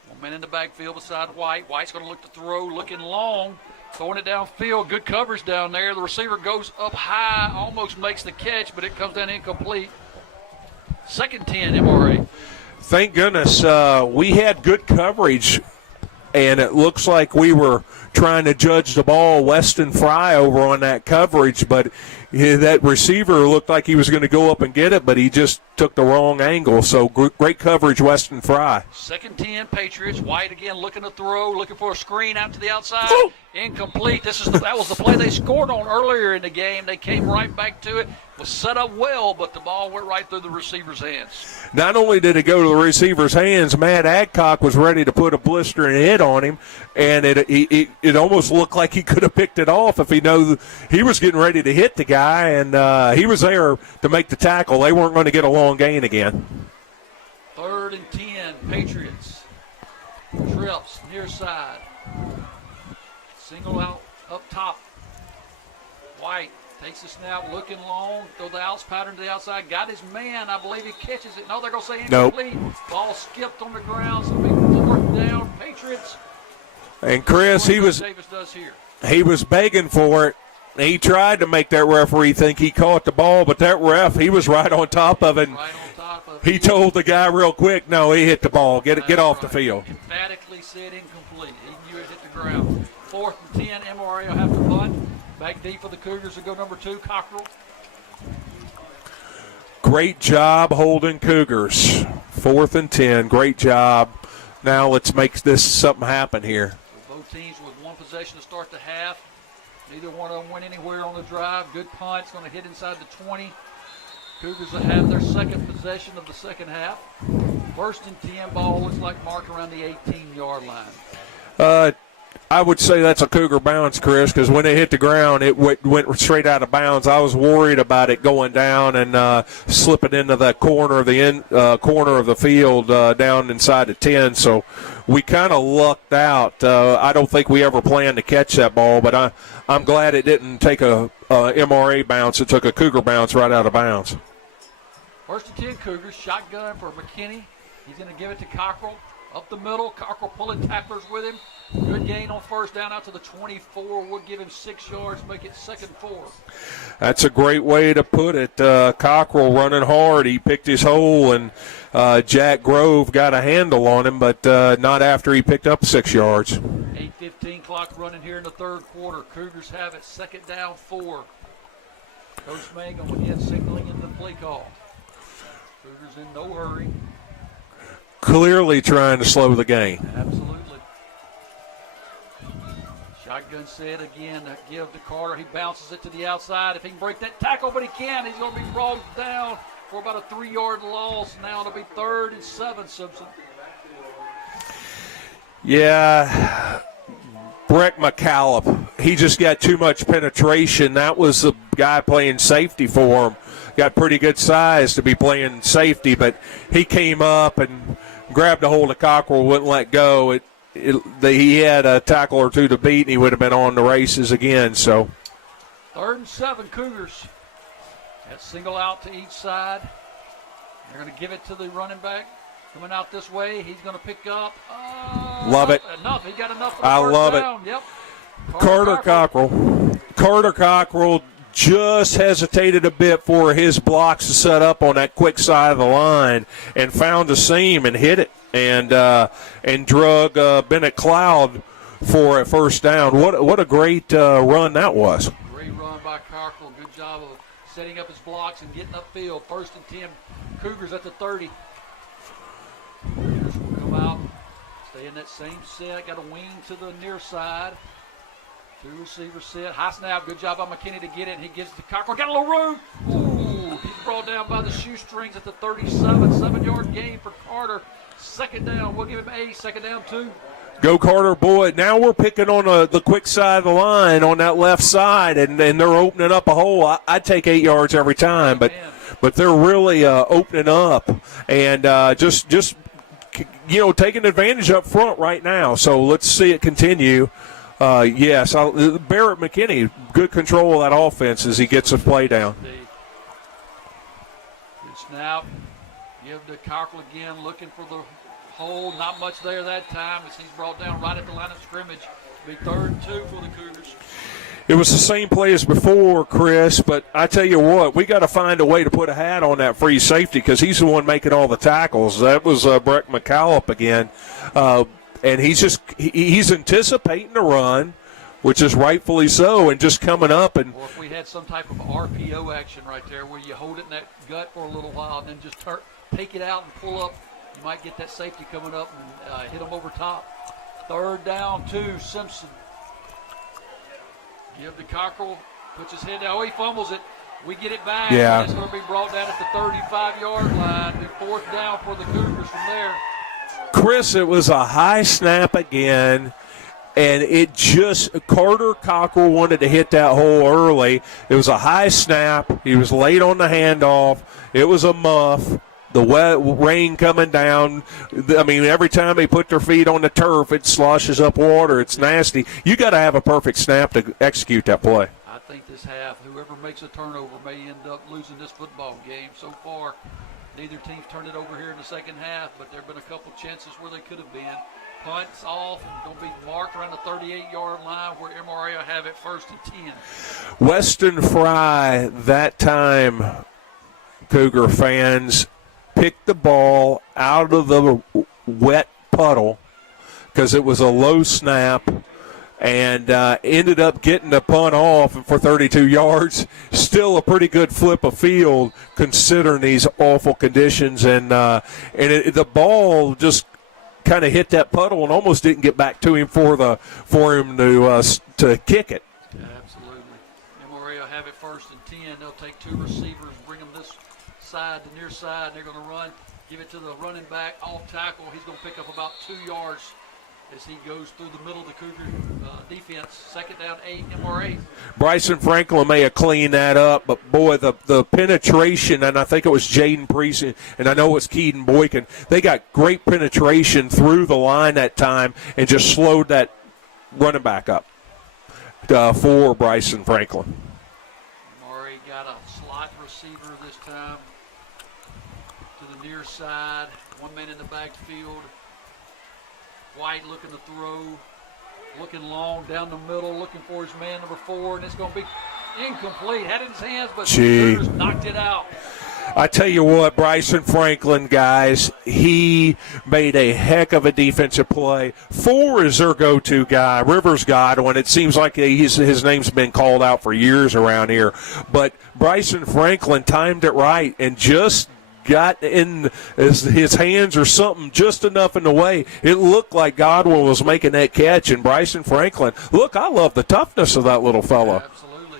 One man in the backfield beside White. White's going to look to throw, looking long, throwing it downfield. Good coverage down there. The receiver goes up high, almost makes the catch, but it comes down incomplete. 2nd 10, MRA. Thank goodness we had good coverage, and it looks like we were trying to judge the ball, Weston Fry, over on that coverage, but that receiver looked like he was going to go up and get it, but he just took the wrong angle. So great coverage, Weston Fry. 2nd 10, Patriots. White again looking to throw, looking for a screen out to the outside. Incomplete. That was the play they scored on earlier in the game. They came right back to it. Was set up well, but the ball went right through the receiver's hands. Not only did it go to the receiver's hands, Matt Adcock was ready to put a blistering hit on him, and it almost looked like he could have picked it off if he knew he was getting ready to hit the guy, and he was there to make the tackle. They weren't going to get a long gain again. 3rd and 10, Patriots. Trips, near side. Single out up top. White takes the snap, looking long, throw the outs pattern to the outside. Got his man. I believe he catches it. No, they're going to say incomplete. Nope. Ball skipped on the ground. So big 4th down, Patriots. And Chris, Davis does here. He was begging for it. He tried to make that referee think he caught the ball, but that ref, he was right on top of it. Right on top of it. He told the guy real quick, no, he hit the ball. Get off the field. Emphatically said incomplete. He knew it hit the ground. 4th and 10, MRA will have to punt. Back deep for the Cougars to go number 2, Cockrell. Great job holding Cougars. 4th and 10, great job. Now let's make this something happen here. Both teams with one possession to start the half. Neither one of them went anywhere on the drive. Good punt. It's going to hit inside the 20. Cougars will have their 2nd possession of the 2nd half. 1st and 10, ball looks like marked around the 18-yard line. I would say that's a Cougar bounce, Chris, because when it hit the ground, it went straight out of bounds. I was worried about it going down and slipping into the corner of the field down inside the 10. So we kind of lucked out. I don't think we ever planned to catch that ball, but I'm glad it didn't take a MRA bounce. It took a Cougar bounce right out of bounds. 1st and 10, Cougars. Shotgun for McKinney. He's going to give it to Cockrell. Up the middle, Cockrell pulling tacklers with him. Good gain on first down out to the 24. We'll give him 6 yards, make it 2nd and 4. That's a great way to put it. Cockrell running hard. He picked his hole, and Jack Grove got a handle on him, but not after he picked up 6 yards. 8:15 clock running here in the 3rd quarter. Cougars have it 2nd down 4. Coach May going to get signaling in the play call. Cougars in no hurry. Clearly trying to slow the game. Absolutely. Shotgun set again. Give to Carter. He bounces it to the outside. If he can break that tackle, but he can. He's going to be brought down for about a 3-yard loss. Now it'll be 3rd and 7, Simpson. Yeah. Breck McCallop, he just got too much penetration. That was the guy playing safety for him. Got pretty good size to be playing safety, but he came up and grabbed a hold of Cockrell, wouldn't let go. He had a tackle or two to beat, and he would have been on the races again. So 3rd and 7, Cougars. That single out to each side. They're going to give it to the running back. Coming out this way, he's going to pick up. Love it. Enough. He got enough for I the first love down. it. Yep. Carter Cockrell just hesitated a bit for his blocks to set up on that quick side of the line and found a seam and hit it and drug Bennett Cloud for a first down. What a great run that was. Great run by Cockrell. Good job of setting up his blocks and getting upfield. 1st and 10. Cougars at the 30. Cougars will come out, stay in that same set. Got a wing to the near side. 2 receiver set. High snap. Good job by McKinney to get it. And he gives it to Cockrell. Got a little room. Ooh, he's brought down by the shoestrings at the 37. 7-yard gain for Carter. 2nd down. We'll give him a 2nd down 2. Go Carter, boy. Now we're picking on the quick side of the line on that left side, and they're opening up a hole. I'd take 8 yards every time, but they're really opening up and just taking advantage up front right now. So let's see it continue. Yes, Barrett McKinney, good control of that offense as he gets a play down. Good snap. Give to Cockrell again, looking for the hole. Not much there that time as he's brought down right at the line of scrimmage. It'll be 3rd and 2 for the Cougars. It was the same play as before, Chris, but I tell you what, we got to find a way to put a hat on that free safety because he's the one making all the tackles. That was Breck McCallop again. And he's anticipating the run, which is rightfully so, and just coming up. And or if we had some type of RPO action right there where you hold it in that gut for a little while and then just take it out and pull up, you might get that safety coming up and hit him over top. 3rd down 2, Simpson. Give to Cockrell, puts his head down. Oh, he fumbles it. We get it back. Yeah. It's going to be brought down at the 35-yard line. Be 4th down for the Cougars from there. Chris, it was a high snap again, and Carter Cockrell wanted to hit that hole early. It was a high snap. He was late on the handoff. It was a muff. The wet rain coming down. I mean, every time they put their feet on the turf, it sloshes up water. It's nasty. You got to have a perfect snap to execute that play. I think this half, whoever makes a turnover may end up losing this football game. So far, neither team's turned it over here in the second half, but there have been a couple chances where they could have been. Punts off and going to be marked around the 38-yard line where MRA will have it 1st and 10. Weston Fry, that time, Cougar fans, picked the ball out of the wet puddle because it was a low snap and ended up getting the punt off for 32 yards. Still a pretty good flip of field considering these awful conditions. And the ball just kind of hit that puddle and almost didn't get back to him for him to kick it. Absolutely. MRA will have it 1st and 10. They'll take 2 receivers, bring them this side, the near side. They're going to run, give it to the running back off tackle. He's going to pick up about 2 yards as he goes through the middle of the Cougar defense. 2nd down 8, MRA. Bryson Franklin may have cleaned that up, but boy, the penetration, and I think it was Jaden Priest, and I know it's Keaton Boykin. They got great penetration through the line that time and just slowed that running back up for Bryson Franklin. MRA got a slot receiver this time to the near side. 1 man in the backfield. White looking to throw, looking long down the middle, looking for his man number 4, and it's going to be incomplete. Had it in his hands, but the Cougars knocked it out. I tell you what, Bryson Franklin, guys, he made a heck of a defensive play. 4 is their go-to guy, Rivers Godwin. It seems like his name's been called out for years around here. But Bryson Franklin timed it right and just got in his hands or something just enough in the way. It looked like Godwin was making that catch, and Bryson Franklin, look, I love the toughness of that little fella. Absolutely.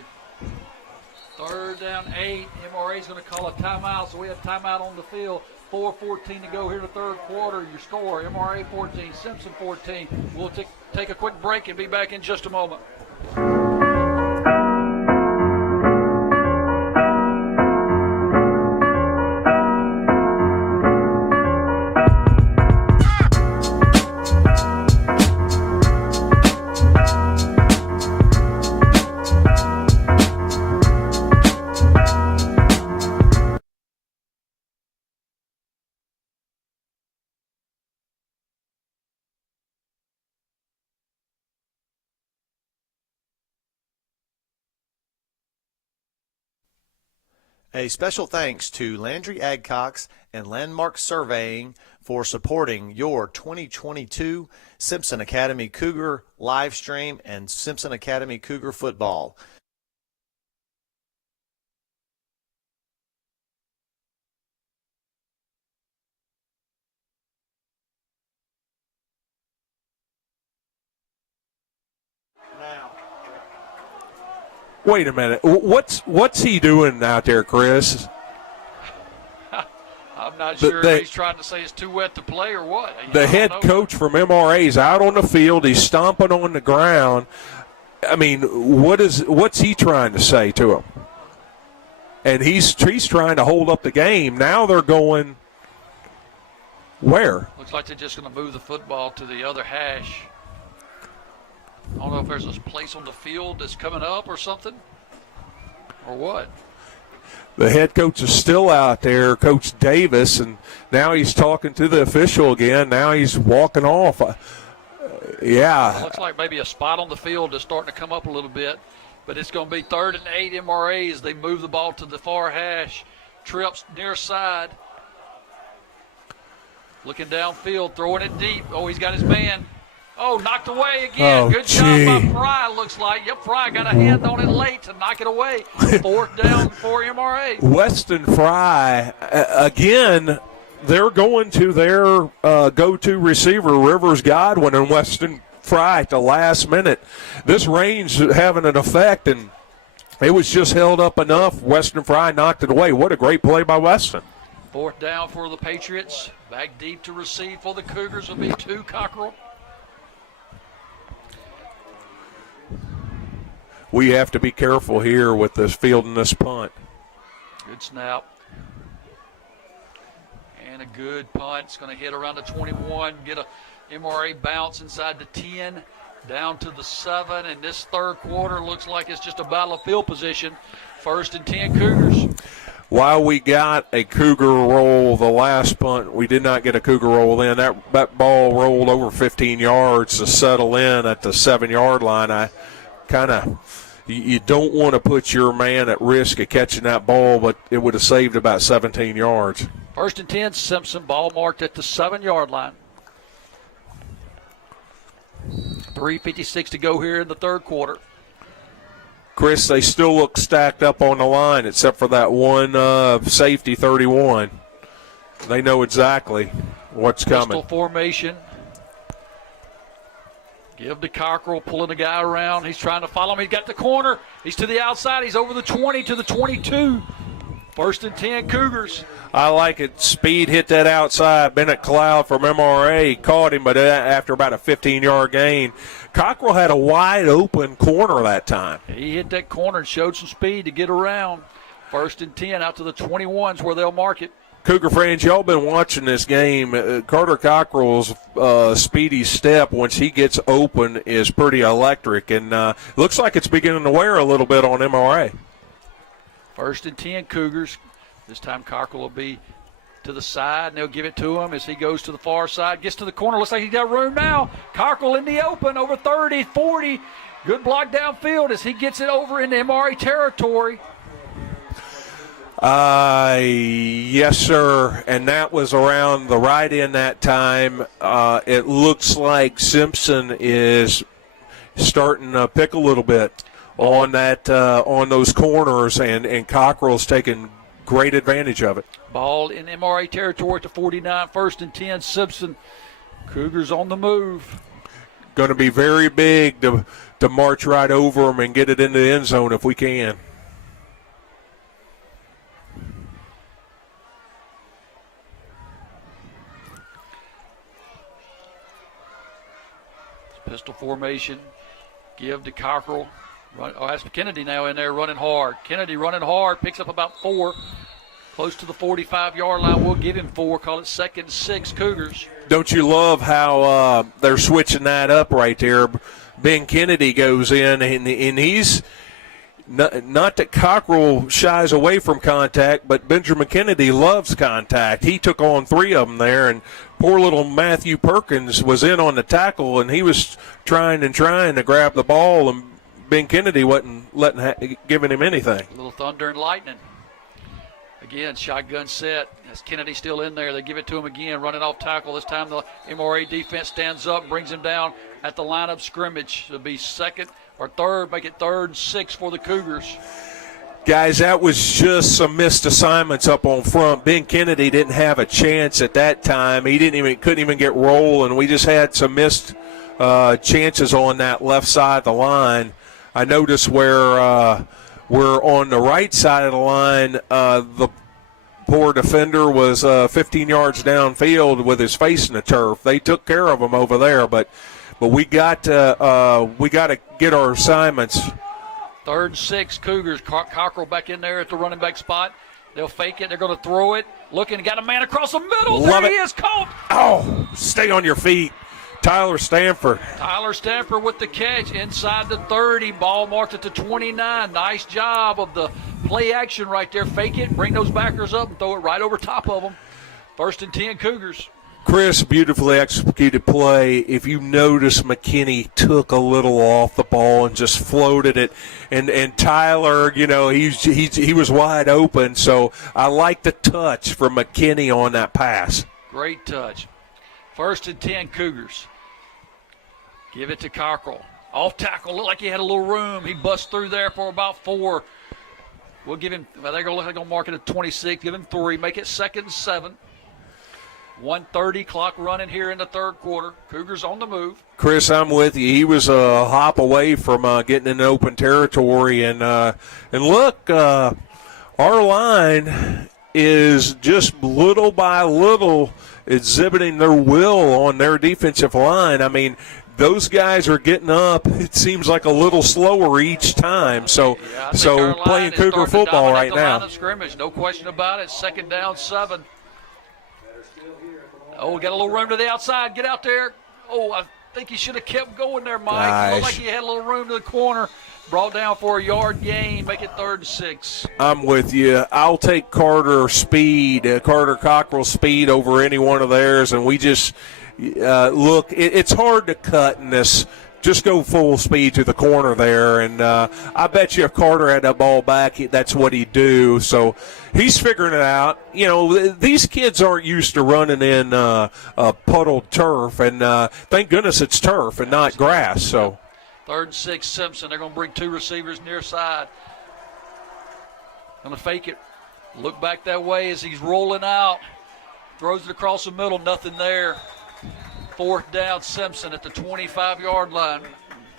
3rd down, 8. MRA's going to call a timeout, so we have timeout on the field. 4:14 to go here in the third quarter. Your score, MRA 14, Simpson 14. We'll take a quick break and be back in just a moment. A special thanks to Landry Adcox and Landmark Surveying for supporting your 2022 Simpson Academy Cougar live stream and Simpson Academy Cougar football. Wait a minute. What's he doing out there, Chris? I'm not sure if he's trying to say it's too wet to play or what. The head coach from MRA is out on the field. He's stomping on the ground. I mean, what's he trying to say to him? And he's trying to hold up the game. Now they're going where? Looks like they're just going to move the football to the other hash. I don't know if there's a place on the field that's coming up or something, or what. The head coach is still out there, Coach Davis, and now he's talking to the official again. Now he's walking off. Yeah. It looks like maybe a spot on the field is starting to come up a little bit, but it's going to be 3rd and 8 MRA as they move the ball to the far hash. Trips near side. Looking downfield, throwing it deep. Oh, he's got his man. Oh, knocked away again. Oh, good job by Fry, looks like. Yep, Fry got a hand on it late to knock it away. 4th down for MRA. Weston Fry, again, they're going to their go-to receiver, Rivers Godwin, and Weston Fry at the last minute. This rain's having an effect, and it was just held up enough. Weston Fry knocked it away. What a great play by Weston. 4th down for the Patriots. Back deep to receive for the Cougars will be 2 Cockrell. We have to be careful here with this fielding this punt. Good snap. And a good punt. It's going to hit around the 21, get a MRA bounce inside the 10, down to the 7, and this third quarter looks like it's just a battle of field position. 1st and 10 Cougars. While we got a Cougar roll the last punt, we did not get a Cougar roll then. That ball rolled over 15 yards to settle in at the 7-yard line. I kind of... You don't want to put your man at risk of catching that ball, but it would have saved about 17 yards. 1st and 10, Simpson, ball marked at the 7-yard line. 3:56 to go here in the third quarter. Chris, they still look stacked up on the line except for that one safety, 31. They know exactly what's coming. Pistol formation. Give to Cockrell, pulling the guy around. He's trying to follow him. He's got the corner. He's to the outside. He's over the 20 to the 22. 1st and 10 Cougars. I like it. Speed hit that outside. Bennett Cloud from MRA caught him, but after about a 15-yard gain. Cockrell had a wide open corner that time. He hit that corner and showed some speed to get around. 1st and 10 out to the 21s where they'll mark it. Cougar fans, y'all been watching this game. Carter Cockrell's speedy step once he gets open is pretty electric, and looks like it's beginning to wear a little bit on MRA. 1st and 10 Cougars. This time Cockrell will be to the side, and they'll give it to him as he goes to the far side. Gets to the corner. Looks like he's got room now. Cockrell in the open, over 30, 40. Good block downfield as he gets it over into MRA territory. Yes, sir. And that was around the right end that time. It looks like Simpson is starting to pick a little bit on that on those corners, and Cockrell's taking great advantage of it. Ball in MRA territory to 49, 1st and 10. Simpson. Cougars on the move. Going to be very big to march right over them and get it into the end zone if we can. Pistol formation. Give to Cockrell. That's Kennedy now in there running hard. Kennedy running hard. Picks up about 4. Close to the 45-yard line. We'll give him 4. Call it 2nd and 6 Cougars. Don't you love how they're switching that up right there? Ben Kennedy goes in, and he's not that Cockrell shies away from contact, but Benjamin Kennedy loves contact. He took on 3 of them there, and poor little Matthew Perkins was in on the tackle, and he was trying to grab the ball, and Ben Kennedy wasn't giving him anything. A little thunder and lightning. Again, shotgun set. As Kennedy still in there, they give it to him again, running off tackle. This time the MRA defense stands up, brings him down at the line of scrimmage. It'll be 2nd or 3rd, make it 3rd and 6 for the Cougars. Guys, that was just some missed assignments up on front. Ben Kennedy didn't have a chance at that time. He couldn't even get rolling. We just had some missed chances on that left side of the line. I noticed where we're on the right side of the line. The poor defender was 15 yards downfield with his face in the turf. They took care of him over there, but we got to get our assignments. 3rd and 6 Cougars. Cockrell back in there at the running back spot. They'll fake it. They're going to throw it. Looking, got a man across the middle. Love there he it. is, caught. Oh, stay on your feet. Tyler Stanford. Tyler Stanford with the catch inside the 30. Ball marked at the 29. Nice job of the play action right there. Fake it, bring those backers up, and throw it right over top of them. 1st and 10 Cougars. Chris, beautifully executed play. If you notice, McKinney took a little off the ball and just floated it. And Tyler, he was wide open. So I like the touch from McKinney on that pass. Great touch. 1st and 10 Cougars. Give it to Cockrell. Off tackle, looked like he had a little room. He busts through there for about 4. We'll give him, they're going to mark it at 26. Give him 3. Make it 2nd and 7. 1:30 clock running here in the 3rd quarter. Cougars on the move. Chris, I'm with you. He was a hop away from getting in open territory. And look, our line is just little by little exhibiting their will on their defensive line. I mean, those guys are getting up. It seems like a little slower each time. So playing Cougar football right now. Line of scrimmage, no question about it. 2nd down, 7. Oh, got a little room to the outside. Get out there. Oh, I think he should have kept going there, Mike. Looked like he had a little room to the corner. Brought down for a yard gain. Make it 3rd and 6. I'm with you. I'll take Carter Cockrell's speed over any one of theirs, and we just look. It's hard to cut in this. Just go full speed to the corner there, and I bet you if Carter had that ball back, that's what he'd do. So he's figuring it out. These kids aren't used to running in puddled turf, and thank goodness it's turf and not grass. So 3rd and 6, Simpson. They're going to bring 2 receivers near side. Going to fake it. Look back that way as he's rolling out. Throws it across the middle. Nothing there. 4th down, Simpson at the 25-yard line.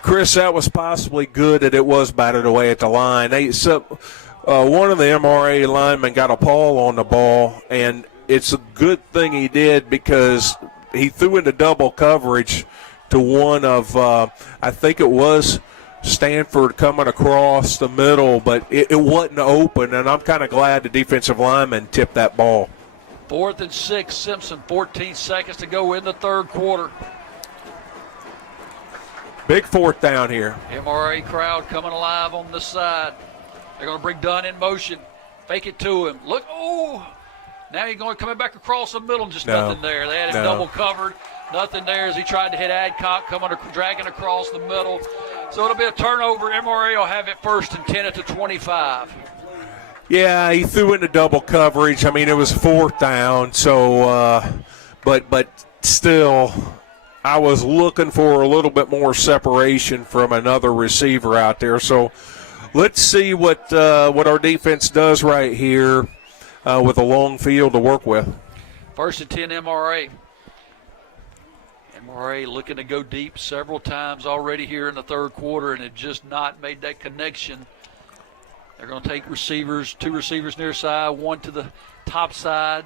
Chris, that was possibly good that it was batted away at the line. One of the MRA linemen got a paw on the ball, and it's a good thing he did because he threw into double coverage to one of, I think it was Stanford coming across the middle, but it wasn't open, and I'm kind of glad the defensive lineman tipped that ball. 4th and 6, Simpson, 14 seconds to go in the 3rd quarter. Big 4th down here. MRA crowd coming alive on this side. They're going to bring Dunn in motion. Fake it to him. Look, Now he's going coming back across the middle, and just No. nothing there. They had him double covered. Nothing there as he tried to hit Adcock, dragging across the middle. So it'll be a turnover. MRA will have it 1st and 10 at the 25. Yeah, he threw into double coverage. I mean, it was 4th down. So, but still, I was looking for a little bit more separation from another receiver out there. So let's see what our defense does right here with a long field to work with. 1st and 10 MRA. MRA looking to go deep several times already here in the 3rd quarter, and it just not made that connection. They're going to take receivers, 2 receivers near side, 1 to the top side.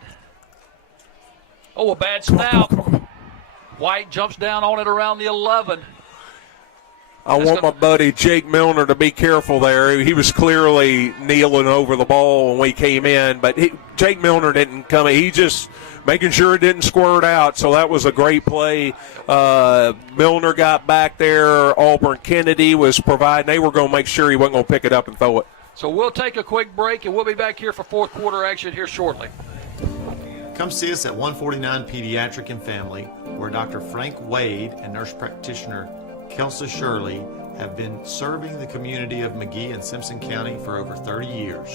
Oh, a bad snap. White jumps down on it around the 11. I want my buddy Jake Milner to be careful there. He was clearly kneeling over the ball when we came in, but Jake Milner didn't come in. He just making sure it didn't squirt out, so that was a great play. Milner got back there. Auburn Kennedy was providing. They were going to make sure he wasn't going to pick it up and throw it. So we'll take a quick break, and we'll be back here for 4th quarter action here shortly. Come see us at 149 Pediatric and Family, where Dr. Frank Wade and nurse practitioner Kelsa Shirley have been serving the community of McGee and Simpson County for over 30 years.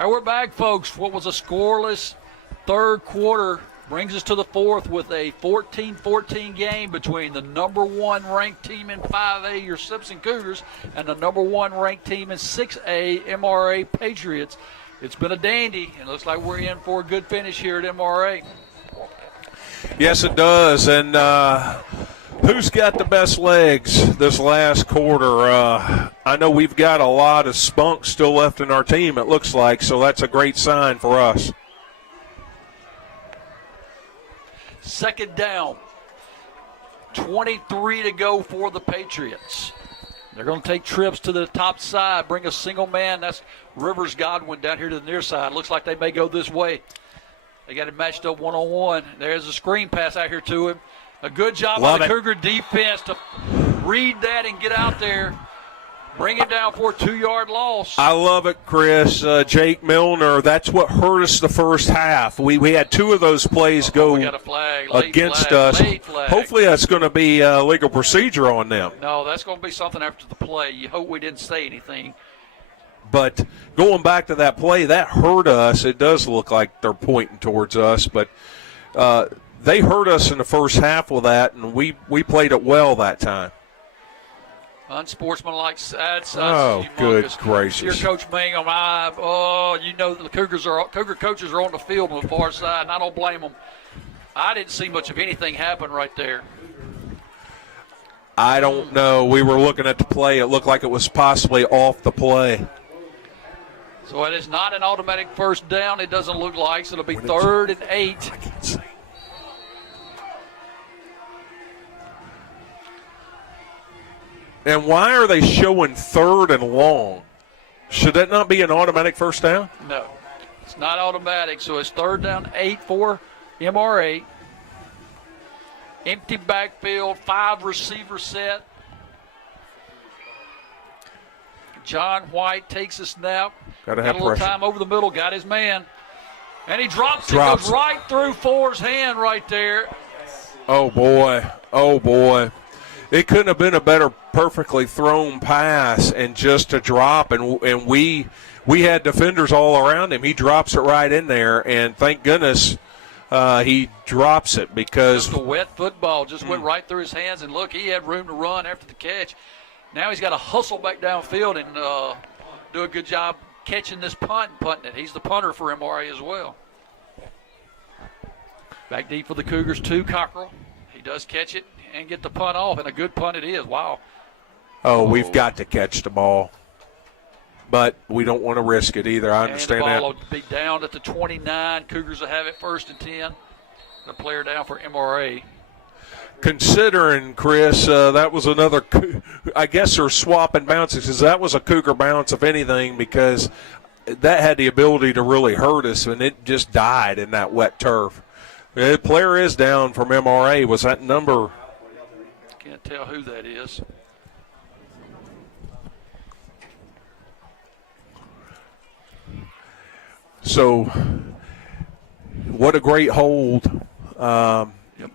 We're back, folks. What was a scoreless 3rd quarter brings us to the 4th with a 14-14 game between the number 1 ranked team in 5A, your Simpson Cougars, and the number 1 ranked team in 6A, MRA Patriots. It's been a dandy, and it looks like we're in for a good finish here at MRA. Yes, it does. And who's got the best legs this last quarter? I know we've got a lot of spunk still left in our team, it looks like, so that's a great sign for us. 2nd down. 23 to go for the Patriots. They're going to take trips to the top side, bring a single man. That's Rivers Godwin down here to the near side. Looks like they may go this way. They got it matched up one-on-one. There's a screen pass out here to him. A good job by the Cougar defense to read that and get out there. Bring it down for a 2-yard loss. I love it, Chris. Jake Milner, that's what hurt us the first half. We had 2 of those plays go we got a flag, against us. Flag. Hopefully that's going to be legal procedure on them. No, that's going to be something after the play. You hope we didn't say anything. But going back to that play, that hurt us. It does look like they're pointing towards us, but they hurt us in the first half with that, and we played it well that time. Unsportsmanlike. That's oh, good gracious. Your Coach Mangum, you know the Cougar coaches are on the field on the far side, and I don't blame them. I didn't see much of anything happen right there. I don't know. We were looking at the play. It looked like it was possibly off the play. So it is not an automatic 1st down. It doesn't look like. So it'll be 3rd and 8. I can't see. And why are they showing 3rd and long? Should that not be an automatic 1st down? No, it's not automatic. So it's 3rd down 8 for MRA. Empty backfield, 5 receiver set. John White takes a snap. Got a little pressure. time over the middle, got his man. And he drops it, goes right through Ford's hand right there. Oh, boy. Oh, boy. It couldn't have been a better perfectly thrown pass and just a drop, and we had defenders all around him. He drops it right in there, and thank goodness he drops it because just a wet football just went right through his hands, and look, he had room to run after the catch. Now he's got to hustle back downfield and do a good job catching this punt and punting it. He's the punter for MRA as well. Back deep for the Cougars, too, Cockrell. He does catch it and get the punt off, and a good punt it is. Wow. Oh, we've got to catch the ball. But we don't want to risk it either. I understand and the ball that. will be down at the 29. Cougars will have it 1st and 10. The player down for MRA. Considering, Chris, that was another, I guess they're swapping bounces because that was a Cougar bounce, if anything, because that had the ability to really hurt us, and it just died in that wet turf. The player is down from MRA. Was that number? Can't tell who that is. So, what a great hold.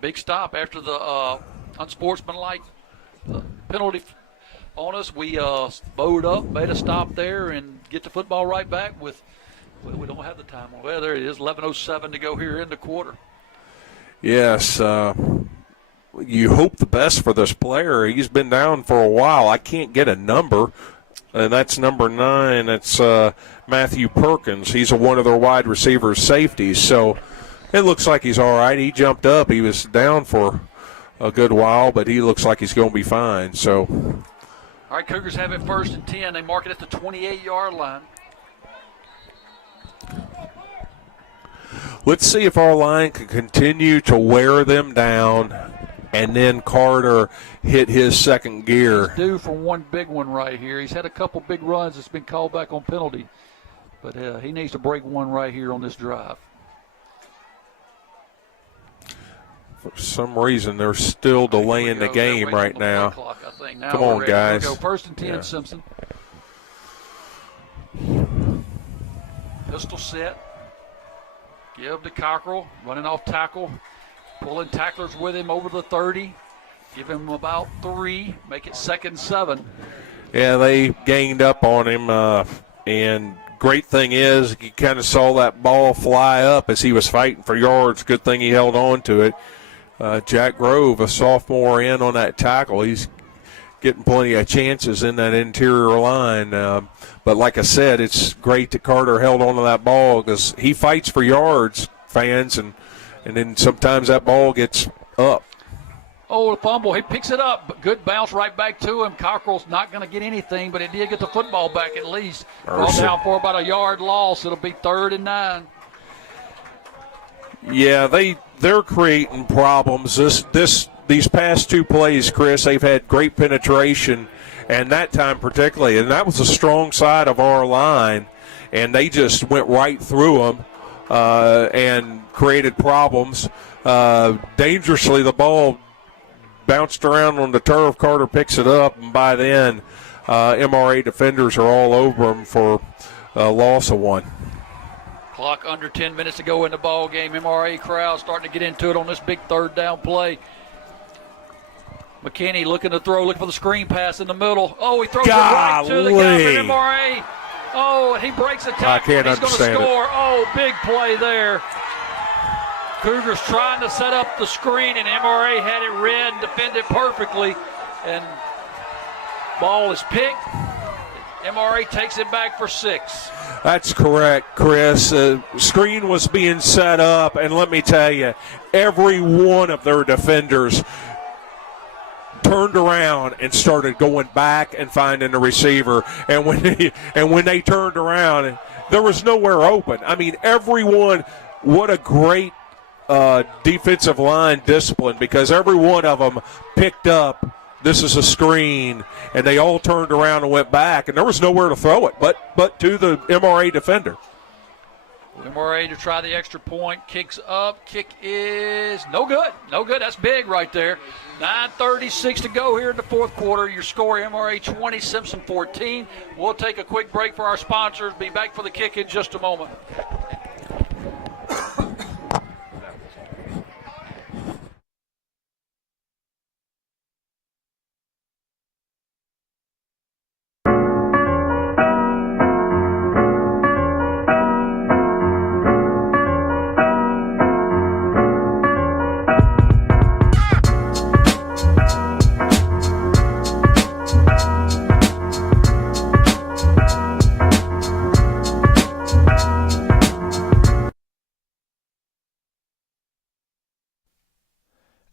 Big stop after the unsportsmanlike penalty on us. We bowed up, made a stop there, and get the football right back with, we don't have the time on. Well, there it is, 11:07 to go here in the quarter. Yes, you hope the best for this player. He's been down for a while. I can't get a number, and that's number 9. It's Matthew Perkins. He's one of their wide receivers safeties, so it looks like he's all right. He jumped up. He was down for a good while, but he looks like he's going to be fine. So, all right, Cougars have it 1st and 10. They mark it at the 28-yard line. let's see if our line can continue to wear them down, and then Carter hit his second gear. He's due for one big one right here. He's had a couple big runs that's been called back on penalty, but he needs to break one right here on this drive. For some reason, they're still delaying the game right now. Clock, I think. Now come on, guys. Go 1st and 10, yeah. Simpson. Pistol set. Give to Cockrell. Running off tackle. Pulling tacklers with him over the 30. Give him about 3. Make it 2nd and 7. Yeah, they gained up on him. And great thing is, you kind of saw that ball fly up as he was fighting for yards. Good thing he held on to it. Jack Grove, a sophomore, in on that tackle. He's getting plenty of chances in that interior line. But like I said, it's great that Carter held on to that ball because he fights for yards, fans, and then sometimes that ball gets up. Oh, the fumble. He picks it up, but good bounce right back to him. Cockrell's not going to get anything, but it did get the football back at least. Ball down for about a yard loss. It'll be 3rd and 9. Yeah, they're creating problems. These past 2 plays, Chris, they've had great penetration, and that time particularly, and that was a strong side of our line, and they just went right through them and created problems. Dangerously, the ball bounced around on the turf. Carter picks it up, and by then, MRA defenders are all over him for a loss of 1. Clock under 10 minutes to go in the ball game. MRA crowd starting to get into it on this big 3rd down play. McKinney looking to throw, looking for the screen pass in the middle. Oh, he throws it right to the guy from MRA. Oh, he breaks the tackle. He's going to score. Oh, big play there. Cougars trying to set up the screen, and MRA had it read and defended perfectly. And ball is picked. MRA takes it back for 6. That's correct, Chris. Screen was being set up, and let me tell you, every one of their defenders turned around and started going back and finding the receiver. And when they turned around, there was nowhere open. I mean, everyone, what a great defensive line discipline, because every one of them picked up, this is a screen, and they all turned around and went back, and there was nowhere to throw it but to the MRA defender. MRA to try the extra point. Kicks up. Kick is no good. No good. That's big right there. 9:36 to go here in the 4th quarter. Your score, MRA 20, Simpson 14. We'll take a quick break for our sponsors. Be back for the kick in just a moment.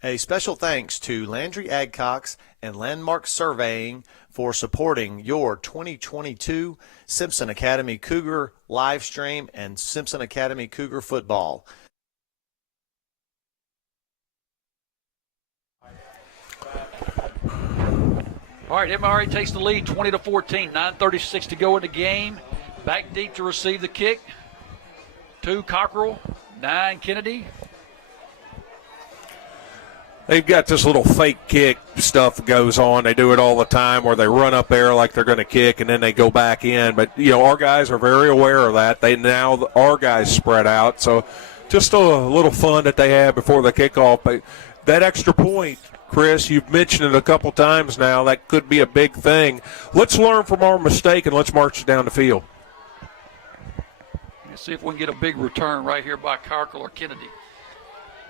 A special thanks to Landry Adcox and Landmark Surveying for supporting your 2022 Simpson Academy Cougar live stream and Simpson Academy Cougar football. All right, MRA takes the lead 20-14, 9:36 to go in the game. Back deep to receive the kick. 2 Cockrell, 9 Kennedy. They've got this little fake kick stuff that goes on. They do it all the time where they run up there like they're going to kick and then they go back in. But, our guys are very aware of that. Our guys spread out. So just a little fun that they have before the kickoff. But that extra point, Chris, you've mentioned it a couple times now. That could be a big thing. Let's learn from our mistake and let's march it down the field. Let's see if we can get a big return right here by Cockrell or Kennedy.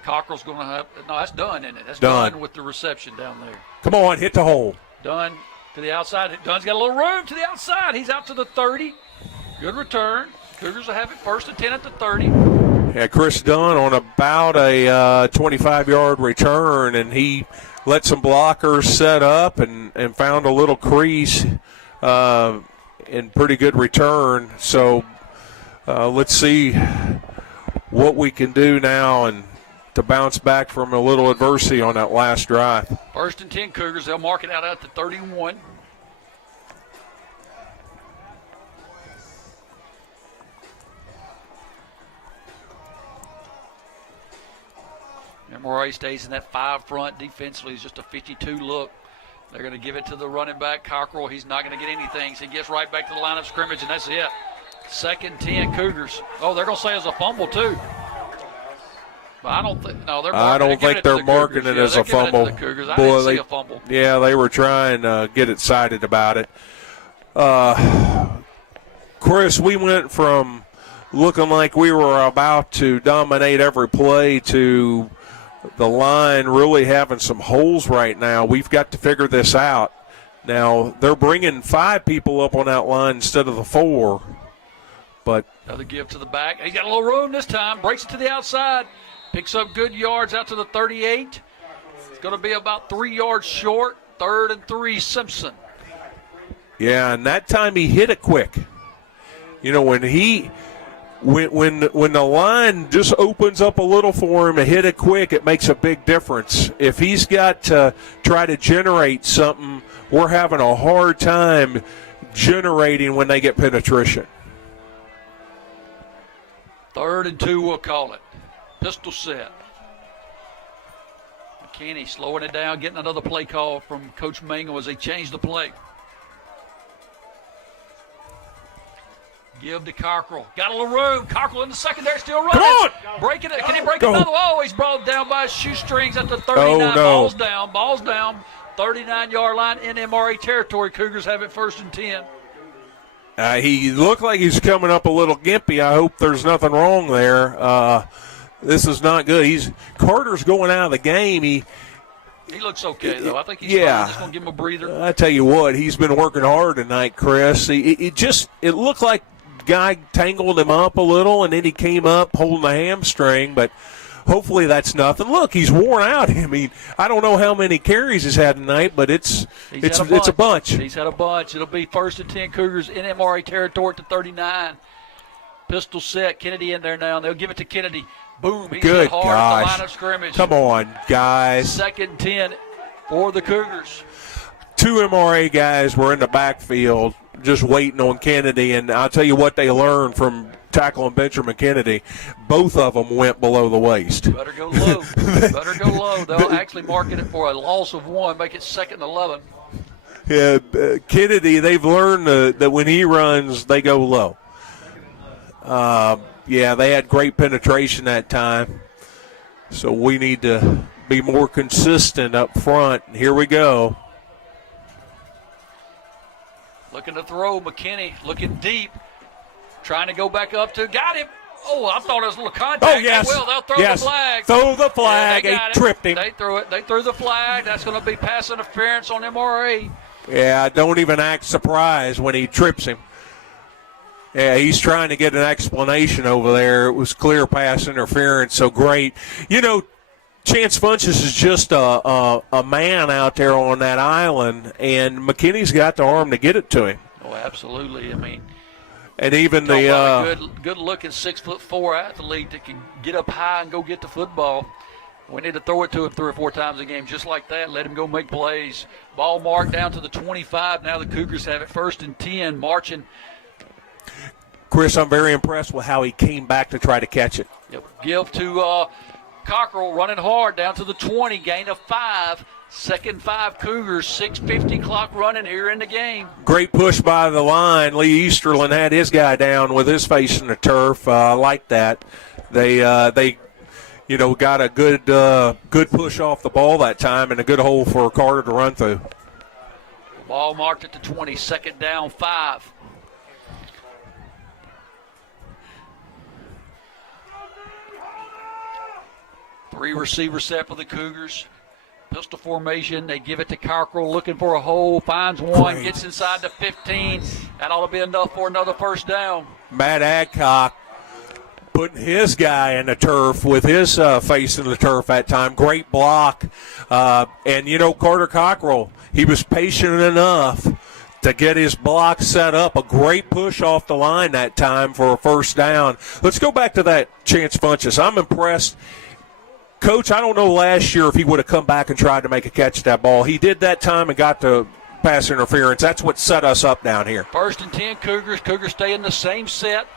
Cockrell's going to have – no, that's done, isn't it? That's done with the reception down there. Come on, hit the hole. Dunn to the outside. Dunn's got a little room to the outside. He's out to the 30. Good return. Cougars will have it 1st and 10 at the 30. Yeah, Chris Dunn on about a 25-yard return, and he let some blockers set up and found a little crease in pretty good return. So let's see what we can do now and to bounce back from a little adversity on that last drive. 1st and 10 Cougars. They'll mark it out at the 31. MRA stays in that 5 front defensively. It's just a 52 look. They're going to give it to the running back, Cockrell. He's not going to get anything, so he gets right back to the line of scrimmage, and that's it. 2nd 10 Cougars. Oh, they're going to say it's a fumble, too. But I don't think. No, they're. I don't think they're marking it as a fumble. I didn't see a fumble. Yeah, they were trying to get excited about it. Chris, we went from looking like we were about to dominate every play to the line really having some holes right now. We've got to figure this out. Now they're bringing 5 people up on that line instead of the 4. But another give to the back. He's got a little room this time. Breaks it to the outside. Picks up good yards out to the 38. It's going to be about 3 yards short. 3rd and 3, Simpson. Yeah, and that time he hit it quick. When the line just opens up a little for him and hit it quick, it makes a big difference. If he's got to try to generate something, we're having a hard time generating when they get penetration. 3rd and 2, we'll call it. Pistol set. McKinney slowing it down, getting another play call from Coach Mango as they change the play. Give to Cockrell. Got a little room. Cockrell in the secondary, still running. Come on! Breaking it. Can he break another? Oh, he's brought down by his shoestrings at the 39. Oh, no. Ball's down. 39-yard line in MRA territory. Cougars have it 1st and 10. He looked like he's coming up a little gimpy. I hope there's nothing wrong there. This is not good. Carter's going out of the game. He looks okay, though. I think he's fine. I'm just going to give him a breather. I tell you what, he's been working hard tonight, Chris. It looked like guy tangled him up a little, and then he came up holding the hamstring, but hopefully that's nothing. Look, he's worn out. I mean, I don't know how many carries he's had tonight, but it's a bunch. He's had a bunch. It'll be 1st and 10 Cougars in MRA territory to 39. Pistol set. Kennedy in there now, and they'll give it to Kennedy. Boom. He's hit hard at the line of scrimmage. Come on, guys. 2nd and 10 for the Cougars. 2 MRA guys were in the backfield just waiting on Kennedy, and I'll tell you what they learned from tackling Benjamin Kennedy. Both of them went below the waist. Better go low. Better go low. They'll actually mark it for a loss of 1, make it 2nd and 11. Yeah, Kennedy, they've learned that when he runs, they go low. Yeah, they had great penetration that time. So we need to be more consistent up front. Here we go. Looking to throw. McKinney looking deep. Trying to go back up to. Got him. Oh, I thought it was a little contact. Oh, yes. They will. They'll throw the flag. Throw the flag. Yeah, they tripped him. They threw it. They threw the flag. That's going to be pass interference on MRA. Yeah, don't even act surprised when he trips him. Yeah, he's trying to get an explanation over there. It was clear pass interference, so great. Chance Funches is just a man out there on that island, and McKinney's got the arm to get it to him. Oh, absolutely. I mean, and even talk the about a good-looking 6'4" athlete that can get up high and go get the football. We need to throw it to him 3 or 4 times a game, just like that. Let him go make plays. Ball marked down to the 25. Now the Cougars have it 1st and 10, marching. Chris, I'm very impressed with how he came back to try to catch it. Yep. Give to Cockrell, running hard down to the 20, gain of 5. 2nd 5 Cougars, 6:50 clock running here in the game. Great push by the line. Lee Easterlin had his guy down with his face in the turf. I like that. They got a good push off the ball that time and a good hole for Carter to run through. Ball marked at the 20, 2nd down 5. Three receiver set for the Cougars. Pistol formation. They give it to Cockrell, looking for a hole. Finds one. Great. Gets inside the 15. That ought to be enough for another 1st down. Matt Adcock putting his guy in the turf with his face in the turf that time. Great block. And, Carter Cockrell, he was patient enough to get his block set up. A great push off the line that time for a 1st down. Let's go back to that Chance Funches. I'm impressed. Coach, I don't know last year if he would have come back and tried to make a catch at that ball. He did that time and got the pass interference. That's what set us up down here. 1st and 10 Cougars. Cougars stay in the same set.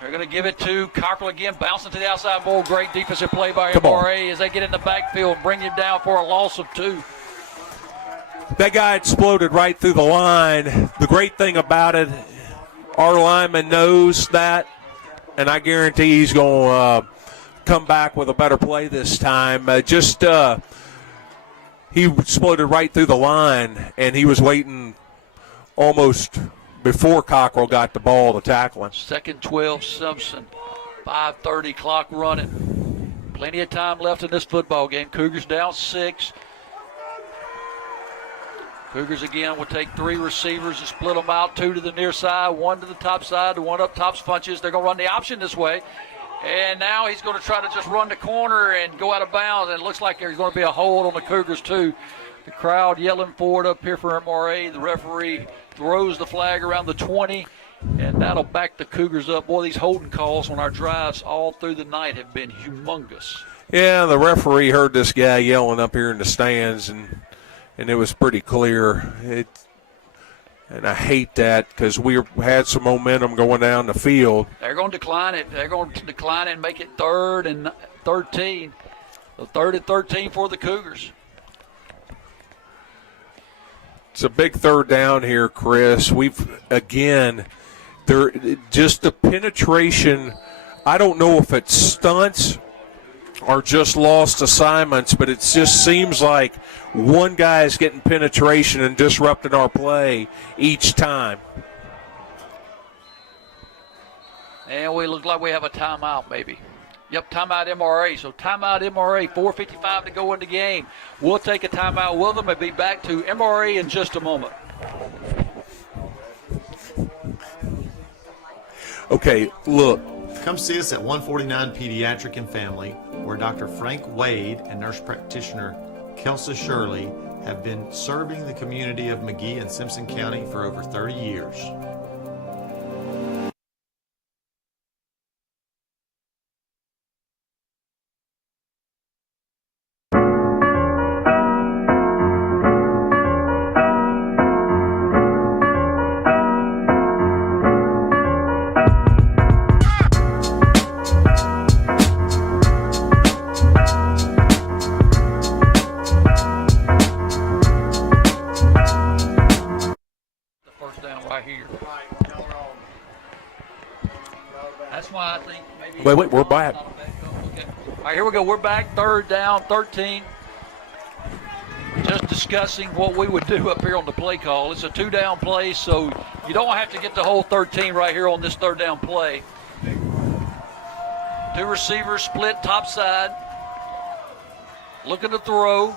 They're going to give it to Cockrell again, bouncing to the outside ball. Great defensive play by MRA as they get in the backfield, bring him down for a loss of 2. That guy exploded right through the line. The great thing about it, our lineman knows that, and I guarantee he's going to come back with a better play this time. He exploded right through the line, and he was waiting almost before Cockrell got the ball to tackle him. 2nd 12, Simpson. 5:30 clock running. Plenty of time left in this football game. Cougars down 6. Cougars again will take 3 receivers and split them out. 2 to the near side, 1 to the top side, the 1 up top's Funches. They're going to run the option this way. And now he's going to try to just run the corner and go out of bounds. And it looks like there's going to be a hold on the Cougars, too. The crowd yelling for it up here for MRA. The referee throws the flag around the 20, and that'll back the Cougars up. Boy, these holding calls on our drives all through the night have been humongous. Yeah, the referee heard this guy yelling up here in the stands, and it was pretty clear. And I hate that because we had some momentum going down the field. They're going to decline it. They're going to decline it and make it 3rd and 13. So 3rd and 13 for the Cougars. It's a big 3rd down here, Chris. Just the penetration. I don't know if it's stunts or just lost assignments, but it just seems like one guy is getting penetration and disrupting our play each time. And we look like we have a timeout maybe. Yep, timeout MRA. So timeout MRA, 4:55 to go in the game. We'll take a timeout with them and be back to MRA in just a moment. Okay, look. Come see us at 149 Pediatric and Family, where Dr. Frank Wade and nurse practitioner Kelsa Shirley have been serving the community of McGee and Simpson County for over 30 years. Wait, we're back. All right, here we go. We're back, 3rd down, 13. Just discussing what we would do up here on the play call. It's a 2-down play, so you don't have to get the whole 13 right here on this 3rd down play. 2 receivers split top side. Looking to throw.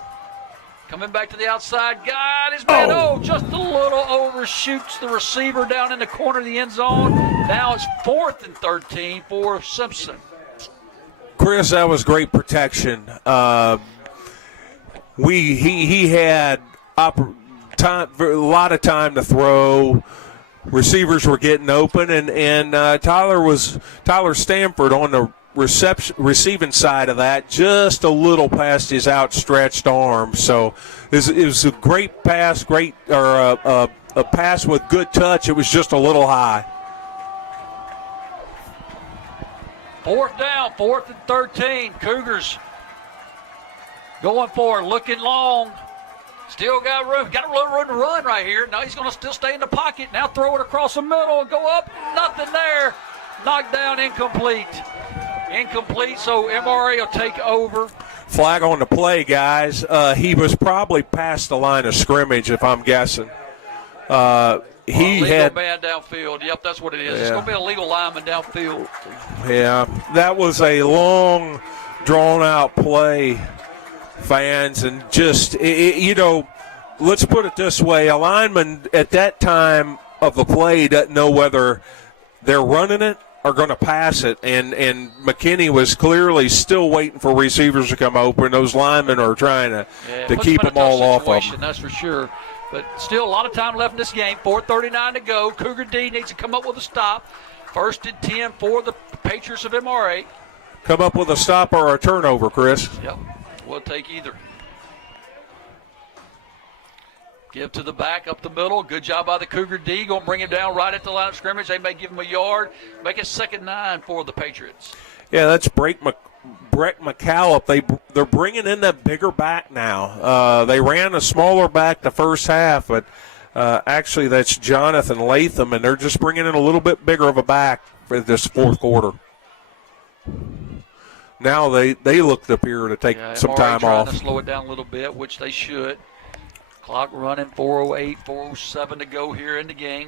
Coming back to the outside. Got his man. Oh, just a little overshoots the receiver down in the corner of the end zone. Now it's 4th and 13 for Simpson. Chris, that was great protection. He had a lot of time to throw. Receivers were getting open, and Tyler Stanford on the receiving side of that, just a little past his outstretched arm. So it was a great pass, a pass with good touch. It was just a little high. 4th down, 4th and 13. Cougars going for it, looking long. Still got room. Got a little room to run right here. Now he's going to still stay in the pocket. Now throw it across the middle and go up. Nothing there. Knocked down, incomplete. Incomplete, so MRA will take over. Flag on the play, guys. He was probably past the line of scrimmage, if I'm guessing. Legal man downfield. Yep, that's what it is. Yeah. It's going to be a legal lineman downfield. Yeah, that was a long, drawn-out play, fans. And just, let's put it this way. A lineman at that time of the play doesn't know whether they're running it or going to pass it. And McKinney was clearly still waiting for receivers to come open. Those linemen are trying to keep them all off of them. That's for sure. But still a lot of time left in this game. 4:39 to go. Cougar D needs to come up with a stop. 1st and 10 for the Patriots of MRA. Come up with a stop or a turnover, Chris. Yep, we'll take either. Give to the back, up the middle. Good job by the Cougar D. Going to bring him down right at the line of scrimmage. They may give him a yard. Make it 2nd and 9 for the Patriots. Yeah, that's Brett McCallop. They're bringing in that bigger back now. They ran a smaller back the first half, but actually that's Jonathan Latham, and they're just bringing in a little bit bigger of a back for this 4th quarter. Now they look up here to take some time trying off. To slow it down a little bit, which they should. Clock running, 4:08, 4:07 to go here in the game.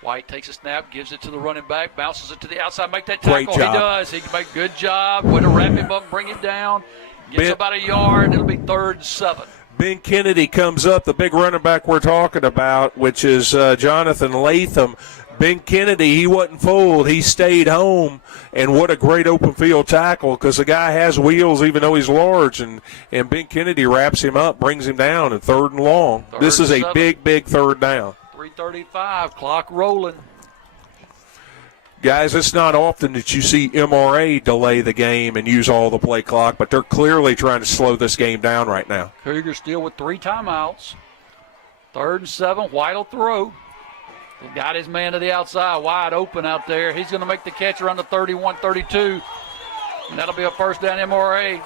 White takes a snap, gives it to the running back, bounces it to the outside, make that tackle. He does. He can make a good job. Way to wrap him up, bring him down. Gets about a yard. It'll be 3rd and 7. Ben Kennedy comes up, the big running back we're talking about, which is Jonathan Latham. Ben Kennedy, he wasn't fooled. He stayed home, and what a great open field tackle because the guy has wheels even though he's large, and Ben Kennedy wraps him up, brings him down, and 3rd and long. This is a big 3rd down. 3:35, clock rolling. Guys, it's not often that you see MRA delay the game and use all the play clock, but they're clearly trying to slow this game down right now. Cougars still with 3 timeouts. 3rd and 7, White will throw. He got his man to the outside, wide open out there. He's going to make the catch around the 31-32, and that'll be a 1st down MRA.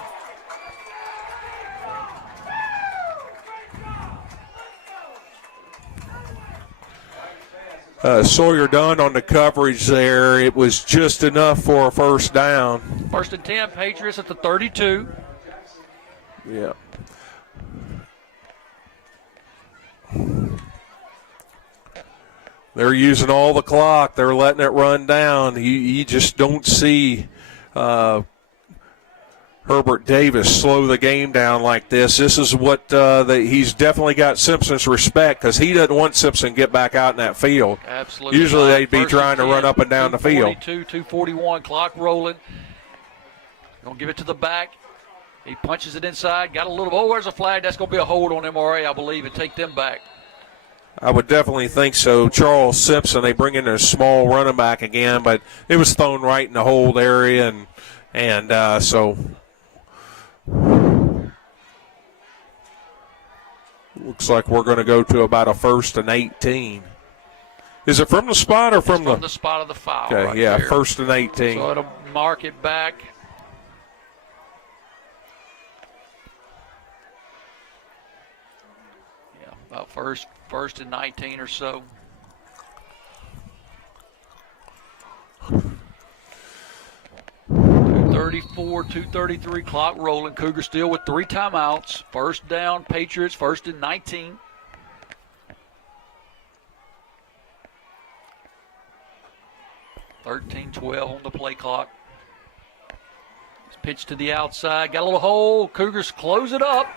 Sawyer Dunn on the coverage there. It was just enough for a 1st down. 1st and 10, Patriots at the 32. Yeah. They're using all the clock. They're letting it run down. You just don't see Herbert Davis slow the game down like this. This is what he's definitely got Simpson's respect because he doesn't want Simpson to get back out in that field. Absolutely. Usually they'd be trying to run up and down the field. 2:41, clock rolling. Going to give it to the back. He punches it inside. Got a little, where's a flag? That's going to be a hold on MRA, I believe, and take them back. I would definitely think so. Charles Simpson, they bring in a small running back again, but it was thrown right in the hold area, and so looks like we're going to go to about a 1st and 18. Is it from the spot or from the spot of the foul? Okay, right yeah, there. 1st and 18. So it'll mark it back. Yeah, about first and 19 or so. .233 clock rolling. Cougars still with 3 timeouts. 1st down, Patriots, 1st and 19. .13-12 on the play clock. Pitch to the outside. Got a little hole. Cougars close it up.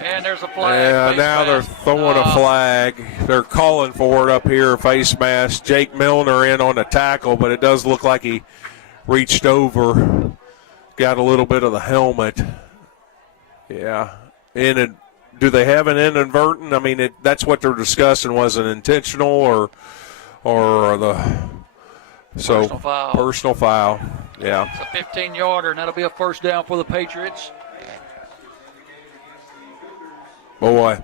And there's a flag. Yeah, face now they're mask. throwing a flag. They're calling for it up here, face mask. Jake Milner in on the tackle, but it does look like he reached over, got a little bit of the helmet. Yeah. Do they have an inadvertent? I mean, that's what they're discussing. Was it intentional or the personal foul? Yeah. It's a 15-yarder, and that'll be a first down for the Patriots. Boy.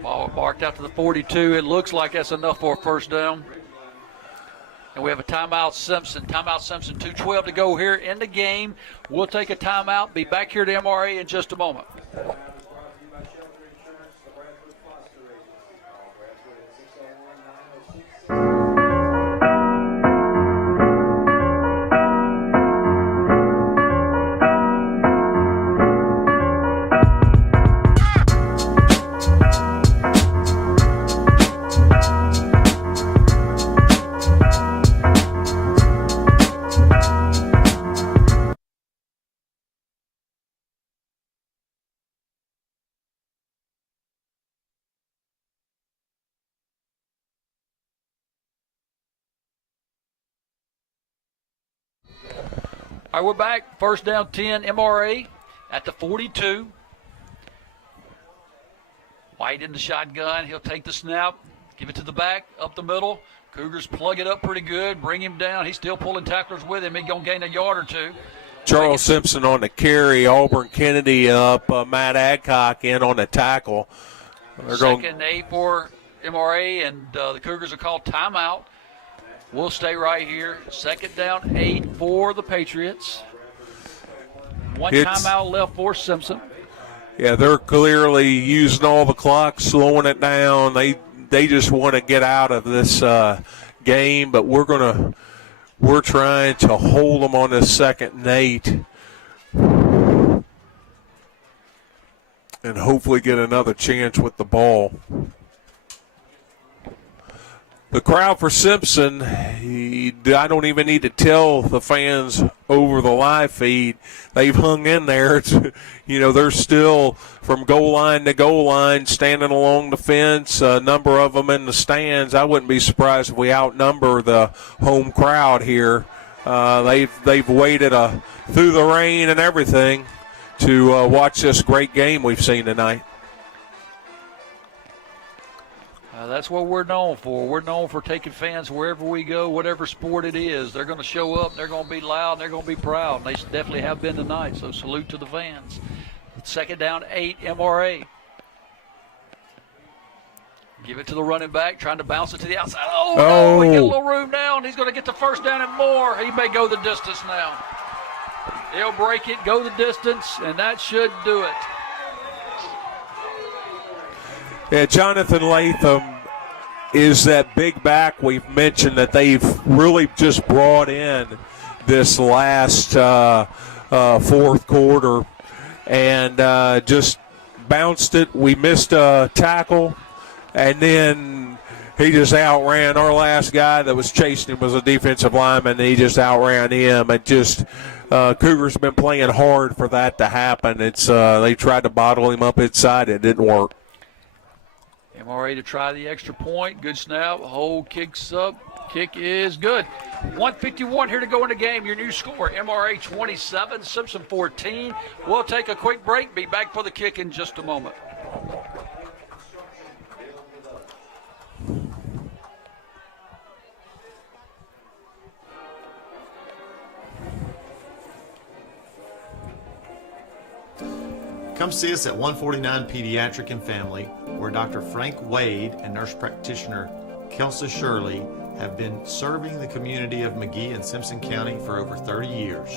Ball marked out to the 42. It looks like that's enough for a first down. And we have a timeout, Simpson. Timeout, Simpson. 2:12 to go here in the game. We'll take a timeout. Be back here to MRA in just a moment. All right, we're back. First down 10, MRA at the 42. White in the shotgun. He'll take the snap, give it to the back, up the middle. Cougars plug it up pretty good, bring him down. He's still pulling tacklers with him. He's going to gain a yard or two. Charles Simpson on the carry, Auburn Kennedy up, Matt Adcock in on the tackle. Second 8 for MRA, and the Cougars are called timeout. We'll stay right here. Second down 8 for the Patriots. One timeout left for Simpson. Yeah, they're clearly using all the clock, slowing it down. They just want to get out of this game, but we're trying to hold them on this second and 8 and hopefully get another chance with the ball. The crowd for Simpson, I don't even need to tell the fans over the live feed. They've hung in there. They're still from goal line to goal line, standing along the fence, a number of them in the stands. I wouldn't be surprised if we outnumber the home crowd here. They've waited through the rain and everything to watch this great game we've seen tonight. That's what we're known for. We're known for taking fans wherever we go, whatever sport it is. They're going to show up, they're going to be loud, and they're going to be proud. And they definitely have been tonight, so salute to the fans. Second down 8, MRA. Give it to the running back, trying to bounce it to the outside. Oh, we get a little room now, and he's going to get the first down and more. He may go the distance now. He'll break it, go the distance, and that should do it. Yeah, Jonathan Latham is that big back we've mentioned that they've really just brought in this last fourth quarter and just bounced it. We missed a tackle, and then he just outran our last guy that was chasing him was a defensive lineman, and he just outran him. It just Cougars been playing hard for that to happen. It's they tried to bottle him up inside. It didn't work. MRA to try the extra point. Good snap. Hold, kicks up. Kick is good. 1:51 here to go in the game. Your new score, MRA 27, Simpson 14. We'll take a quick break. Be back for the kick in just a moment. Come see us at 149 Pediatric and Family, where Dr. Frank Wade and nurse practitioner Kelsey Shirley have been serving the community of McGee and Simpson County for over 30 years.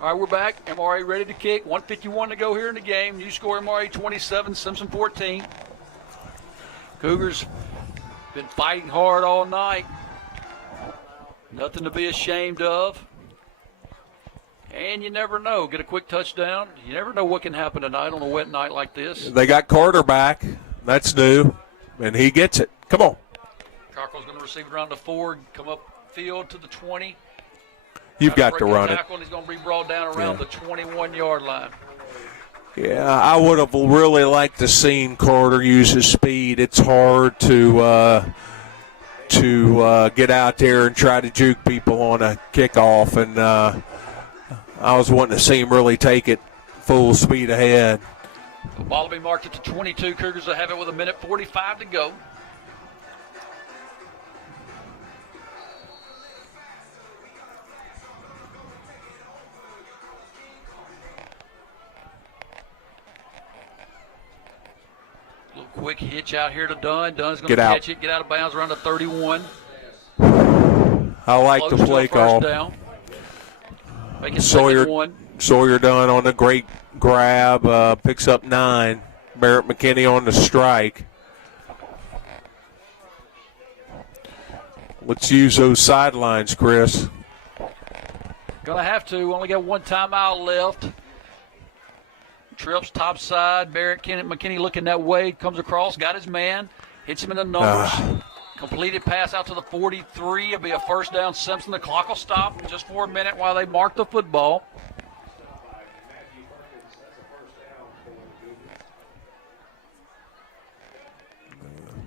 All All right, we're back. MRA ready to kick. 1:51 to go here in the game. New score MRA 27, Simpson 14. Cougars been fighting hard all night. Nothing to be ashamed of. And you never know. Get a quick touchdown. You never know what can happen tonight on a wet night like this. They got Carter back. That's new. And he gets it. Come on. Carco's going to receive it around the 4, come up field to the 20. You've got to run it. And he's going to be brought down around the 21-yard line. Yeah, I would have really liked to seen Carter use his speed. It's hard to get out there and try to juke people on a kickoff, and I was wanting to see him really take it full speed ahead. The ball will be marked at the 22. Cougars will have it with 1:45 to go. Quick hitch out here to Dunn. Dunn's going to catch it, get out of bounds around the 31. I like the play call. Make it Sawyer Dunn on the great grab, picks up 9. Barrett McKinney on the strike. Let's use those sidelines, Chris. Going to have to. Only got one timeout left. Trips top side. Barrett McKinney looking that way. Comes across. Got his man. Hits him in the numbers. Completed pass out to the 43. It'll be a first down. Simpson. The clock will stop just for a minute while they mark the football.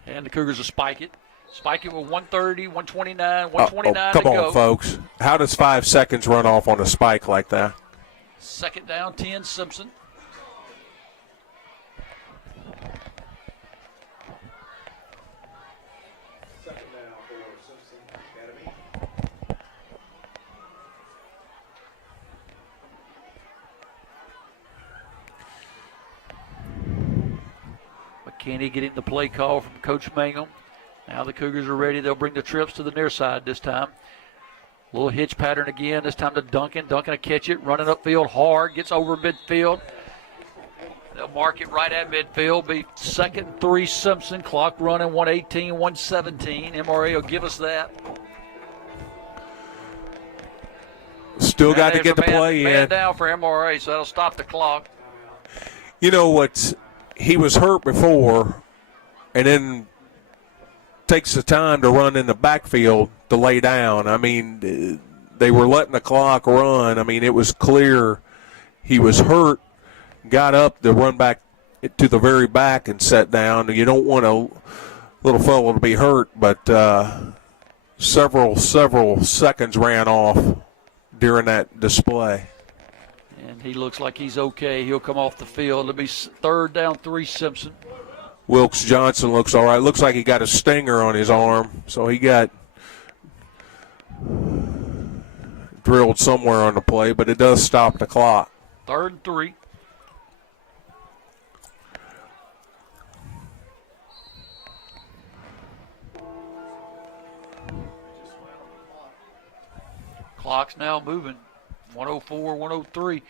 And the Cougars will spike it. Spike it with 130, 129, 129 come to go. on, folks. How does 5 seconds run off on a spike like that? Second down, 10, Simpson. McKinney getting the play call from Coach Mangum. Now the Cougars are ready. They'll bring the trips to the near side this time. Little hitch pattern again. This time to Duncan. Duncan will catch it. Running upfield hard. Gets over midfield. They'll mark it right at midfield. Be 2nd and 3 Simpson. Clock running 118, 117. MRA will give us that. Still got to get the play in. Man down for MRA, so that'll stop the clock. You know what? He was hurt before and then takes the time to run in the backfield to lay down. I mean, they were letting the clock run. I mean, it was clear he was hurt, got up to run back to the very back and sat down. You don't want a little fellow to be hurt, but several seconds ran off during that display. And he looks like he's okay. He'll come off the field. It'll be 3rd down, 3 Simpson. Wilkes Johnson looks all right. Looks like he got a stinger on his arm, so he got drilled somewhere on the play, but it does stop the clock. 3rd and 3. Clock's now moving. 104, 103.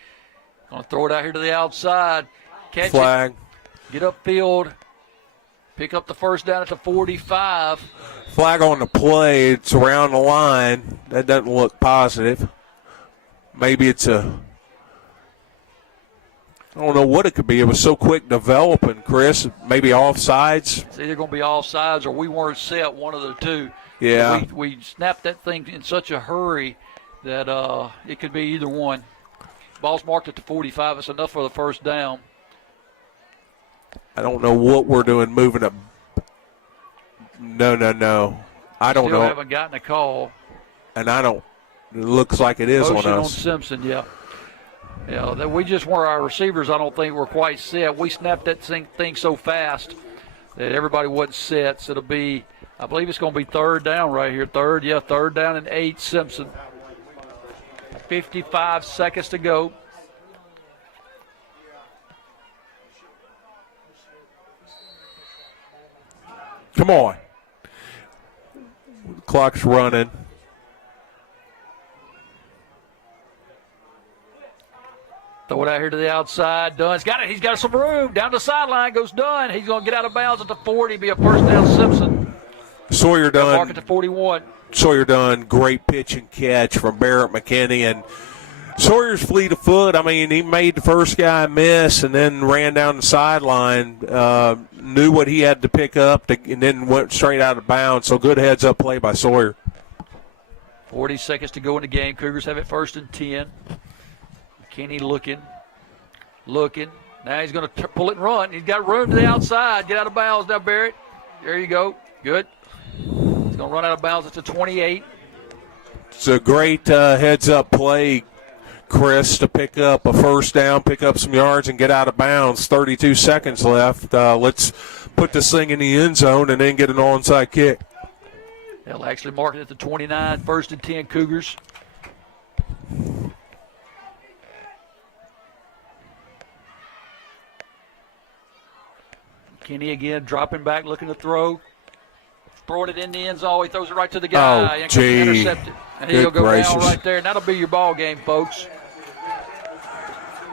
Going to throw it out here to the outside. Catch Flag. It. Get upfield. Pick up the first down at the 45. Flag on the play. It's around the line. That doesn't look positive. Maybe it's I don't know what it could be. It was so quick developing, Chris. Maybe offsides. It's either going to be offsides or we weren't set, one of the two. Yeah. We snapped that thing in such a hurry that it could be either one. Ball's marked at the 45. It's enough for the first down. I don't know what we're doing moving up. No. I don't know. Still haven't gotten a call. And I don't. It looks like it is Motion on us. on Simpson, yeah. Yeah, that we just weren't, our receivers, I don't think, were quite set. We snapped that thing so fast that everybody wasn't set. So it'll be, I believe it's going to be 3rd down right here. 3rd down and 8, Simpson. 55 seconds to go. Come on. Clock's running. Throw it out here to the outside. Dunn's got it. He's got some room. Down the sideline goes Dunn. He's going to get out of bounds at the 40. Be a first down, Simpson. Sawyer Dunn. Mark at the 41. Sawyer Dunn, great pitch and catch from Barrett McKinney. And Sawyer's fleet of foot. I mean, he made the first guy miss and then ran down the sideline, knew what he had to pick up, and then went straight out of bounds. So good heads-up play by Sawyer. 40 seconds to go in the game. Cougars have it first and 10. McKinney looking. Now he's going to pull it and run. He's got room to the outside. Get out of bounds now, Barrett. There you go. Good. He's going to run out of bounds at the 28. It's a great heads-up play, Chris, to pick up a first down, pick up some yards, and get out of bounds. 32 seconds left. Let's put this thing in the end zone and then get an onside kick. They'll actually mark it at the 29. First and 10 Cougars. Kenny again dropping back, looking to throw. Throwing it in the end zone. He throws it right to the guy. Oh, gee. Intercepted. And he'll go down right there. And that'll be your ball game, folks.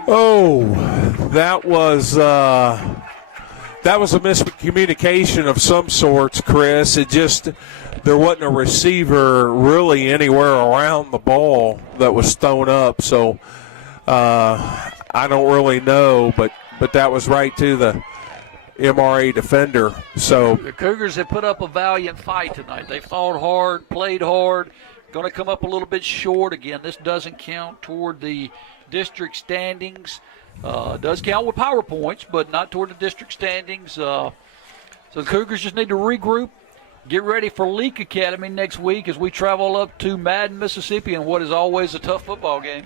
Oh, that was a miscommunication of some sorts, Chris. There wasn't a receiver really anywhere around the ball that was thrown up. So I don't really know, but that was right to the MRA defender. So the Cougars have put up a valiant fight tonight. They fought hard, played hard. Going to come up a little bit short again. This doesn't count toward the district standings. Does count with power points, but not toward the district standings. So the Cougars just need to regroup, get ready for Leak Academy next week as we travel up to Madden, Mississippi, in what is always a tough football game.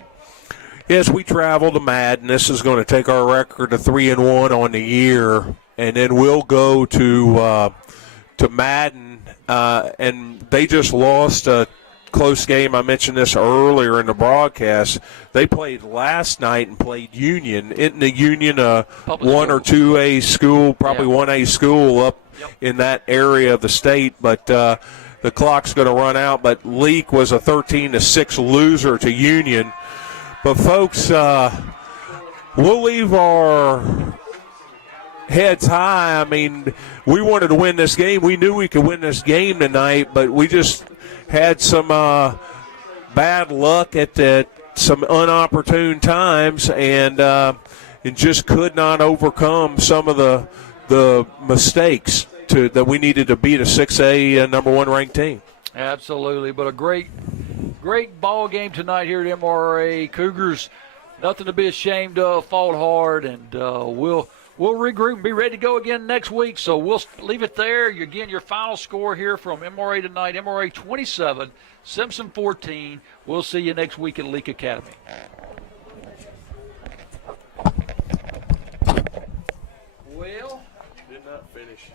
Yes, we travel to Madden. This is going to take our record to 3-1 on the year, and then we'll go to Madden. And they just lost a close game. I mentioned this earlier in the broadcast. They played last night and played Union. Isn't the Union a 1 or 2A school, probably 1A school up in that area of the state? But the clock's going to run out. But Leak was a 13-6 loser to Union. But, folks, we'll leave our heads high. I mean, we wanted to win this game. We knew we could win this game tonight, but we just had some bad luck at some unopportune times and just could not overcome some of the mistakes that we needed to beat a 6A number 1 ranked team. Absolutely, but a great ball game tonight here at MRA. Cougars, nothing to be ashamed of, fought hard, and we'll regroup and be ready to go again next week. So we'll leave it there. Again, your final score here from MRA tonight, MRA 27, Simpson 14. We'll see you next week at Leak Academy. Well, did not finish.